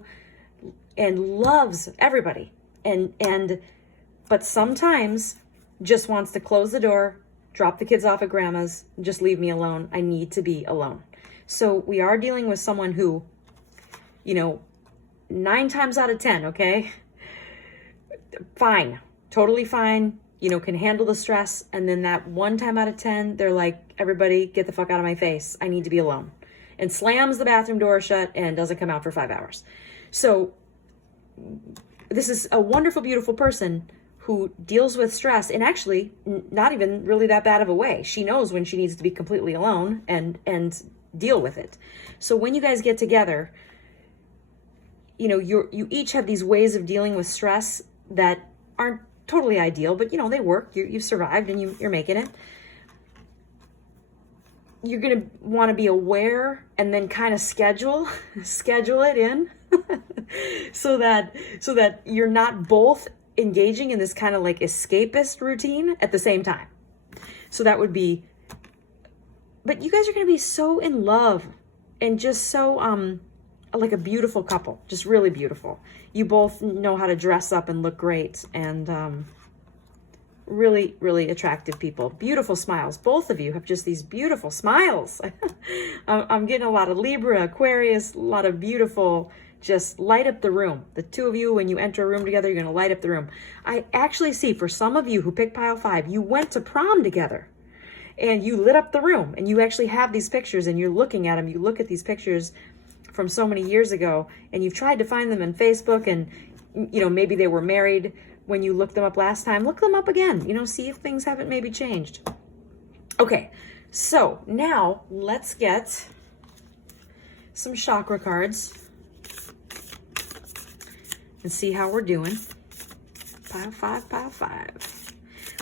and loves everybody, but sometimes just wants to close the door, drop the kids off at grandma's, just leave me alone. I need to be alone. So we are dealing with someone who, 9 times out of 10, okay, fine. Totally fine, can handle the stress. And then that 1 time out of 10, they're like, everybody get the fuck out of my face. I need to be alone. And slams the bathroom door shut and doesn't come out for 5 hours. So this is a wonderful, beautiful person who deals with stress in actually not even really that bad of a way. She knows when she needs to be completely alone and deal with it. So when you guys get together, you each have these ways of dealing with stress that aren't totally ideal, but they work. You've survived and you're making it. You're going to want to be aware and then kind of schedule it in so that you're not both engaging in this kind of like escapist routine at the same time. So that would be, but you guys are going to be so in love and just so like a beautiful couple, just really beautiful. You both know how to dress up and look great, and really, really attractive people. Beautiful smiles. Both of you have just these beautiful smiles. I'm getting a lot of Libra, Aquarius, a lot of beautiful, just light up the room. The two of you, when you enter a room together, you're going to light up the room. I actually see for some of you who picked pile 5, you went to prom together and you lit up the room, and you actually have these pictures and you're looking at them. You look at these pictures from so many years ago, and you've tried to find them in Facebook, and maybe they were married when you looked them up last time. Look them up again, see if things haven't maybe changed. Okay, so now let's get some chakra cards and see how we're doing. Pile 5, pile 5.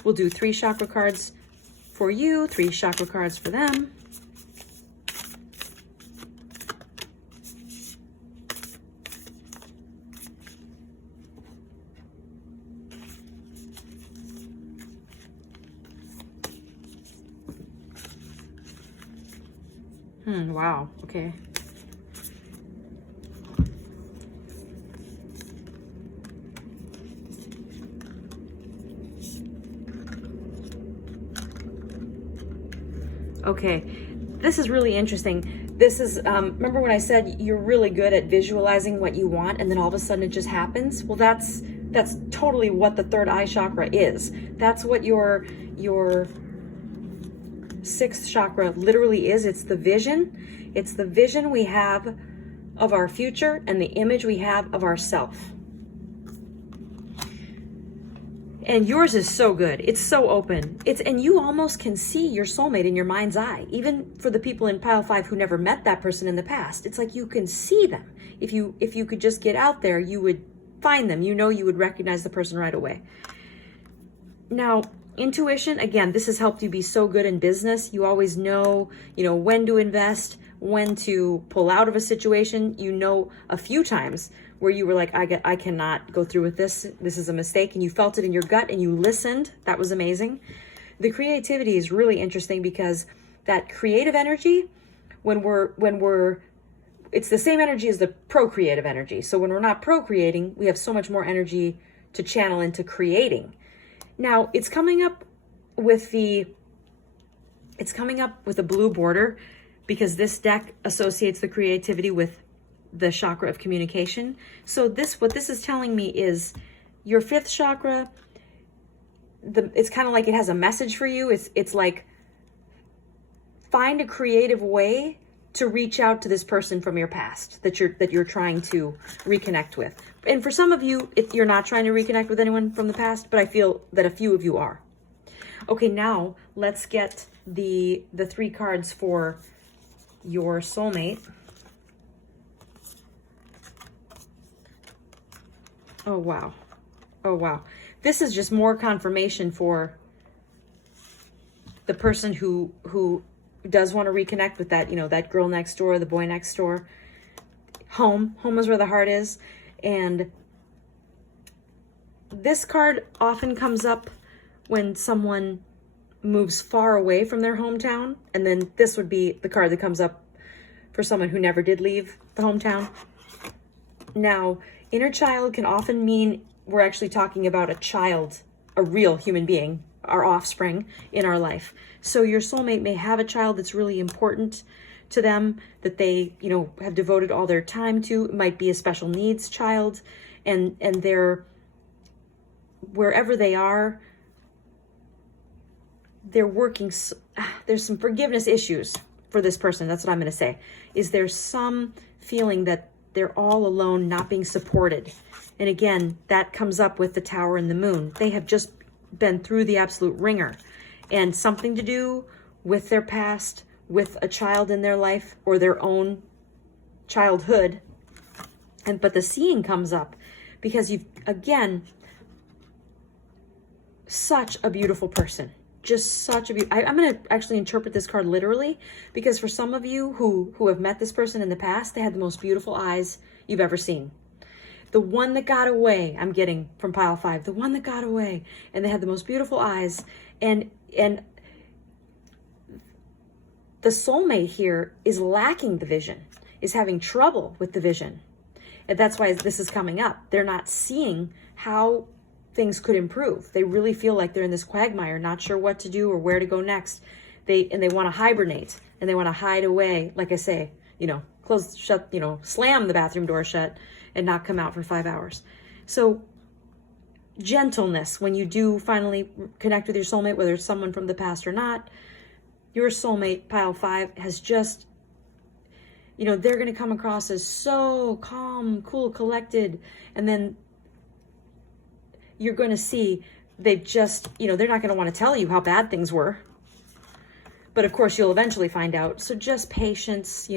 We'll do 3 chakra cards for you, 3 chakra cards for them. Wow, okay. Okay, this is really interesting. This is, remember when I said you're really good at visualizing what you want and then all of a sudden it just happens? Well, that's totally what the third eye chakra is. That's what your sixth chakra literally is. It's the vision. It's the vision we have of our future and the image we have of ourself. And yours is so good. It's so open. And you almost can see your soulmate in your mind's eye. Even for the people in pile 5 who never met that person in the past, it's like you can see them. If you could just get out there, you would find them. You would recognize the person right away. Now, intuition, again, this has helped you be so good in business. You always know, when to invest, when to pull out of a situation. A few times where you were like, I cannot go through with this. This is a mistake. And you felt it in your gut and you listened. That was amazing. The creativity is really interesting because that creative energy, it's the same energy as the procreative energy. So when we're not procreating, we have so much more energy to channel into creating. Now it's coming up with a blue border because this deck associates the creativity with the chakra of communication. So what this is telling me is your fifth chakra, it's kind of like it has a message for you. It's like, find a creative way to reach out to this person from your past that you're trying to reconnect with. And for some of you, you're not trying to reconnect with anyone from the past, but I feel that a few of you are. Okay, now let's get the 3 cards for your soulmate. Oh, wow. Oh, wow. This is just more confirmation for the person who does want to reconnect with that girl next door, the boy next door. Home is where the heart is. And this card often comes up when someone moves far away from their hometown. And then this would be the card that comes up for someone who never did leave the hometown. Now, inner child can often mean we're actually talking about a child, a real human being, our offspring in our life. So your soulmate may have a child that's really important to them, that they, have devoted all their time to. It might be a special needs child, and they're, wherever they are, they're working. There's some forgiveness issues for this person. That's what I'm going to say. Is there some feeling that they're all alone, not being supported? And again, that comes up with the Tower and the Moon. They have just been through the absolute ringer, and something to do with their past, with a child in their life or their own childhood. But the seeing comes up because you've, again, such a beautiful person. Just such a beautiful. I'm going to actually interpret this card literally, because for some of you who have met this person in the past, they had the most beautiful eyes you've ever seen. The one that got away, I'm getting from pile 5, the one that got away, and they had the most beautiful eyes. And the soulmate here is lacking the vision, is having trouble with the vision. And that's why this is coming up. They're not seeing how things could improve. They really feel like they're in this quagmire, not sure what to do or where to go next. They want to hibernate, and they want to hide away. Like I say, close, shut, slam the bathroom door shut and not come out for 5 hours. So gentleness, when you do finally connect with your soulmate, whether it's someone from the past or not, your soulmate, pile 5, has just, they're going to come across as so calm, cool, collected. And then you're going to see they've just, they're not going to want to tell you how bad things were. But of course, you'll eventually find out. So just patience,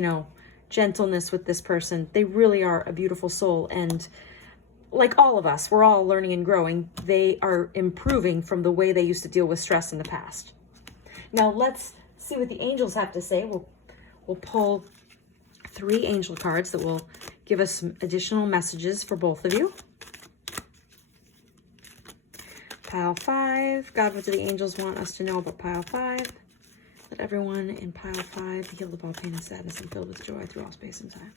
gentleness with this person. They really are a beautiful soul. And like all of us, we're all learning and growing. They are improving from the way they used to deal with stress in the past. Now let's see what the angels have to say. We'll pull 3 angel cards that will give us some additional messages for both of you. Pile 5. God, what do the angels want us to know about pile 5? Let everyone in pile 5 be healed of all pain and sadness and filled with joy through all space and time.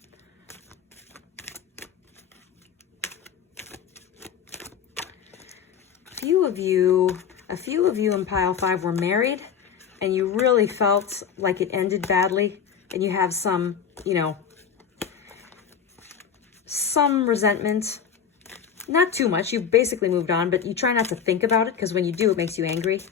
A few of you in pile 5 were married, and you really felt like it ended badly and you have some, you know, some resentment. Not too much. You've basically moved on, but you try not to think about it, because when you do, it makes you angry.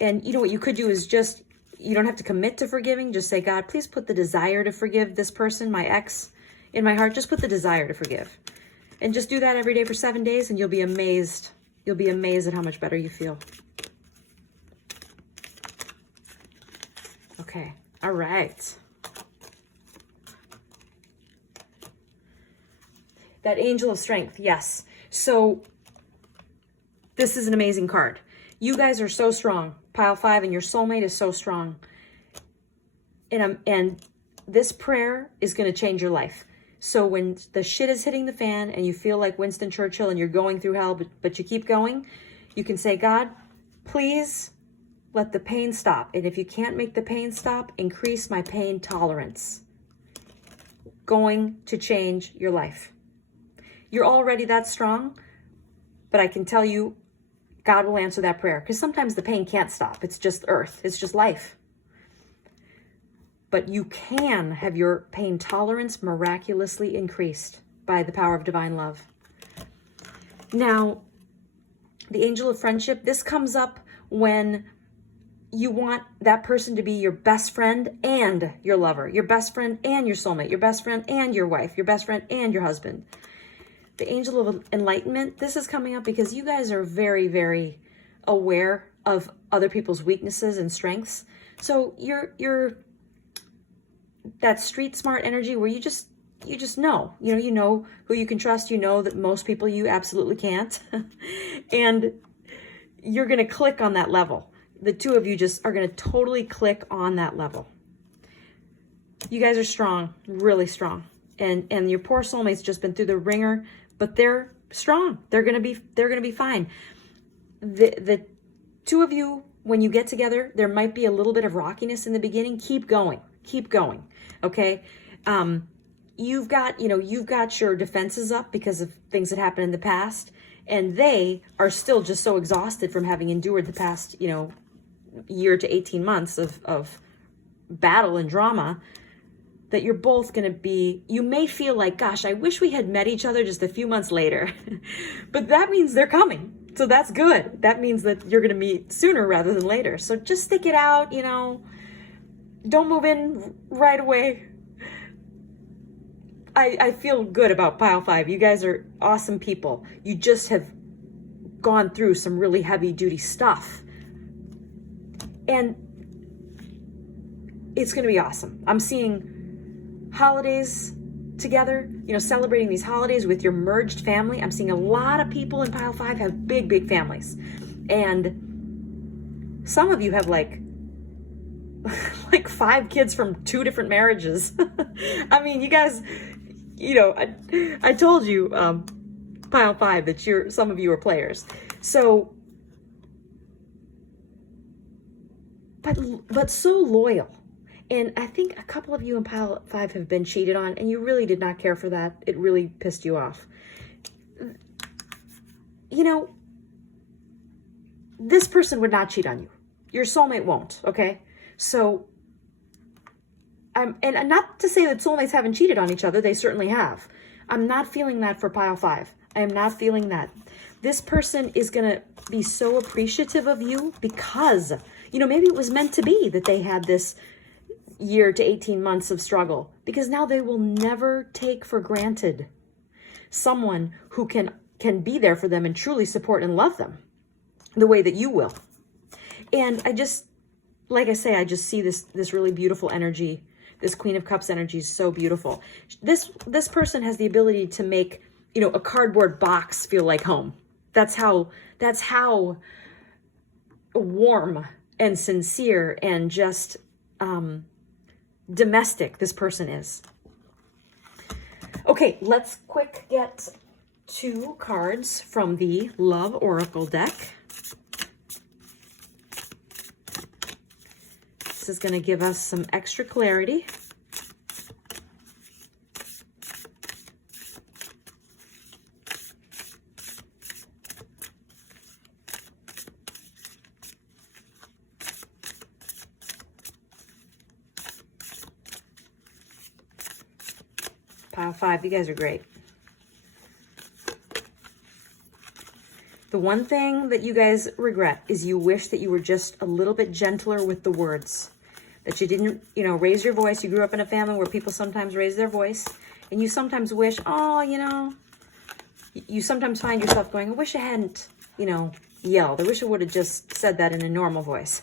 And you know what you could do is just, you don't have to commit to forgiving. Just say, God, please put the desire to forgive this person, my ex, in my heart. Just put the desire to forgive. And just do that every day for 7 days, and you'll be amazed. You'll be amazed at how much better you feel. Okay. All right. That Angel of Strength. Yes. So this is an amazing card. You guys are so strong. Pile 5 and your soulmate is so strong. And this prayer is going to change your life. So when the shit is hitting the fan and you feel like Winston Churchill and you're going through hell, but you keep going, you can say, God, please let the pain stop. And if you can't make the pain stop, increase my pain tolerance. Going to change your life. You're already that strong, but I can tell you, God will answer that prayer, because sometimes the pain can't stop. It's just earth. It's just life. But you can have your pain tolerance miraculously increased by the power of divine love. Now, the Angel of Friendship, this comes up when you want that person to be your best friend and your lover, your best friend and your soulmate, your best friend and your wife, your best friend and your husband. The Angel of Enlightenment, this is coming up because you guys are very, very aware of other people's weaknesses and strengths. So you're that street smart energy where you just know, you know who you can trust. You know that most people you absolutely can't. And you're going to click on that level. The two of you just are going to totally click on that level. You guys are strong, really strong. And your poor soulmate's just been through the ringer, but they're strong. They're going to be fine. The two of you, when you get together, there might be a little bit of rockiness in the beginning. Keep going. Okay. You've got your defenses up because of things that happened in the past, and they are still just so exhausted from having endured the past, year to 18 months of battle and drama, that you're both going to be, you may feel like, gosh, I wish we had met each other just a few months later, but that means they're coming. So that's good. That means that you're going to meet sooner rather than later. So just stick it out, don't move in right away. I feel good about Pile 5. You guys are awesome people. You just have gone through some really heavy duty stuff. And it's going to be awesome. I'm seeing holidays together, celebrating these holidays with your merged family. I'm seeing a lot of people in Pile 5 have big, big families. And some of you have like 5 kids from 2 different marriages. I mean, you guys, I told you, Pile 5, that some of you are players. So, but so loyal. And I think a couple of you in Pile 5 have been cheated on, and you really did not care for that. It really pissed you off. This person would not cheat on you. Your soulmate won't, okay? So, and not to say that soulmates haven't cheated on each other. They certainly have. I'm not feeling that for Pile 5. I am not feeling that. This person is going to be so appreciative of you because, maybe it was meant to be that they had this year to 18 months of struggle, because now they will never take for granted someone who can be there for them and truly support and love them the way that you will. And I just, like I say, I just see this really beautiful energy. This Queen of Cups energy is so beautiful. This person has the ability to make, a cardboard box feel like home. That's how warm and sincere and just domestic this person is. Okay, let's quick get 2 cards from the Love Oracle deck. This is going to give us some extra clarity. Pile 5, you guys are great. The one thing that you guys regret is you wish that you were just a little bit gentler with the words. That you didn't, raise your voice. You grew up in a family where people sometimes raise their voice. And you sometimes wish, you sometimes find yourself going, I wish I hadn't, yelled. I wish I would have just said that in a normal voice.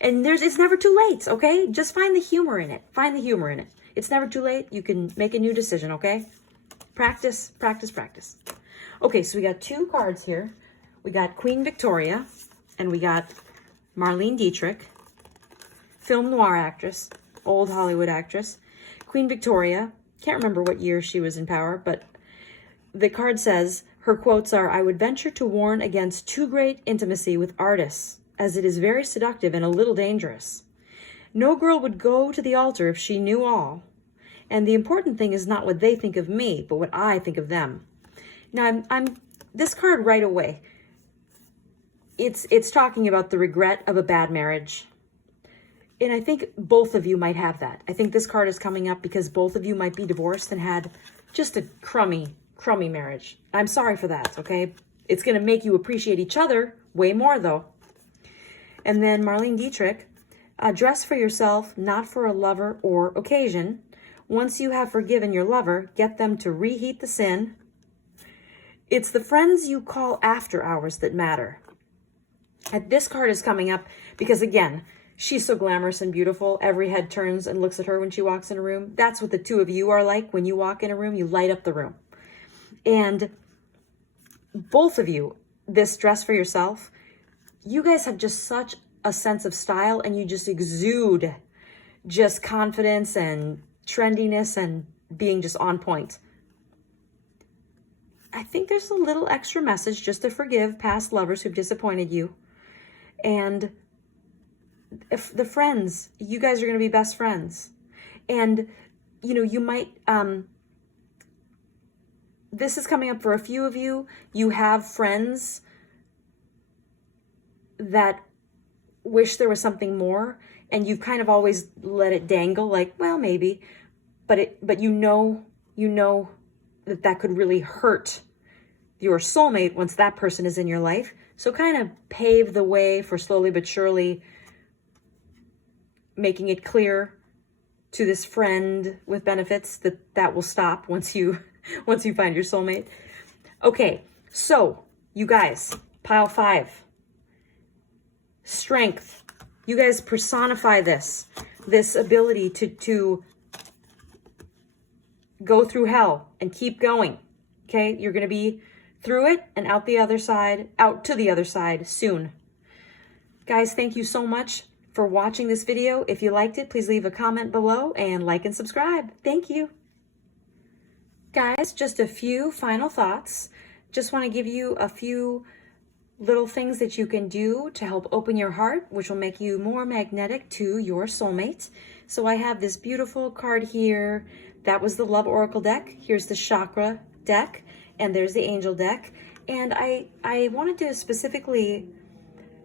And it's never too late, okay? Just find the humor in it. Find the humor in it. It's never too late. You can make a new decision, okay? Practice, practice, practice. Okay, so we got 2 cards here. We got Queen Victoria, and we got Marlene Dietrich, film noir actress, old Hollywood actress. Queen Victoria, can't remember what year she was in power, but the card says, her quotes are, I would venture to warn against too great intimacy with artists, as it is very seductive and a little dangerous. No girl would go to the altar if she knew all. And the important thing is not what they think of me, but what I think of them. Now, I'm this card right away. It's talking about the regret of a bad marriage. And I think both of you might have that. I think this card is coming up because both of you might be divorced and had just a crummy marriage. I'm sorry for that, okay? It's going to make you appreciate each other way more, though. And then Marlene Dietrich, dress for yourself, not for a lover or occasion. Once you have forgiven your lover, get them to reheat the sin. It's the friends you call after hours that matter. And this card is coming up because, again, she's so glamorous and beautiful. Every head turns and looks at her when she walks in a room. That's what the 2 of you are like when you walk in a room. You light up the room. And both of you, this dress for yourself, you guys have just such a sense of style, and you just exude just confidence and trendiness and being just on point. I think there's a little extra message just to forgive past lovers who've disappointed you. And if the friends, you guys are going to be best friends. And, you might, this is coming up for a few of you. You have friends that wish there was something more, and you've kind of always let it dangle, like, well, maybe, but you know that could really hurt your soulmate once that person is in your life. So kind of pave the way for slowly but surely making it clear to this friend with benefits that will stop once you find your soulmate. Okay, so you guys, pile 5. Strength. You guys personify this ability to go through hell and keep going. Okay, you're going to be through it and out to the other side soon. Guys, thank you so much for watching this video. If you liked it, please leave a comment below and like and subscribe. Thank you. Guys, just a few final thoughts. Just want to give you a few little things that you can do to help open your heart, which will make you more magnetic to your soulmate. So I have this beautiful card here. That was the Love Oracle deck. Here's the Chakra deck, and there's the Angel deck. And I wanted to specifically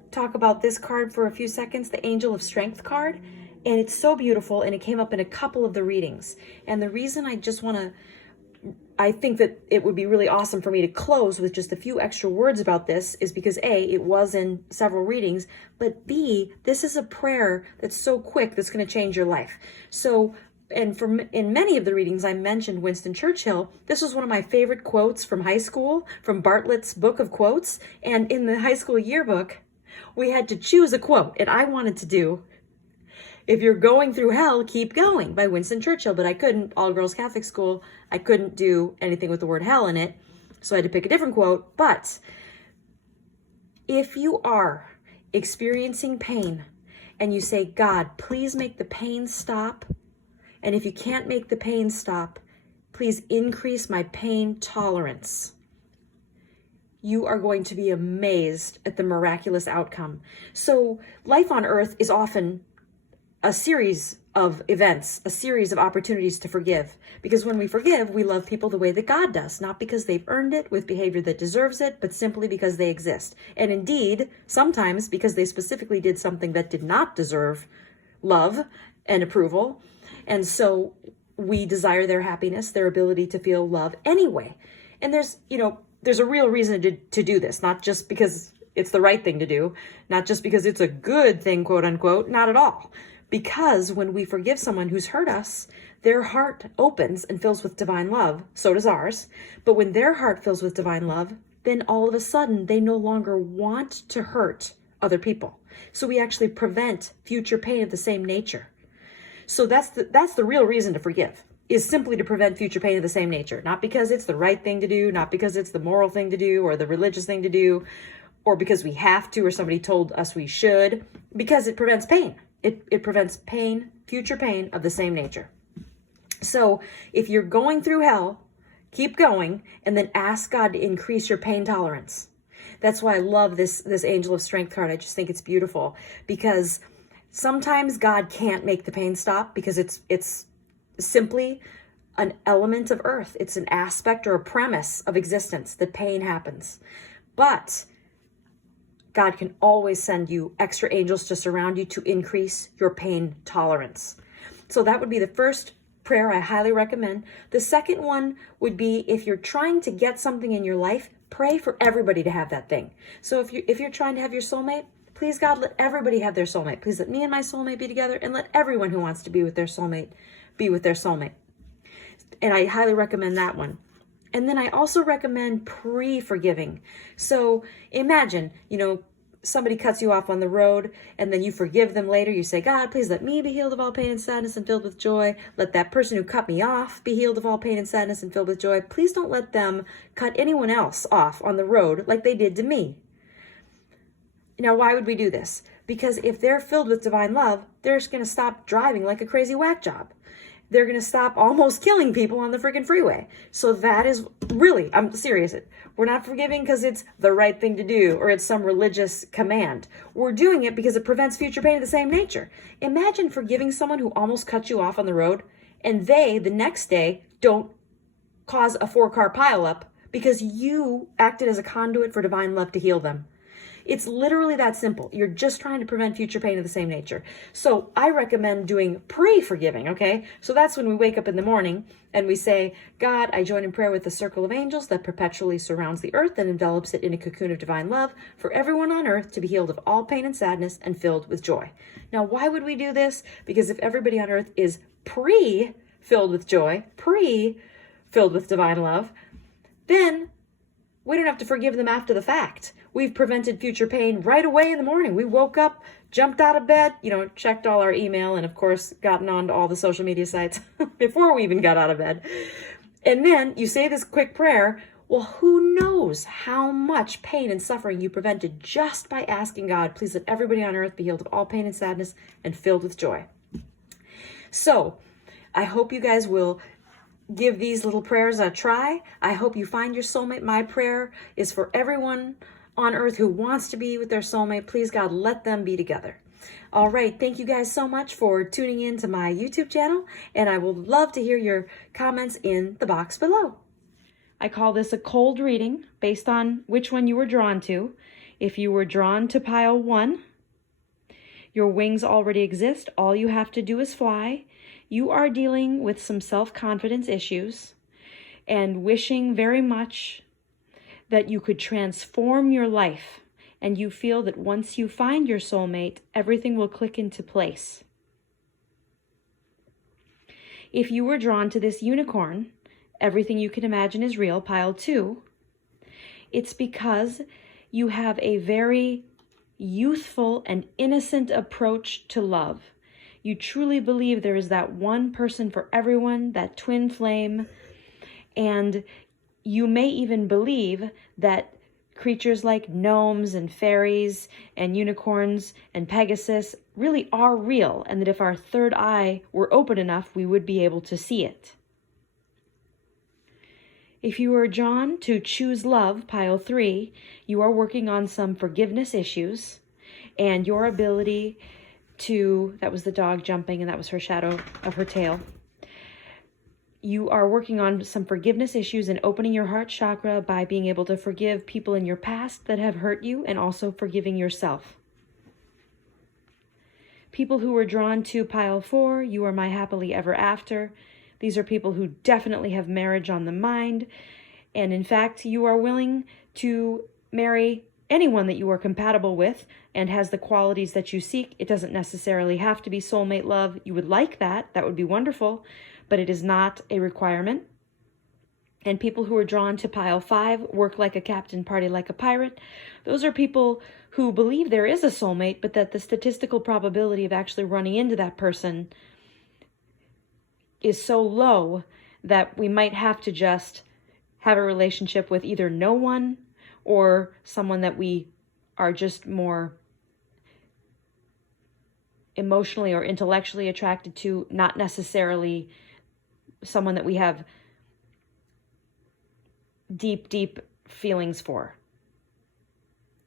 talk about this card for a few seconds, the Angel of Strength card. And it's so beautiful, and it came up in a couple of the readings. And the reason I think that it would be really awesome for me to close with just a few extra words about this is because A, it was in several readings, but B, this is a prayer that's so quick that's going to change your life. So, and in many of the readings I mentioned Winston Churchill. This was one of my favorite quotes from high school, from Bartlett's Book of Quotes. And in the high school yearbook, we had to choose a quote, and I wanted to do, if you're going through hell, keep going, by Winston Churchill, but I couldn't, all-girls Catholic school, I couldn't do anything with the word hell in it, so I had to pick a different quote. But if you are experiencing pain and you say, God, please make the pain stop, and if you can't make the pain stop, please increase my pain tolerance, you are going to be amazed at the miraculous outcome. So life on earth is often a series of events, a series of opportunities to forgive. Because when we forgive, we love people the way that God does, not because they've earned it with behavior that deserves it, but simply because they exist. And indeed, sometimes because they specifically did something that did not deserve love and approval. And so we desire their happiness, their ability to feel love anyway. And there's a real reason to do this, not just because it's the right thing to do, not just because it's a good thing, quote unquote, not at all. Because when we forgive someone who's hurt us, their heart opens and fills with divine love. So does ours. But when their heart fills with divine love, then all of a sudden they no longer want to hurt other people. So we actually prevent future pain of the same nature. So that's the real reason to forgive, is simply to prevent future pain of the same nature. Not because it's the right thing to do, not because it's the moral thing to do or the religious thing to do, or because we have to or somebody told us we should, because it prevents pain. It prevents pain, future pain of the same nature. So if you're going through hell, keep going and then ask God to increase your pain tolerance. That's why I love this Angel of Strength card. I just think it's beautiful, because sometimes God can't make the pain stop because it's simply an element of earth. It's an aspect or a premise of existence that pain happens. But God can always send you extra angels to surround you to increase your pain tolerance. So that would be the first prayer I highly recommend. The second one would be, if you're trying to get something in your life, pray for everybody to have that thing. So if you're trying to have your soulmate, please God, let everybody have their soulmate. Please let me and my soulmate be together, and let everyone who wants to be with their soulmate be with their soulmate. And I highly recommend that one. And then I also recommend pre-forgiving. So imagine, somebody cuts you off on the road, and then you forgive them later. You say, God, please let me be healed of all pain and sadness and filled with joy. Let that person who cut me off be healed of all pain and sadness and filled with joy. Please don't let them cut anyone else off on the road like they did to me. Now, why would we do this? Because if they're filled with divine love, they're just going to stop driving like a crazy whack job. They're going to stop almost killing people on the freaking freeway. So that is really, I'm serious. We're not forgiving because it's the right thing to do or it's some religious command. We're doing it because it prevents future pain of the same nature. Imagine forgiving someone who almost cut you off on the road, and they, the next day, don't cause a 4-car pileup because you acted as a conduit for divine love to heal them. It's literally that simple. You're just trying to prevent future pain of the same nature. So I recommend doing pre-forgiving, okay? So that's when we wake up in the morning and we say, God, I join in prayer with the circle of angels that perpetually surrounds the earth and envelops it in a cocoon of divine love for everyone on earth to be healed of all pain and sadness and filled with joy. Now, why would we do this? Because if everybody on earth is pre-filled with joy, pre-filled with divine love, then we don't have to forgive them after the fact. We've prevented future pain right away in the morning. We woke up, jumped out of bed, checked all our email, and of course, gotten on to all the social media sites before we even got out of bed. And then you say this quick prayer. Well, who knows how much pain and suffering you prevented just by asking God, please let everybody on earth be healed of all pain and sadness and filled with joy. So I hope you guys will give these little prayers a try. I hope you find your soulmate. My prayer is for everyone on earth who wants to be with their soulmate. Please, God, let them be together. All right. Thank you guys so much for tuning in to my YouTube channel, and I will love to hear your comments in the box below. I call this a cold reading based on which one you were drawn to. If you were drawn to pile 1, your wings already exist. All you have to do is fly. You are dealing with some self-confidence issues and wishing very much that you could transform your life, and you feel that once you find your soulmate, everything will click into place. If you were drawn to this unicorn, everything you can imagine is real, pile 2, it's because you have a very youthful and innocent approach to love. You truly believe there is that one person for everyone, that twin flame, and you may even believe that creatures like gnomes and fairies and unicorns and Pegasus really are real, and that if our third eye were open enough, we would be able to see it. If you are drawn to choose love, pile 3, you are working on some forgiveness issues, and your ability to, that was the dog jumping and that was her shadow of her tail. You are working on some forgiveness issues and opening your heart chakra by being able to forgive people in your past that have hurt you, and also forgiving yourself. People who were drawn to pile 4, you are my happily ever after. These are people who definitely have marriage on the mind. And in fact, you are willing to marry anyone that you are compatible with and has the qualities that you seek. It doesn't necessarily have to be soulmate love. You would like that. That would be wonderful, but it is not a requirement. And people who are drawn to pile 5, work like a captain, party like a pirate. Those are people who believe there is a soulmate, but that the statistical probability of actually running into that person is so low that we might have to just have a relationship with either no one or someone that we are just more emotionally or intellectually attracted to, not necessarily someone that we have deep, deep feelings for.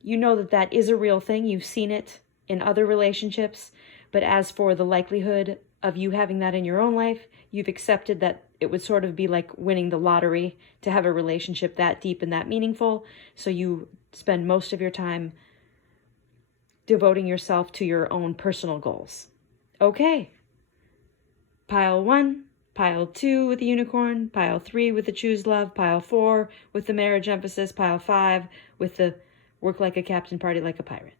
You know that that is a real thing. You've seen it in other relationships. But as for the likelihood of you having that in your own life, you've accepted that it would sort of be like winning the lottery to have a relationship that deep and that meaningful. So you spend most of your time devoting yourself to your own personal goals. Okay. Pile 1, pile 2 with the unicorn, pile 3 with the choose love, pile 4 with the marriage emphasis, pile 5 with the work like a captain, party like a pirate.